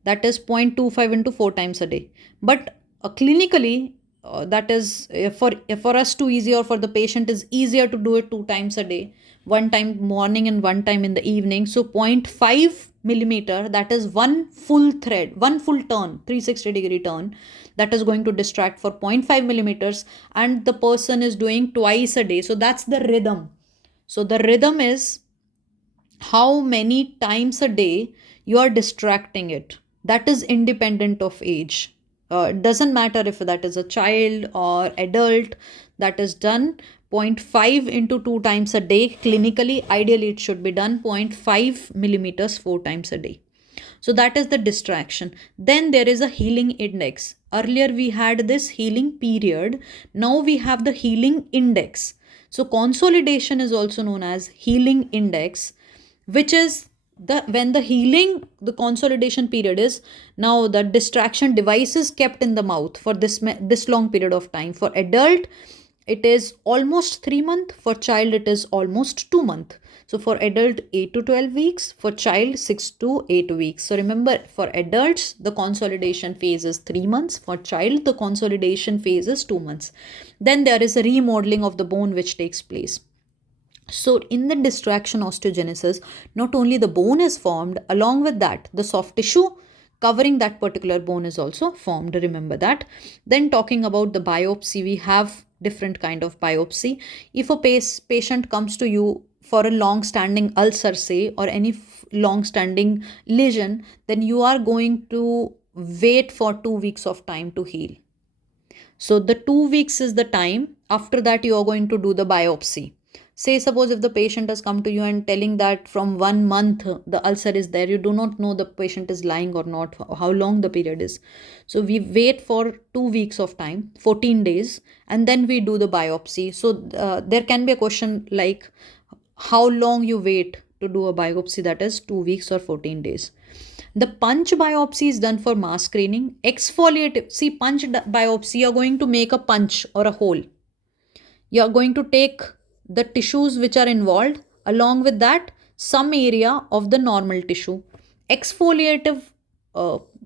that is 0.25 into 4 times a day. But clinically, that is for us too easy, or for the patient is easier to do it 2 times a day, one time morning and one time in the evening. So 0.5 millimeter, that is one full thread, one full turn, 360-degree turn, that is going to distract for 0.5 millimeters, and the person is doing twice a day. So that's the rhythm. So the rhythm is how many times a day you are distracting it. That is independent of age. It doesn't matter if that is a child or adult. That is done 0.5 into 2 times a day. Clinically, ideally it should be done 0.5 millimeters 4 times a day. So that is the distraction. Then there is a healing index. Earlier we had this healing period. Now we have the healing index. So consolidation is also known as healing index, which is when the consolidation period is, now the distraction device is kept in the mouth for this long period of time. For adult, it is almost 3 months. For child, it is almost 2 months. So for adult, 8 to 12 weeks. For child, 6 to 8 weeks. So remember, for adults, the consolidation phase is 3 months. For child, the consolidation phase is 2 months. Then there is a remodeling of the bone which takes place. So in the distraction osteogenesis, not only the bone is formed, along with that, the soft tissue covering that particular bone is also formed. Remember that. Then talking about the biopsy, we have different kind of biopsy. If a patient comes to you for a long-standing ulcer, say, or any long-standing lesion, then you are going to wait for 2 weeks of time to heal. So the 2 weeks is the time. After that, you are going to do the biopsy. Say suppose if the patient has come to you and telling that from 1 month the ulcer is there, you do not know the patient is lying or not, how long the period is. So we wait for 2 weeks of time, 14 days, and then we do the biopsy. So there can be a question like how long you wait to do a biopsy, that is 2 weeks or 14 days. The punch biopsy is done for mass screening. Exfoliative, see, punch biopsy, you are going to make a punch or a hole. You are going to take the tissues which are involved, along with that some area of the normal tissue. exfoliative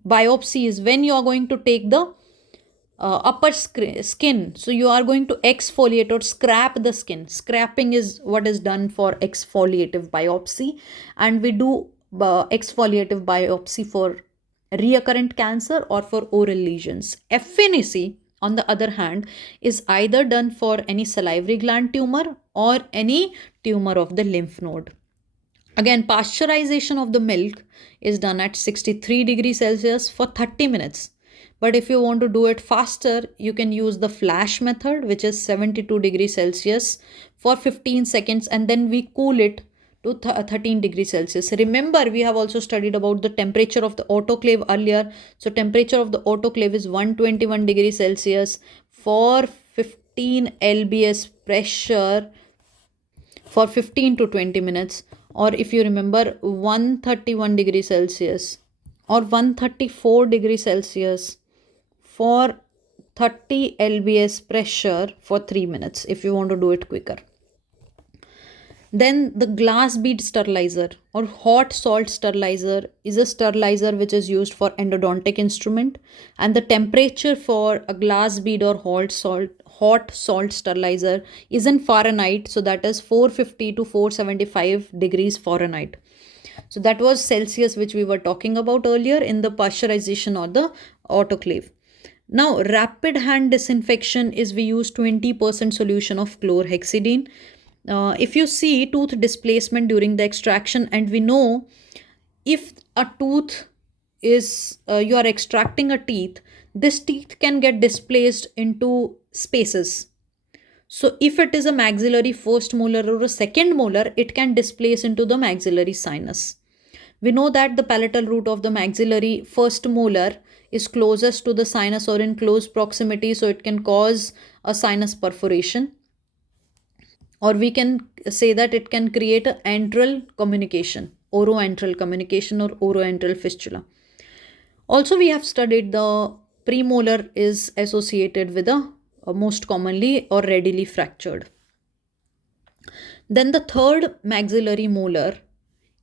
biopsy is when you are going to take the upper skin. So you are going to exfoliate or scrap the skin. Scrapping is what is done for exfoliative biopsy, and we do exfoliative biopsy for recurrent cancer or for oral lesions. FNAC, on the other hand, is either done for any salivary gland tumor or any tumor of the lymph node. Again, pasteurization of the milk is done at 63 degrees Celsius for 30 minutes. But if you want to do it faster, you can use the flash method, which is 72 degrees Celsius for 15 seconds, and then we cool it to 13 degrees Celsius. Remember, we have also studied about the temperature of the autoclave earlier. So temperature of the autoclave is 121 degrees Celsius for 15 lbs pressure for 15 to 20 minutes. Or if you remember, 131 degrees Celsius or 134 degrees Celsius for 30 lbs pressure for 3 minutes if you want to do it quicker. Then the glass bead sterilizer or hot salt sterilizer is a sterilizer which is used for endodontic instrument, and the temperature for a glass bead or hot salt sterilizer is in Fahrenheit, so that is 450 to 475 degrees Fahrenheit. So that was Celsius, which we were talking about earlier in the pasteurization or the autoclave. Now, rapid hand disinfection is we use 20% solution of chlorhexidine. If you see tooth displacement during the extraction, and we know if a tooth is, you are extracting a teeth, this teeth can get displaced into spaces. So if it is a maxillary first molar or a second molar, it can displace into the maxillary sinus. We know that the palatal root of the maxillary first molar is closest to the sinus or in close proximity, so it can cause a sinus perforation. Or we can say that it can create an antral communication, oroantral communication or oroantral fistula. Also, we have studied the premolar is associated with the most commonly or readily fractured. Then the third maxillary molar,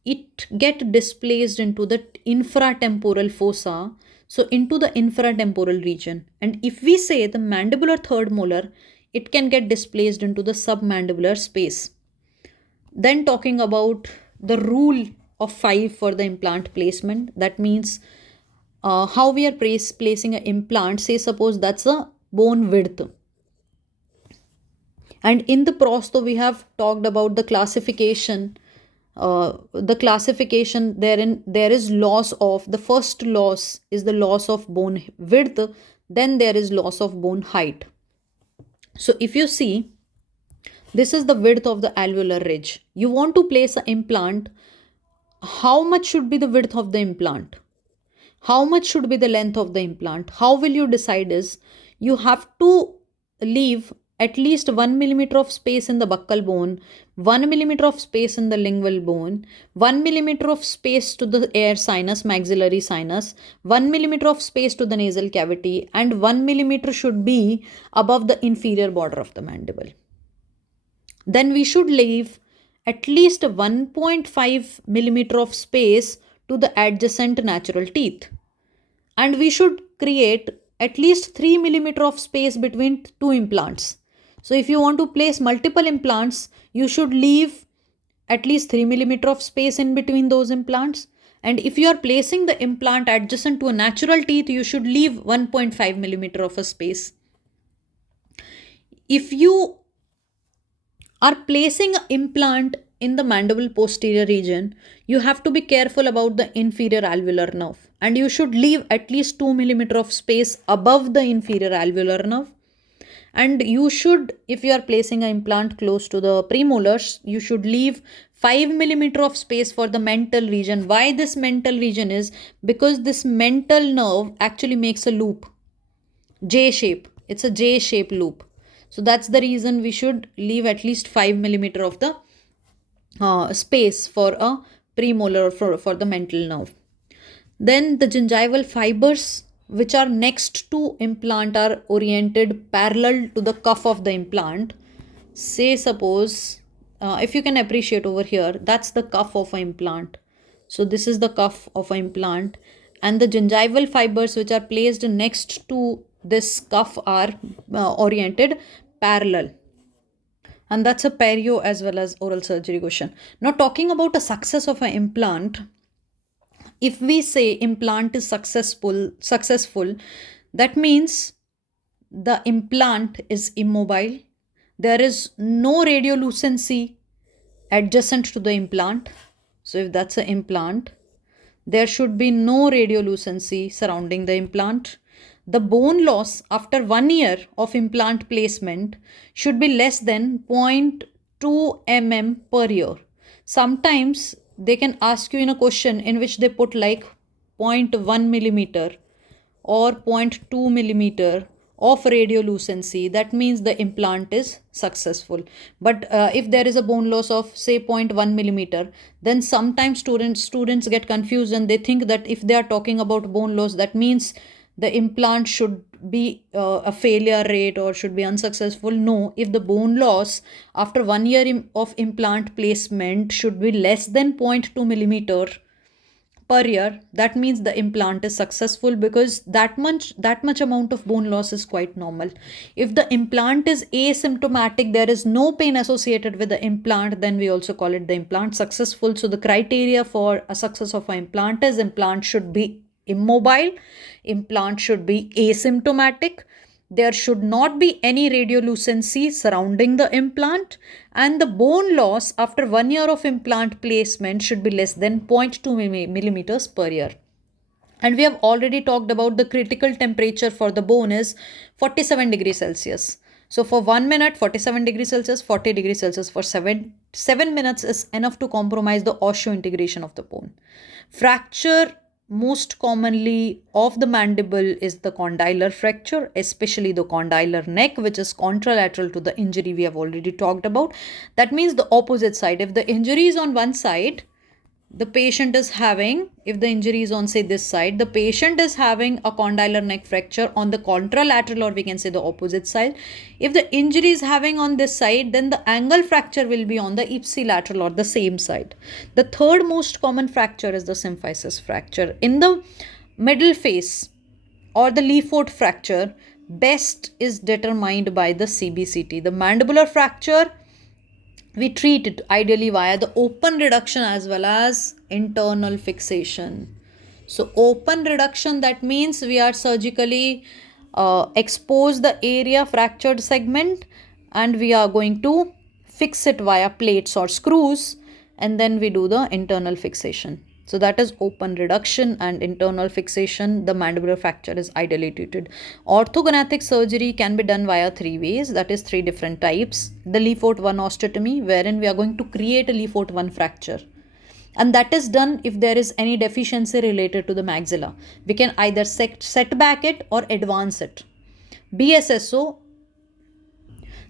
it get displaced into the infratemporal fossa, so into the infratemporal region. And if we say the mandibular third molar, it can get displaced into the submandibular space. Then talking about the rule of 5 for the implant placement, that means how we are placing an implant. Say suppose that's a bone width, and in the prosto we have talked about the classification. Therein there is loss of, the first loss is the loss of bone width, then there is loss of bone height. So if you see, this is the width of the alveolar ridge. You want to place an implant. How much should be the width of the implant? How much should be the length of the implant? How will you decide is, you have to leave at least 1 millimeter of space in the buccal bone, 1 millimeter of space in the lingual bone, 1 millimeter of space to the air sinus, maxillary sinus, 1 millimeter of space to the nasal cavity, and 1 millimeter should be above the inferior border of the mandible. Then we should leave at least 1.5 millimeter of space to the adjacent natural teeth. And we should create at least 3 millimeter of space between two implants. So if you want to place multiple implants, you should leave at least 3 millimeter of space in between those implants. And if you are placing the implant adjacent to a natural teeth, you should leave 1.5 millimeter of a space. If you are placing an implant in the mandible posterior region, you have to be careful about the inferior alveolar nerve, and you should leave at least 2 millimeter of space above the inferior alveolar nerve. And you should, if you are placing an implant close to the premolars, you should leave 5 millimeter of space for the mental region. Why this mental region is? Because this mental nerve actually makes a loop, J shape. It's a J shape loop. So that's the reason we should leave at least 5 millimeter of the space for a premolar for the mental nerve. Then the gingival fibers which are next to implant are oriented parallel to the cuff of the implant. Say suppose, if you can appreciate over here, that's the cuff of an implant. So this is the cuff of an implant, and the gingival fibers which are placed next to this cuff are oriented parallel. And that's a perio as well as oral surgery question. Now talking about a success of an implant, if we say implant is successful, that means the implant is immobile. There is no radiolucency adjacent to the implant. So if that's an implant, there should be no radiolucency surrounding the implant. The bone loss after 1 year of implant placement should be less than 0.2 mm per year. Sometimes they can ask you in a question in which they put like 0.1 millimeter or 0.2 millimeter of radiolucency. That means the implant is successful. But if there is a bone loss of say 0.1 millimeter, then sometimes students get confused and they think that if they are talking about bone loss, that means the implant should be a failure rate or should be unsuccessful. No, if the bone loss after 1 year of implant placement should be less than 0.2 millimeter per year, that means the implant is successful, because that much amount of bone loss is quite normal. If the implant is asymptomatic, there is no pain associated with the implant, then we also call it the implant successful. So the criteria for a success of an implant is implant should be immobile, implant should be asymptomatic, there should not be any radiolucency surrounding the implant, and the bone loss after 1 year of implant placement should be less than 0.2 millimeters per year. And we have already talked about the critical temperature for the bone is 47 degrees Celsius. So for 1 minute, 47 degrees Celsius, 40 degrees Celsius for 7 minutes is enough to compromise the osseointegration of the bone. Fracture most commonly of the mandible is the condylar fracture, especially the condylar neck, which is contralateral to the injury we have already talked about. That means the opposite side. If the injury is on one side, the patient is having, if the injury is on say this side, the patient is having a condylar neck fracture on the contralateral, or we can say the opposite side. If the injury is having on this side, then the angle fracture will be on the ipsilateral or the same side. The third most common fracture is the symphysis fracture. In the middle face or the Lefort fracture, best is determined by the CBCT. The mandibular fracture, we treat it ideally via the open reduction as well as internal fixation. So open reduction, that means we are surgically expose the area fractured segment and we are going to fix it via plates or screws, and then we do the internal fixation. So that is open reduction and internal fixation. The mandibular fracture is ideally treated. Orthognathic surgery can be done via 3 ways, that is 3 different types. The Lefort 1 osteotomy, wherein we are going to create a Lefort 1 fracture. And that is done if there is any deficiency related to the maxilla. We can either set back it or advance it. BSSO,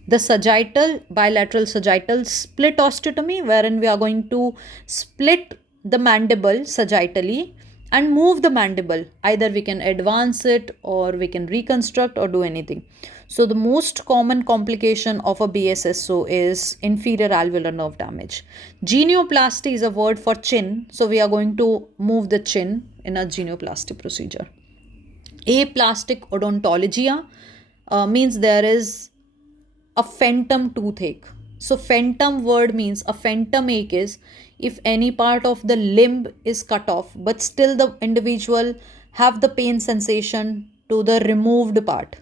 the sagittal, bilateral sagittal split osteotomy, wherein we are going to split the mandible sagittally and move the mandible. Either we can advance it or we can reconstruct or do anything. So the most common complication of a BSSO is inferior alveolar nerve damage. Genioplasty is a word for chin. So we are going to move the chin in a genioplasty procedure. Aplastic odontologia means there is a phantom toothache. So phantom word means a phantom ache is if any part of the limb is cut off, but still the individual have the pain sensation to the removed part.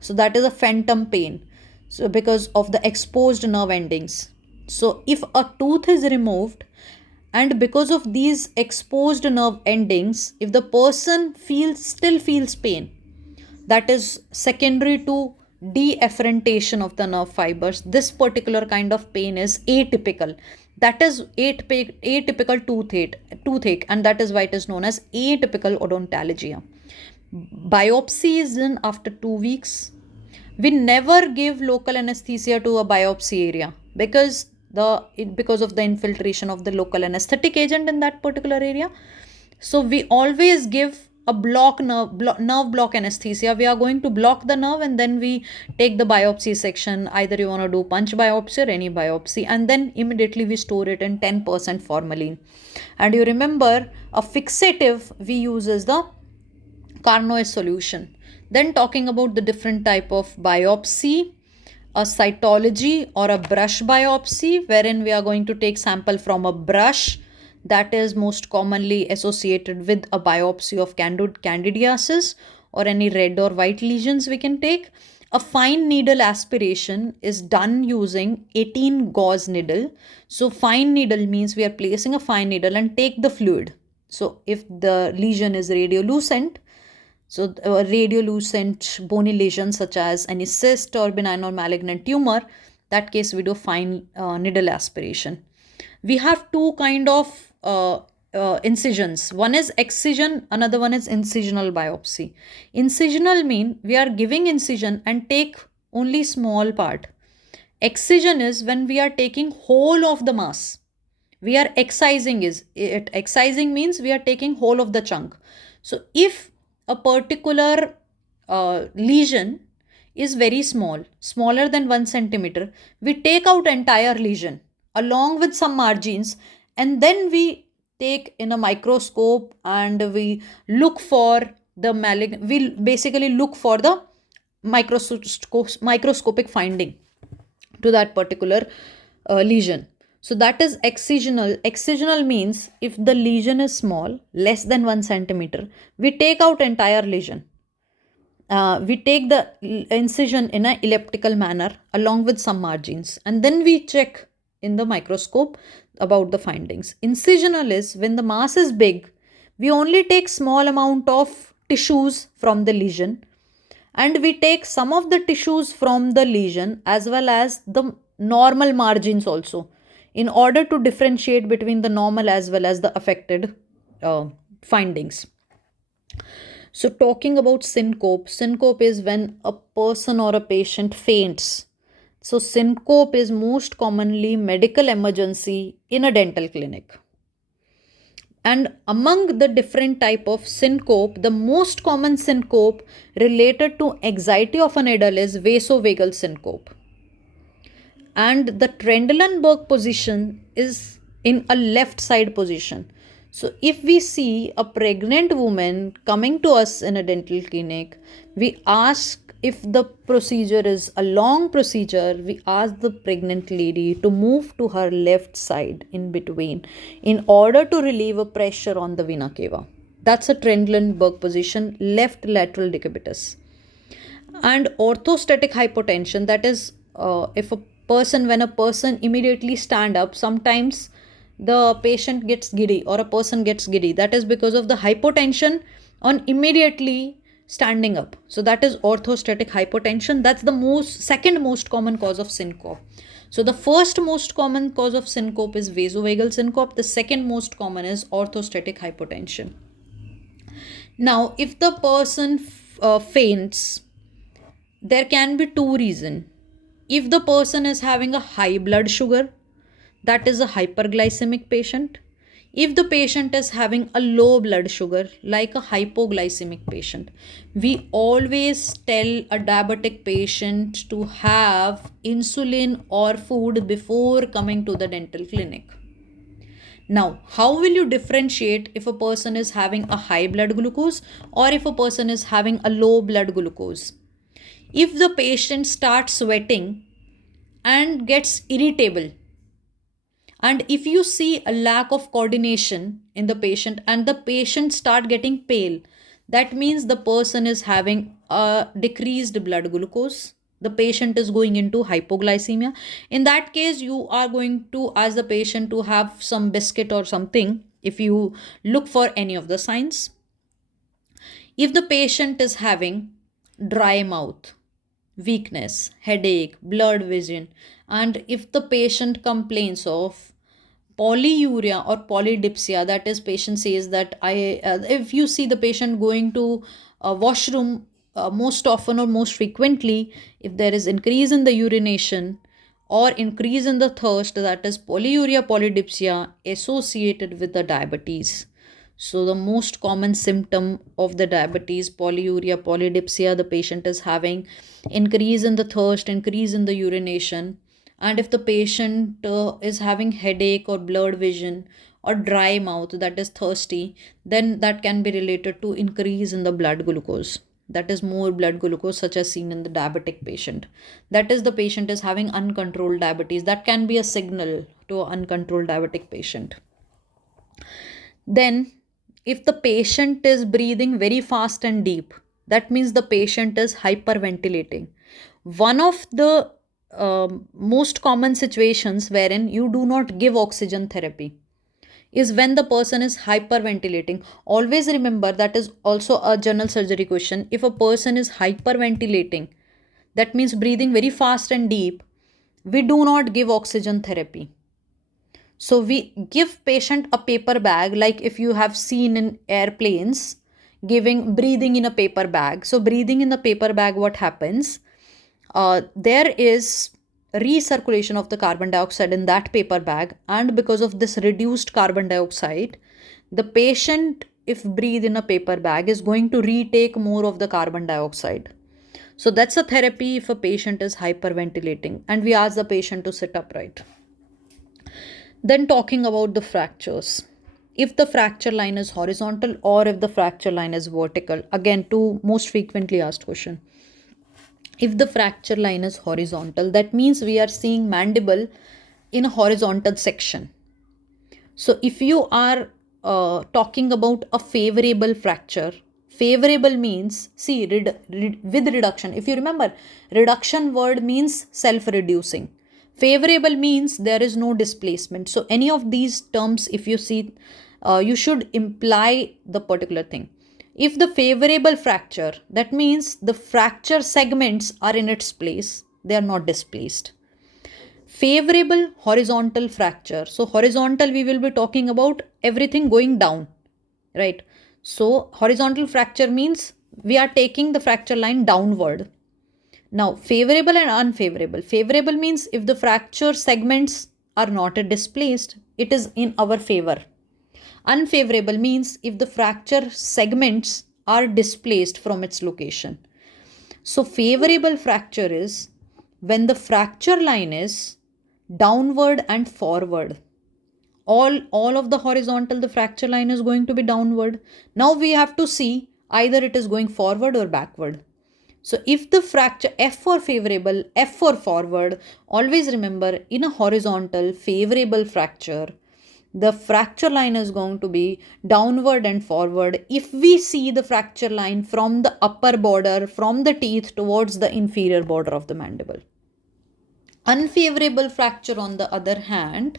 So that is a phantom pain. So because of the exposed nerve endings. So if a tooth is removed and because of these exposed nerve endings, if the person still feels pain, that is secondary to deafferentation of the nerve fibers, this particular kind of pain is atypical. That is atypical toothache, and that is why it is known as atypical odontologia. Biopsy is done after 2 weeks. We never give local anesthesia to a biopsy area because of the infiltration of the local anesthetic agent in that particular area. So we always give nerve block anesthesia. We are going to block the nerve and then we take the biopsy section. Either you want to do punch biopsy or any biopsy, and then immediately we store it in 10% formalin. And you remember, a fixative we use is the Carnoy solution. Then talking about the different type of biopsy, a cytology or a brush biopsy, wherein we are going to take sample from a brush that is most commonly associated with a biopsy of candidiasis or any red or white lesions we can take. A fine needle aspiration is done using 18 gauze needle. So fine needle means we are placing a fine needle and take the fluid. So if the lesion is radiolucent, so a radiolucent bony lesion such as any cyst or benign or malignant tumor, that case we do fine needle aspiration. We have two kind of incisions. One is excision, another one is incisional biopsy. Incisional mean we are giving incision and take only small part. Excision is when we are taking whole of the mass. We are excising excising means we are taking whole of the chunk. So if a particular lesion is very small, smaller than 1 centimeter, we take out entire lesion along with some margins, and then we take in a microscope and we look for the we basically look for the microscopic finding to that particular lesion. So that is excisional. Excisional means if the lesion is small, less than 1 centimeter, we take out entire lesion. We take the incision in an elliptical manner along with some margins, and then we check in the microscope about the findings. Incisional is when the mass is big, we only take small amount of tissues from the lesion, and we take some of the tissues from the lesion as well as the normal margins also, in order to differentiate between the normal as well as the affected findings. So talking about syncope, syncope is when a person or a patient faints. So syncope is most commonly medical emergency in a dental clinic. And among the different type of syncope, the most common syncope related to anxiety of an adult is vasovagal syncope. And the Trendelenburg position is in a left side position. So if we see a pregnant woman coming to us in a dental clinic, we ask, if the procedure is a long procedure, we ask the pregnant lady to move to her left side in between in order to relieve a pressure on the vena cava. That's a Trendelenburg position, left lateral decubitus. And orthostatic hypotension, that is when a person immediately stand up, sometimes the patient gets giddy or a person gets giddy. That is because of the hypotension on immediately standing up. So that is orthostatic hypotension. That's the second most common cause of syncope. So the first most common cause of syncope is vasovagal syncope. The second most common is orthostatic hypotension. Now, if the person faints, there can be two reasons. If the person is having a high blood sugar, that is a hyperglycemic patient. If the patient is having a low blood sugar, like a hypoglycemic patient, we always tell a diabetic patient to have insulin or food before coming to the dental clinic. Now, how will you differentiate if a person is having a high blood glucose or if a person is having a low blood glucose? If the patient starts sweating and gets irritable, and if you see a lack of coordination in the patient and the patient start getting pale, that means the person is having a decreased blood glucose. The patient is going into hypoglycemia. In that case, you are going to ask the patient to have some biscuit or something if you look for any of the signs. If the patient is having dry mouth, weakness, headache, blurred vision, and if the patient complains of polyuria or polydipsia, that is, patient says that if you see the patient going to a washroom most often or most frequently, if there is increase in the urination or increase in the thirst, that is polyuria, polydipsia associated with the diabetes. So the most common symptom of the diabetes, polyuria, polydipsia, the patient is having increase in the thirst, increase in the urination. And if the patient is having headache or blurred vision or dry mouth, that is thirsty, then that can be related to increase in the blood glucose. That is more blood glucose, such as seen in the diabetic patient. That is, the patient is having uncontrolled diabetes. That can be a signal to an uncontrolled diabetic patient. Then, if the patient is breathing very fast and deep, that means the patient is hyperventilating. One of the most common situations wherein you do not give oxygen therapy is when the person is hyperventilating. Always remember, that is also a general surgery question. If a person is hyperventilating, that means breathing very fast and deep, we do not give oxygen therapy. So we give patient a paper bag, like if you have seen in airplanes, giving breathing in a paper bag. So breathing in the paper bag, what happens? There is recirculation of the carbon dioxide in that paper bag, and because of this reduced carbon dioxide, the patient, if breathe in a paper bag, is going to retake more of the carbon dioxide. So that's a therapy if a patient is hyperventilating, and we ask the patient to sit upright. Then talking about the fractures. If the fracture line is horizontal or if the fracture line is vertical. Again, two most frequently asked question. If the fracture line is horizontal, that means we are seeing mandible in a horizontal section. So if you are talking about a favorable fracture, favorable means, see, with reduction. If you remember, reduction word means self-reducing. Favorable means there is no displacement. So any of these terms, if you see, you should imply the particular thing. If the favorable fracture, that means the fracture segments are in its place, they are not displaced. Favorable horizontal fracture. So horizontal, we will be talking about everything going down, right? So horizontal fracture means we are taking the fracture line downward. Now, favorable and unfavorable. Favorable means if the fracture segments are not displaced, it is in our favor. Unfavorable means if the fracture segments are displaced from its location. So, favorable fracture is when the fracture line is downward and forward. All of the horizontal, the fracture line is going to be downward. Now we have to see either it is going forward or backward. So if the fracture, F for favorable, F for forward, always remember, in a horizontal favorable fracture, the fracture line is going to be downward and forward if we see the fracture line from the upper border, from the teeth towards the inferior border of the mandible. Unfavorable fracture, on the other hand,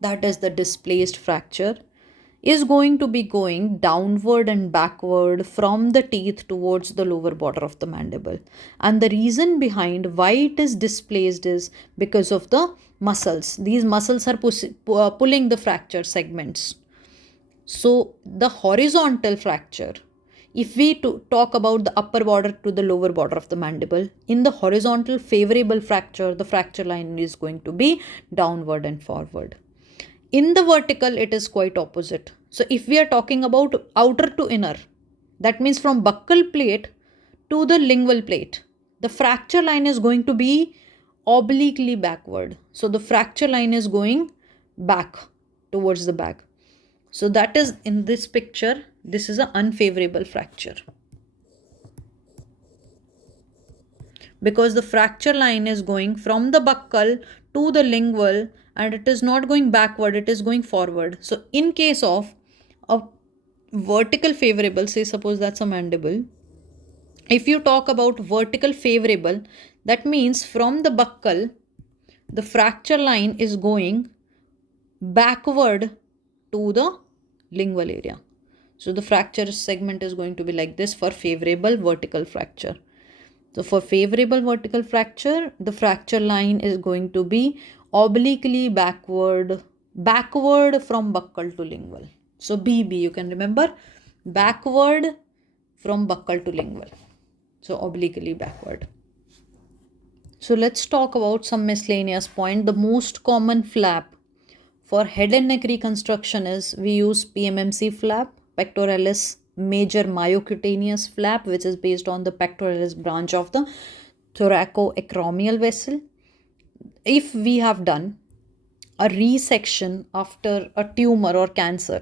that is the displaced fracture, is going to be going downward and backward from the teeth towards the lower border of the mandible. And the reason behind why it is displaced is because of the muscles. These muscles are pulling the fracture segments. So the horizontal fracture, if we talk about the upper border to the lower border of the mandible, in the horizontal favorable fracture, the fracture line is going to be downward and forward. In the vertical, it is quite opposite. So if we are talking about outer to inner, that means from buccal plate to the lingual plate, the fracture line is going to be obliquely backward. So the fracture line is going back towards the back. So that is, in this picture, this is an unfavorable fracture. Because the fracture line is going from the buccal to the lingual and it is not going backward, it is going forward. So in case of a vertical favorable, say suppose that's a mandible, if you talk about vertical favorable, that means from the buccal, the fracture line is going backward to the lingual area. So the fracture segment is going to be like this for favorable vertical fracture. So for favorable vertical fracture, the fracture line is going to be obliquely backward from buccal to lingual. So BB, you can remember, backward from buccal to lingual. So obliquely backward. So let's talk about some miscellaneous point. The most common flap for head and neck reconstruction is we use PMMC flap, pectoralis major myocutaneous flap, which is based on the pectoralis branch of the thoracoacromial vessel. If we have done a resection after a tumor or cancer,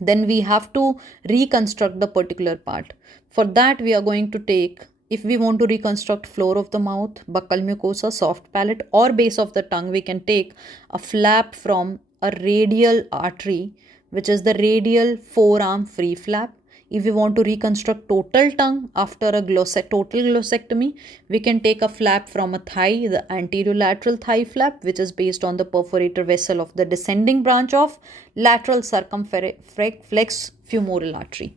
then we have to reconstruct the particular part. For that, we are going to take, if we want to reconstruct floor of the mouth, buccal mucosa, soft palate, or base of the tongue, we can take a flap from a radial artery, which is the radial forearm free flap. If we want to reconstruct total tongue after a total glossectomy, we can take a flap from a thigh, the anterolateral thigh flap, which is based on the perforator vessel of the descending branch of lateral circumflex femoral artery.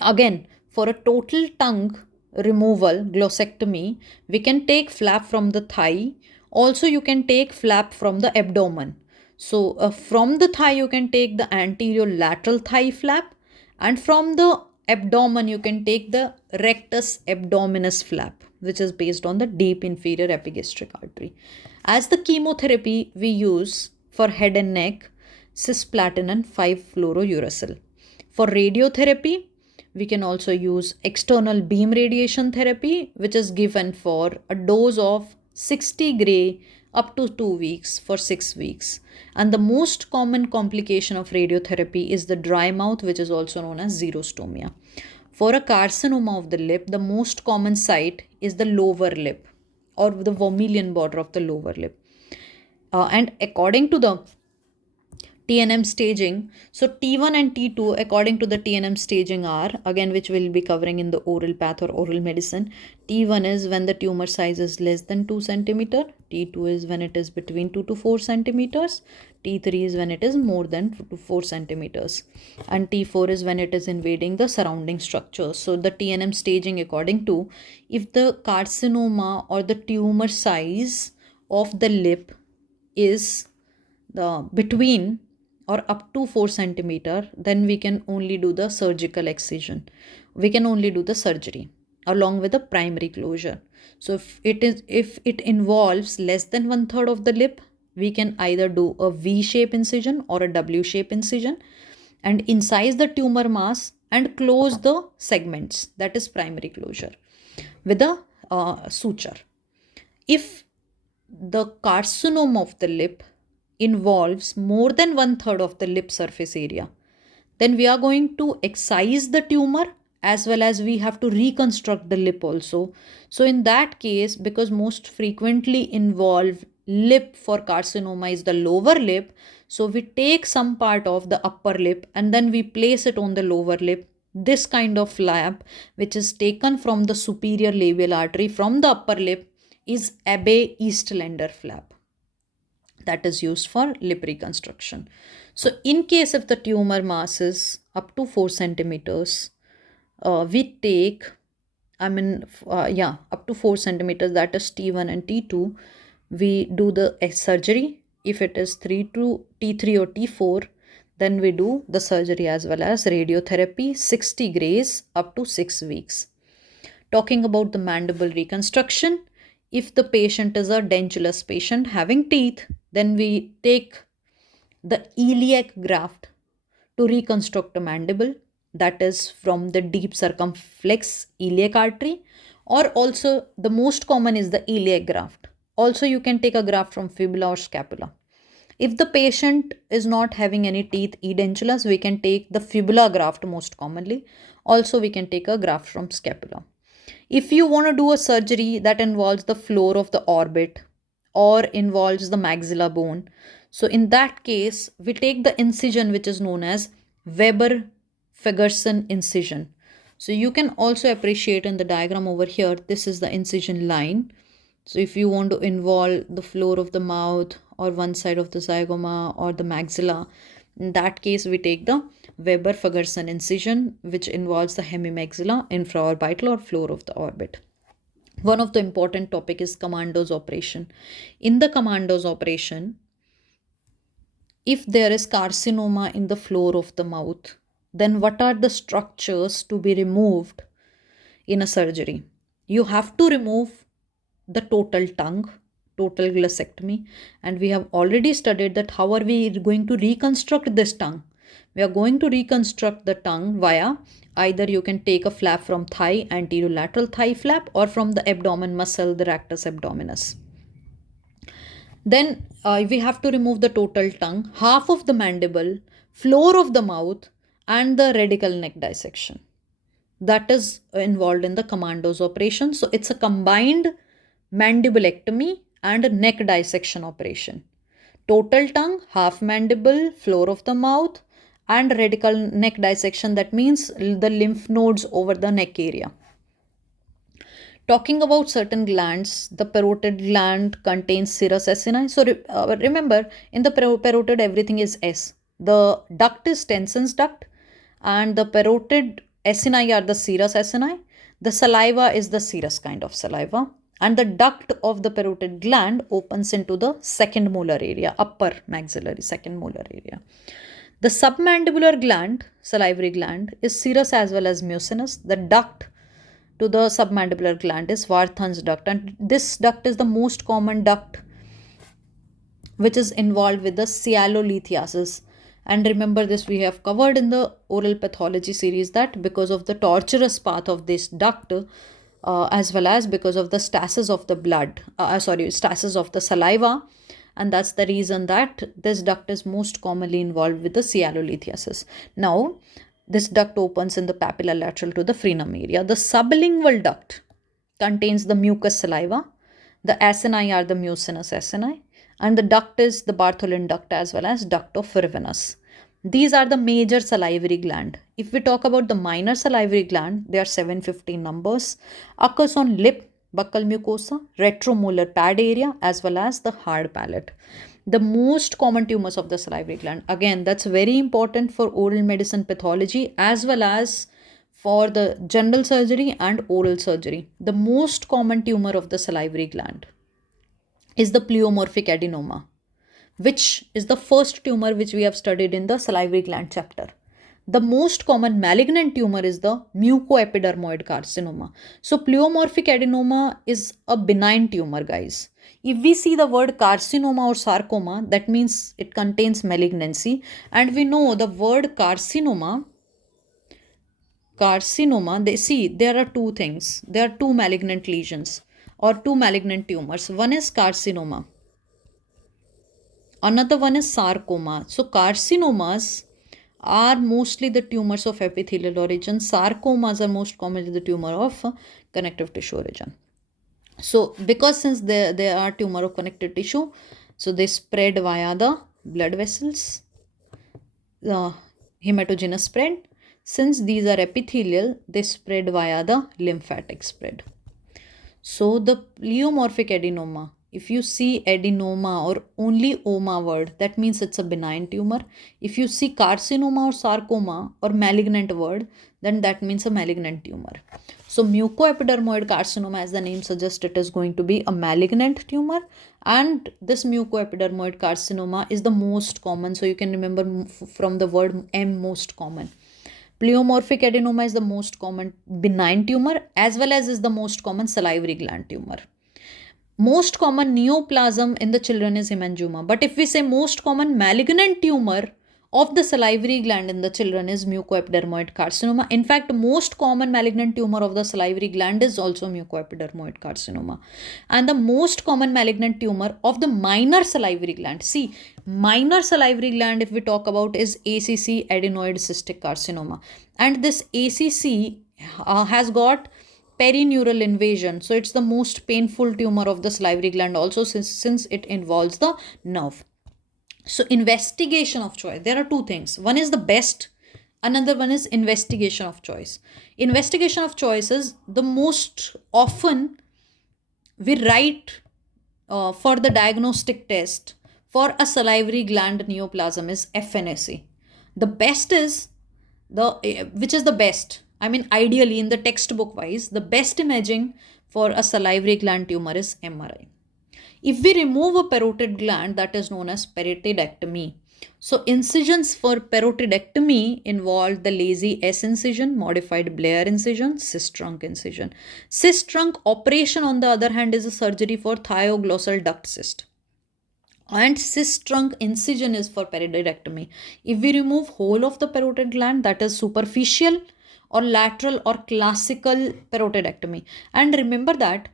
Again, for a total tongue removal, glossectomy, we can take flap from the thigh. Also, you can take flap from the abdomen. So, from the thigh, you can take the anterior lateral thigh flap, and from the abdomen, you can take the rectus abdominis flap, which is based on the deep inferior epigastric artery. As the chemotherapy we use for head and neck, cisplatin and 5-fluorouracil. For radiotherapy, we can also use external beam radiation therapy, which is given for a dose of 60 gray up to 2 weeks for 6 weeks. And the most common complication of radiotherapy is the dry mouth, which is also known as xerostomia. For a carcinoma of the lip, the most common site is the lower lip or the vermilion border of the lower lip. And according to the TNM staging, so T1 and T2 according to the TNM staging are, again, which we'll be covering in the oral path or oral medicine. T1 is when the tumor size is less than 2 cm. T2 is when it is between 2 to 4 centimeters. T3 is when it is more than 2 to 4 centimeters. And T4 is when it is invading the surrounding structures. So the TNM staging according to, if the carcinoma or the tumor size of the lip is between or up to 4 centimeter, then we can only do the surgical excision. We can only do the surgery along with the primary closure. So if it involves less than 1/3 of the lip, we can either do a V-shape incision or a W-shape incision and incise the tumor mass and close the segments, that is primary closure, with a suture. If the carcinoma of the lip involves more than 1/3 of the lip surface area, then we are going to excise the tumor as well as we have to reconstruct the lip also. So in that case, because most frequently involved lip for carcinoma is the lower lip, so we take some part of the upper lip and then we place it on the lower lip. This kind of flap, which is taken from the superior labial artery from the upper lip, is Abbe Eastlander flap. That is used for lip reconstruction. So in case if the tumor mass is up to 4 centimeters, we take, up to 4 centimeters, that is T1 and T2, we do the surgery. If it is T3 or T4, then we do the surgery as well as radiotherapy, 60 grays up to 6 weeks. Talking about the mandible reconstruction, if the patient is a dentulous patient having teeth, then we take the iliac graft to reconstruct a mandible, that is from the deep circumflex iliac artery, or also the most common is the iliac graft. Also, you can take a graft from fibula or scapula. If the patient is not having any teeth edentulous, we can take the fibula graft most commonly. Also, we can take a graft from scapula. If you want to do a surgery that involves the floor of the orbit or involves the maxilla bone, so in that case, we take the incision which is known as Weber-Ferguson incision. So you can also appreciate in the diagram over here, this is the incision line. So if you want to involve the floor of the mouth or one side of the zygoma or the maxilla, in that case, we take the Weber-Ferguson incision, which involves the hemimaxilla, infraorbital or floor of the orbit. One of the important topic is commander's operation. In the commander's operation, if there is carcinoma in the floor of the mouth, then what are the structures to be removed in a surgery? You have to remove the total tongue, total glossectomy, and we have already studied that how are we going to reconstruct this tongue. We are going to reconstruct the tongue via either you can take a flap from thigh, anterolateral thigh flap, or from the abdomen muscle, the rectus abdominis. Then we have to remove the total tongue, half of the mandible, floor of the mouth, and the radical neck dissection. That is involved in the commandos operation. So it's a combined mandibulectomy and neck dissection operation. Total tongue, half mandible, floor of the mouth, and radical neck dissection. That means the lymph nodes over the neck area. Talking about certain glands, the parotid gland contains serous acini. So remember, in the parotid, everything is S. The duct is Tenson's duct, and the parotid acini are the serous acini. The saliva is the serous kind of saliva. And the duct of the parotid gland opens into the second molar area, upper maxillary, second molar area. The submandibular gland, salivary gland, is serous as well as mucinous. The duct to the submandibular gland is Warthan's duct, and this duct is the most common duct which is involved with the sialolithiasis. And remember this, we have covered in the oral pathology series that because of the tortuous path of this duct, as well as because of the stasis of the blood, stasis of the saliva, and that's the reason that this duct is most commonly involved with the sialolithiasis. Now, this duct opens in the papilla lateral to the frenum area. The sublingual duct contains the mucous saliva. The acini are the mucinous acini. And the duct is the Bartholin duct as well as duct of Rivenus. These are the major salivary gland. If we talk about the minor salivary gland, they are 750 numbers. Occurs on lip, buccal mucosa, retromolar pad area as well as the hard palate. The most common tumors of the salivary gland. Again, that's very important for oral medicine pathology as well as for the general surgery and oral surgery. The most common tumor of the salivary gland is the pleomorphic adenoma, which is the first tumor which we have studied in the salivary gland chapter. The most common malignant tumor is the mucoepidermoid carcinoma. So pleomorphic adenoma is a benign tumor, guys. If we see the word carcinoma or sarcoma, that means it contains malignancy. And we know the word carcinoma, there are two things. There are two malignant lesions or two malignant tumors. One is carcinoma. Another one is sarcoma. So carcinomas are mostly the tumors of epithelial origin. Sarcomas are most commonly the tumor of connective tissue origin. So because since they are tumor of connective tissue, so they spread via the blood vessels, the hematogenous spread. Since these are epithelial, they spread via the lymphatic spread. So the pleomorphic adenoma, if you see adenoma or only oma word, that means it's a benign tumor. If you see carcinoma or sarcoma or malignant word, then that means a malignant tumor. So mucoepidermoid carcinoma, as the name suggests, it is going to be a malignant tumor, and this mucoepidermoid carcinoma is the most common. So you can remember from the word M, most common. Pleomorphic adenoma is the most common benign tumor as well as is the most common salivary gland tumor. Most common neoplasm in the children is hemangioma. But if we say most common malignant tumor of the salivary gland in the children is mucoepidermoid carcinoma. In fact, most common malignant tumor of the salivary gland is also mucoepidermoid carcinoma. And the most common malignant tumor of the minor salivary gland. See, minor salivary gland, if we talk about, is ACC, adenoid cystic carcinoma. And this ACC has got perineural invasion. So it's the most painful tumor of the salivary gland also since it involves the nerve. So investigation of choice. There are two things. One is the best. Another one is investigation of choice. Investigation of choice is the most often we write for the diagnostic test for a salivary gland neoplasm is FNAC. The best is which is the best? I mean, ideally in the textbook wise, the best imaging for a salivary gland tumor is MRI. If we remove a parotid gland, that is known as peritidectomy. So incisions for perotidectomy involve the lazy S incision, modified Blair incision, cyst trunk incision. Cyst trunk operation, on the other hand, is a surgery for thioglossal duct cyst. And cyst trunk incision is for periodictomy. If we remove whole of the parotid gland, that is superficial or lateral or classical parotidectomy. And remember that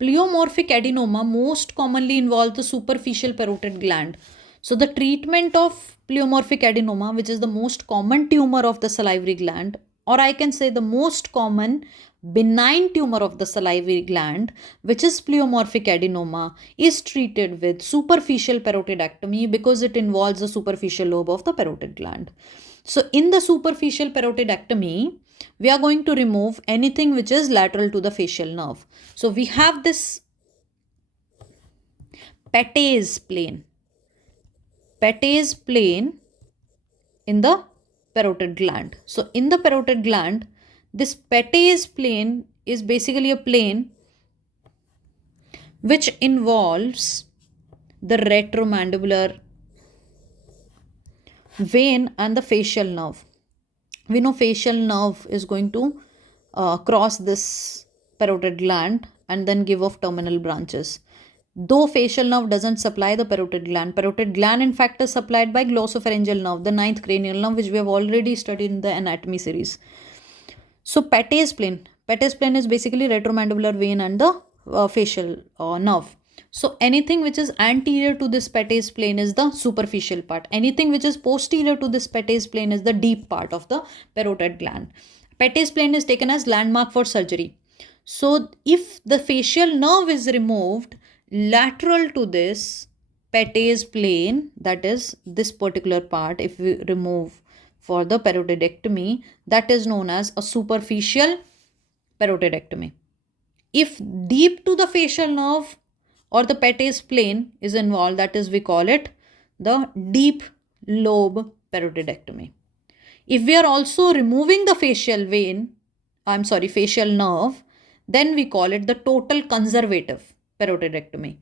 pleomorphic adenoma most commonly involves the superficial parotid gland. So the treatment of pleomorphic adenoma, which is the most common tumor of the salivary gland, or I can say the most common benign tumor of the salivary gland, which is pleomorphic adenoma, is treated with superficial parotidectomy because it involves the superficial lobe of the parotid gland. So in the superficial parotidectomy, we are going to remove anything which is lateral to the facial nerve. So we have this Patay's plane in the parotid gland. So in the parotid gland, this Patay's plane is basically a plane which involves the retromandibular vein and the facial nerve. We know facial nerve is going to cross this parotid gland and then give off terminal branches. Though facial nerve doesn't supply the parotid gland in fact is supplied by glossopharyngeal nerve, the ninth cranial nerve, which we have already studied in the anatomy series. So Patay's plane is basically retromandibular vein and the facial nerve. So anything which is anterior to this Patay's plane is the superficial part. Anything which is posterior to this Patay's plane is the deep part of the parotid gland. Patay's plane is taken as landmark for surgery. So if the facial nerve is removed lateral to this Patay's plane, that is this particular part, if we remove for the parotidectomy, that is known as a superficial parotidectomy. If deep to the facial nerve or the Patay's plane is involved, that is, we call it the deep lobe parotidectomy. If we are also removing the facial nerve, then we call it the total conservative parotidectomy.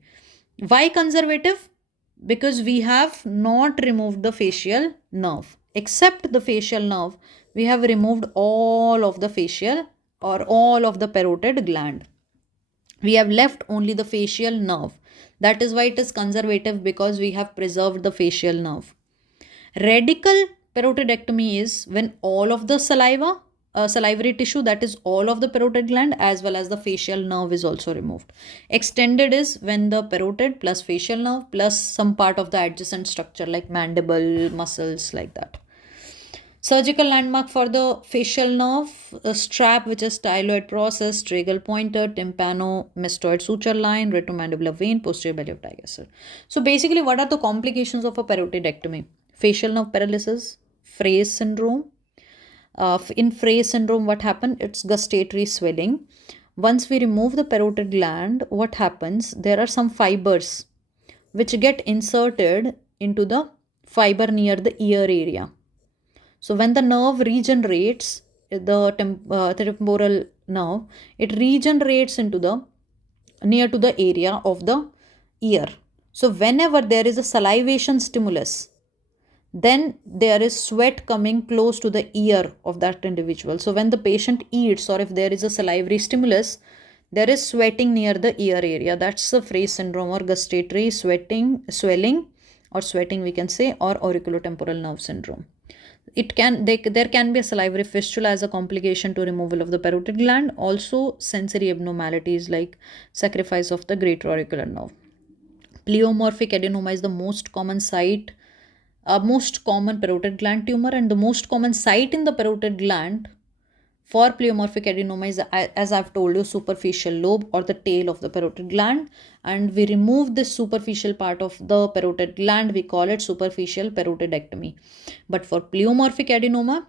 Why conservative? Because we have not removed the facial nerve. Except the facial nerve, we have removed all of the facial or all of the parotid gland. We have left only the facial nerve. That is why it is conservative, because we have preserved the facial nerve. Radical parotidectomy is when all of the salivary tissue, that is all of the parotid gland as well as the facial nerve, is also removed. Extended is when the parotid plus facial nerve plus some part of the adjacent structure like mandible, muscles, like that. Surgical landmark for the facial nerve, a strap which is styloid process, tragal pointer, tympanomastoid suture line, retromandibular vein, posterior belly of digaster. So basically, what are the complications of a parotidectomy? Facial nerve paralysis, Fray's syndrome. In Fray's syndrome, what happened? It's gustatory swelling. Once we remove the parotid gland, what happens? There are some fibers which get inserted into the fiber near the ear area. So when the nerve regenerates, the temporal nerve, it regenerates into the near to the area of the ear. So whenever there is a salivation stimulus, then there is sweat coming close to the ear of that individual. So when the patient eats, or if there is a salivary stimulus, there is sweating near the ear area. That's the Fray's syndrome, or gustatory swelling, or sweating we can say, or auriculotemporal nerve syndrome. There can be a salivary fistula as a complication to removal of the parotid gland. Also sensory abnormalities like sacrifice of the greater auricular nerve. Pleomorphic adenoma is the most common parotid gland tumor, and the most common site in the parotid gland for pleomorphic adenoma is, as I've told you, superficial lobe or the tail of the parotid gland. And we remove this superficial part of the parotid gland, we call it superficial parotidectomy. But for pleomorphic adenoma,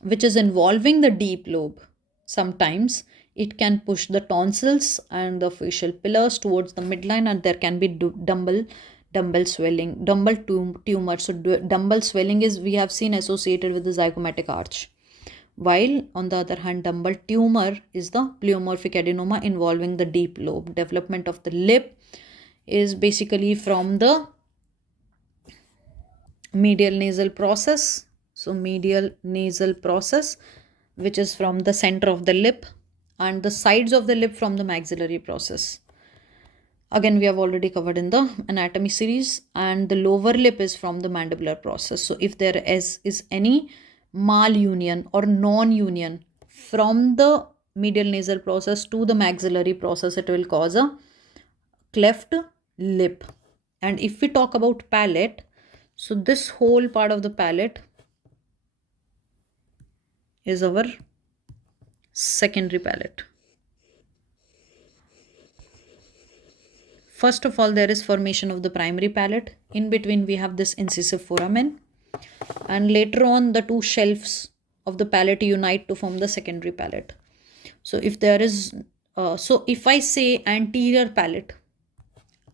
which is involving the deep lobe, sometimes it can push the tonsils and the facial pillars towards the midline, and there can be dumbbell swelling, dumbbell tumor. So dumbbell swelling is, we have seen, associated with the zygomatic arch. While on the other hand, dumbbell tumor is the pleomorphic adenoma involving the deep lobe. Development of the lip is basically from the medial nasal process. So medial nasal process, which is from the center of the lip, and the sides of the lip from the maxillary process. Again, we have already covered in the anatomy series. And the lower lip is from the mandibular process. So if there is any malunion or non-union from the medial nasal process to the maxillary process, it will cause a cleft lip. And if we talk about palate, so this whole part of the palate is our secondary palate. First of all, there is formation of the primary palate. In between, we have this incisive foramen. And later on, the two shelves of the palate unite to form the secondary palate. So if there is, if I say anterior palate,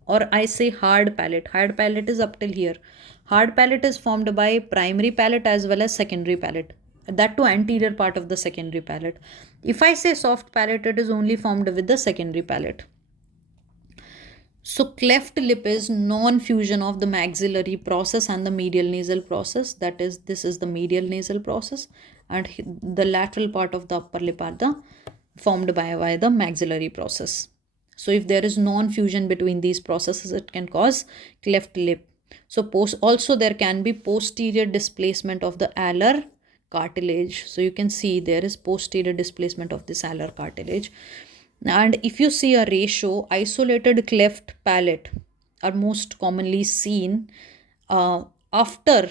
or I say hard palate is up till here. Hard palate is formed by primary palate as well as secondary palate. That to anterior part of the secondary palate. If I say soft palate, it is only formed with the secondary palate. So cleft lip is non-fusion of the maxillary process and the medial nasal process. That is, this is the medial nasal process, and the lateral part of the upper lip are the formed by the maxillary process. So if there is non-fusion between these processes, it can cause cleft lip. So also there can be posterior displacement of the alar cartilage. So you can see there is posterior displacement of this alar cartilage. And if you see a ratio, isolated cleft palate are most commonly seen after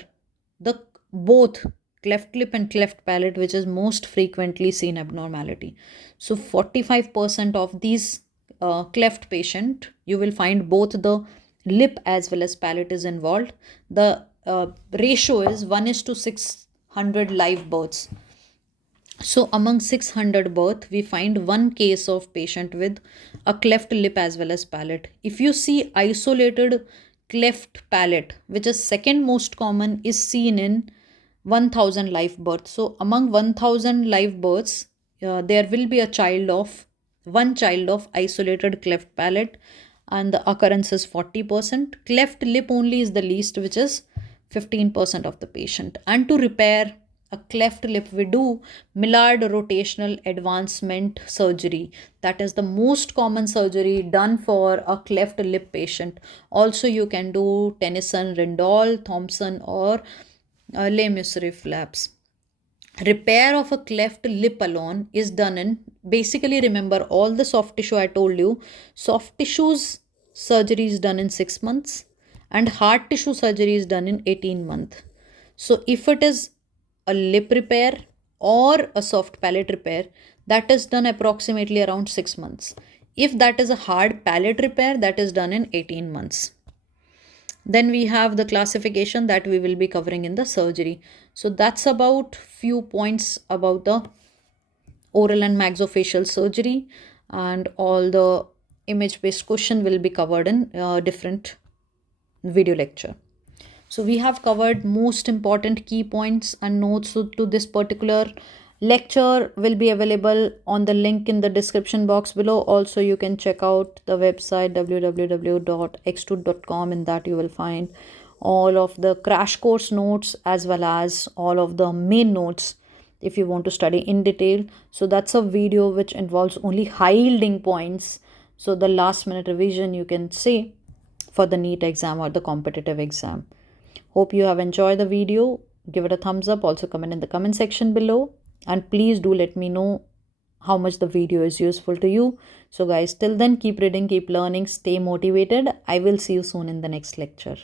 the both cleft lip and cleft palate, which is most frequently seen abnormality. So 45% of these cleft patient, you will find both the lip as well as palate is involved. The ratio is 1:600 live births. So among 600 birth, we find one case of patient with a cleft lip as well as palate. If you see isolated cleft palate, which is second most common, is seen in 1000 live births. So among 1000 live births, there will be one child of isolated cleft palate, and the occurrence is 40%. Cleft lip only is the least, which is 15% of the patient. And to repair a cleft lip, we do Millard rotational advancement surgery. That is the most common surgery done for a cleft lip patient. Also, you can do Tennyson, Rindal, Thompson, or Les Musseret flaps. Repair of a cleft lip alone is done in, basically remember all the soft tissue I told you. Soft tissues surgery is done in 6 months, and hard tissue surgery is done in 18 months. So if it is a lip repair or a soft palate repair, that is done approximately around 6 months. If that is a hard palate repair, that is done in 18 months. Then we have the classification that we will be covering in the surgery. So that's about few points about the oral and maxillofacial surgery, and all the image-based question will be covered in different video lecture. So we have covered most important key points and notes to this particular lecture will be available on the link in the description box below. Also, you can check out the website www.extrude.com. In that you will find all of the crash course notes as well as all of the main notes if you want to study in detail. So that's a video which involves only high yielding points. So the last minute revision you can say for the NEET exam or the competitive exam. Hope you have enjoyed the video. Give it a thumbs up. Also comment in the comment section below. And please do let me know how much the video is useful to you. So guys, till then, keep reading, keep learning, stay motivated. I will see you soon in the next lecture.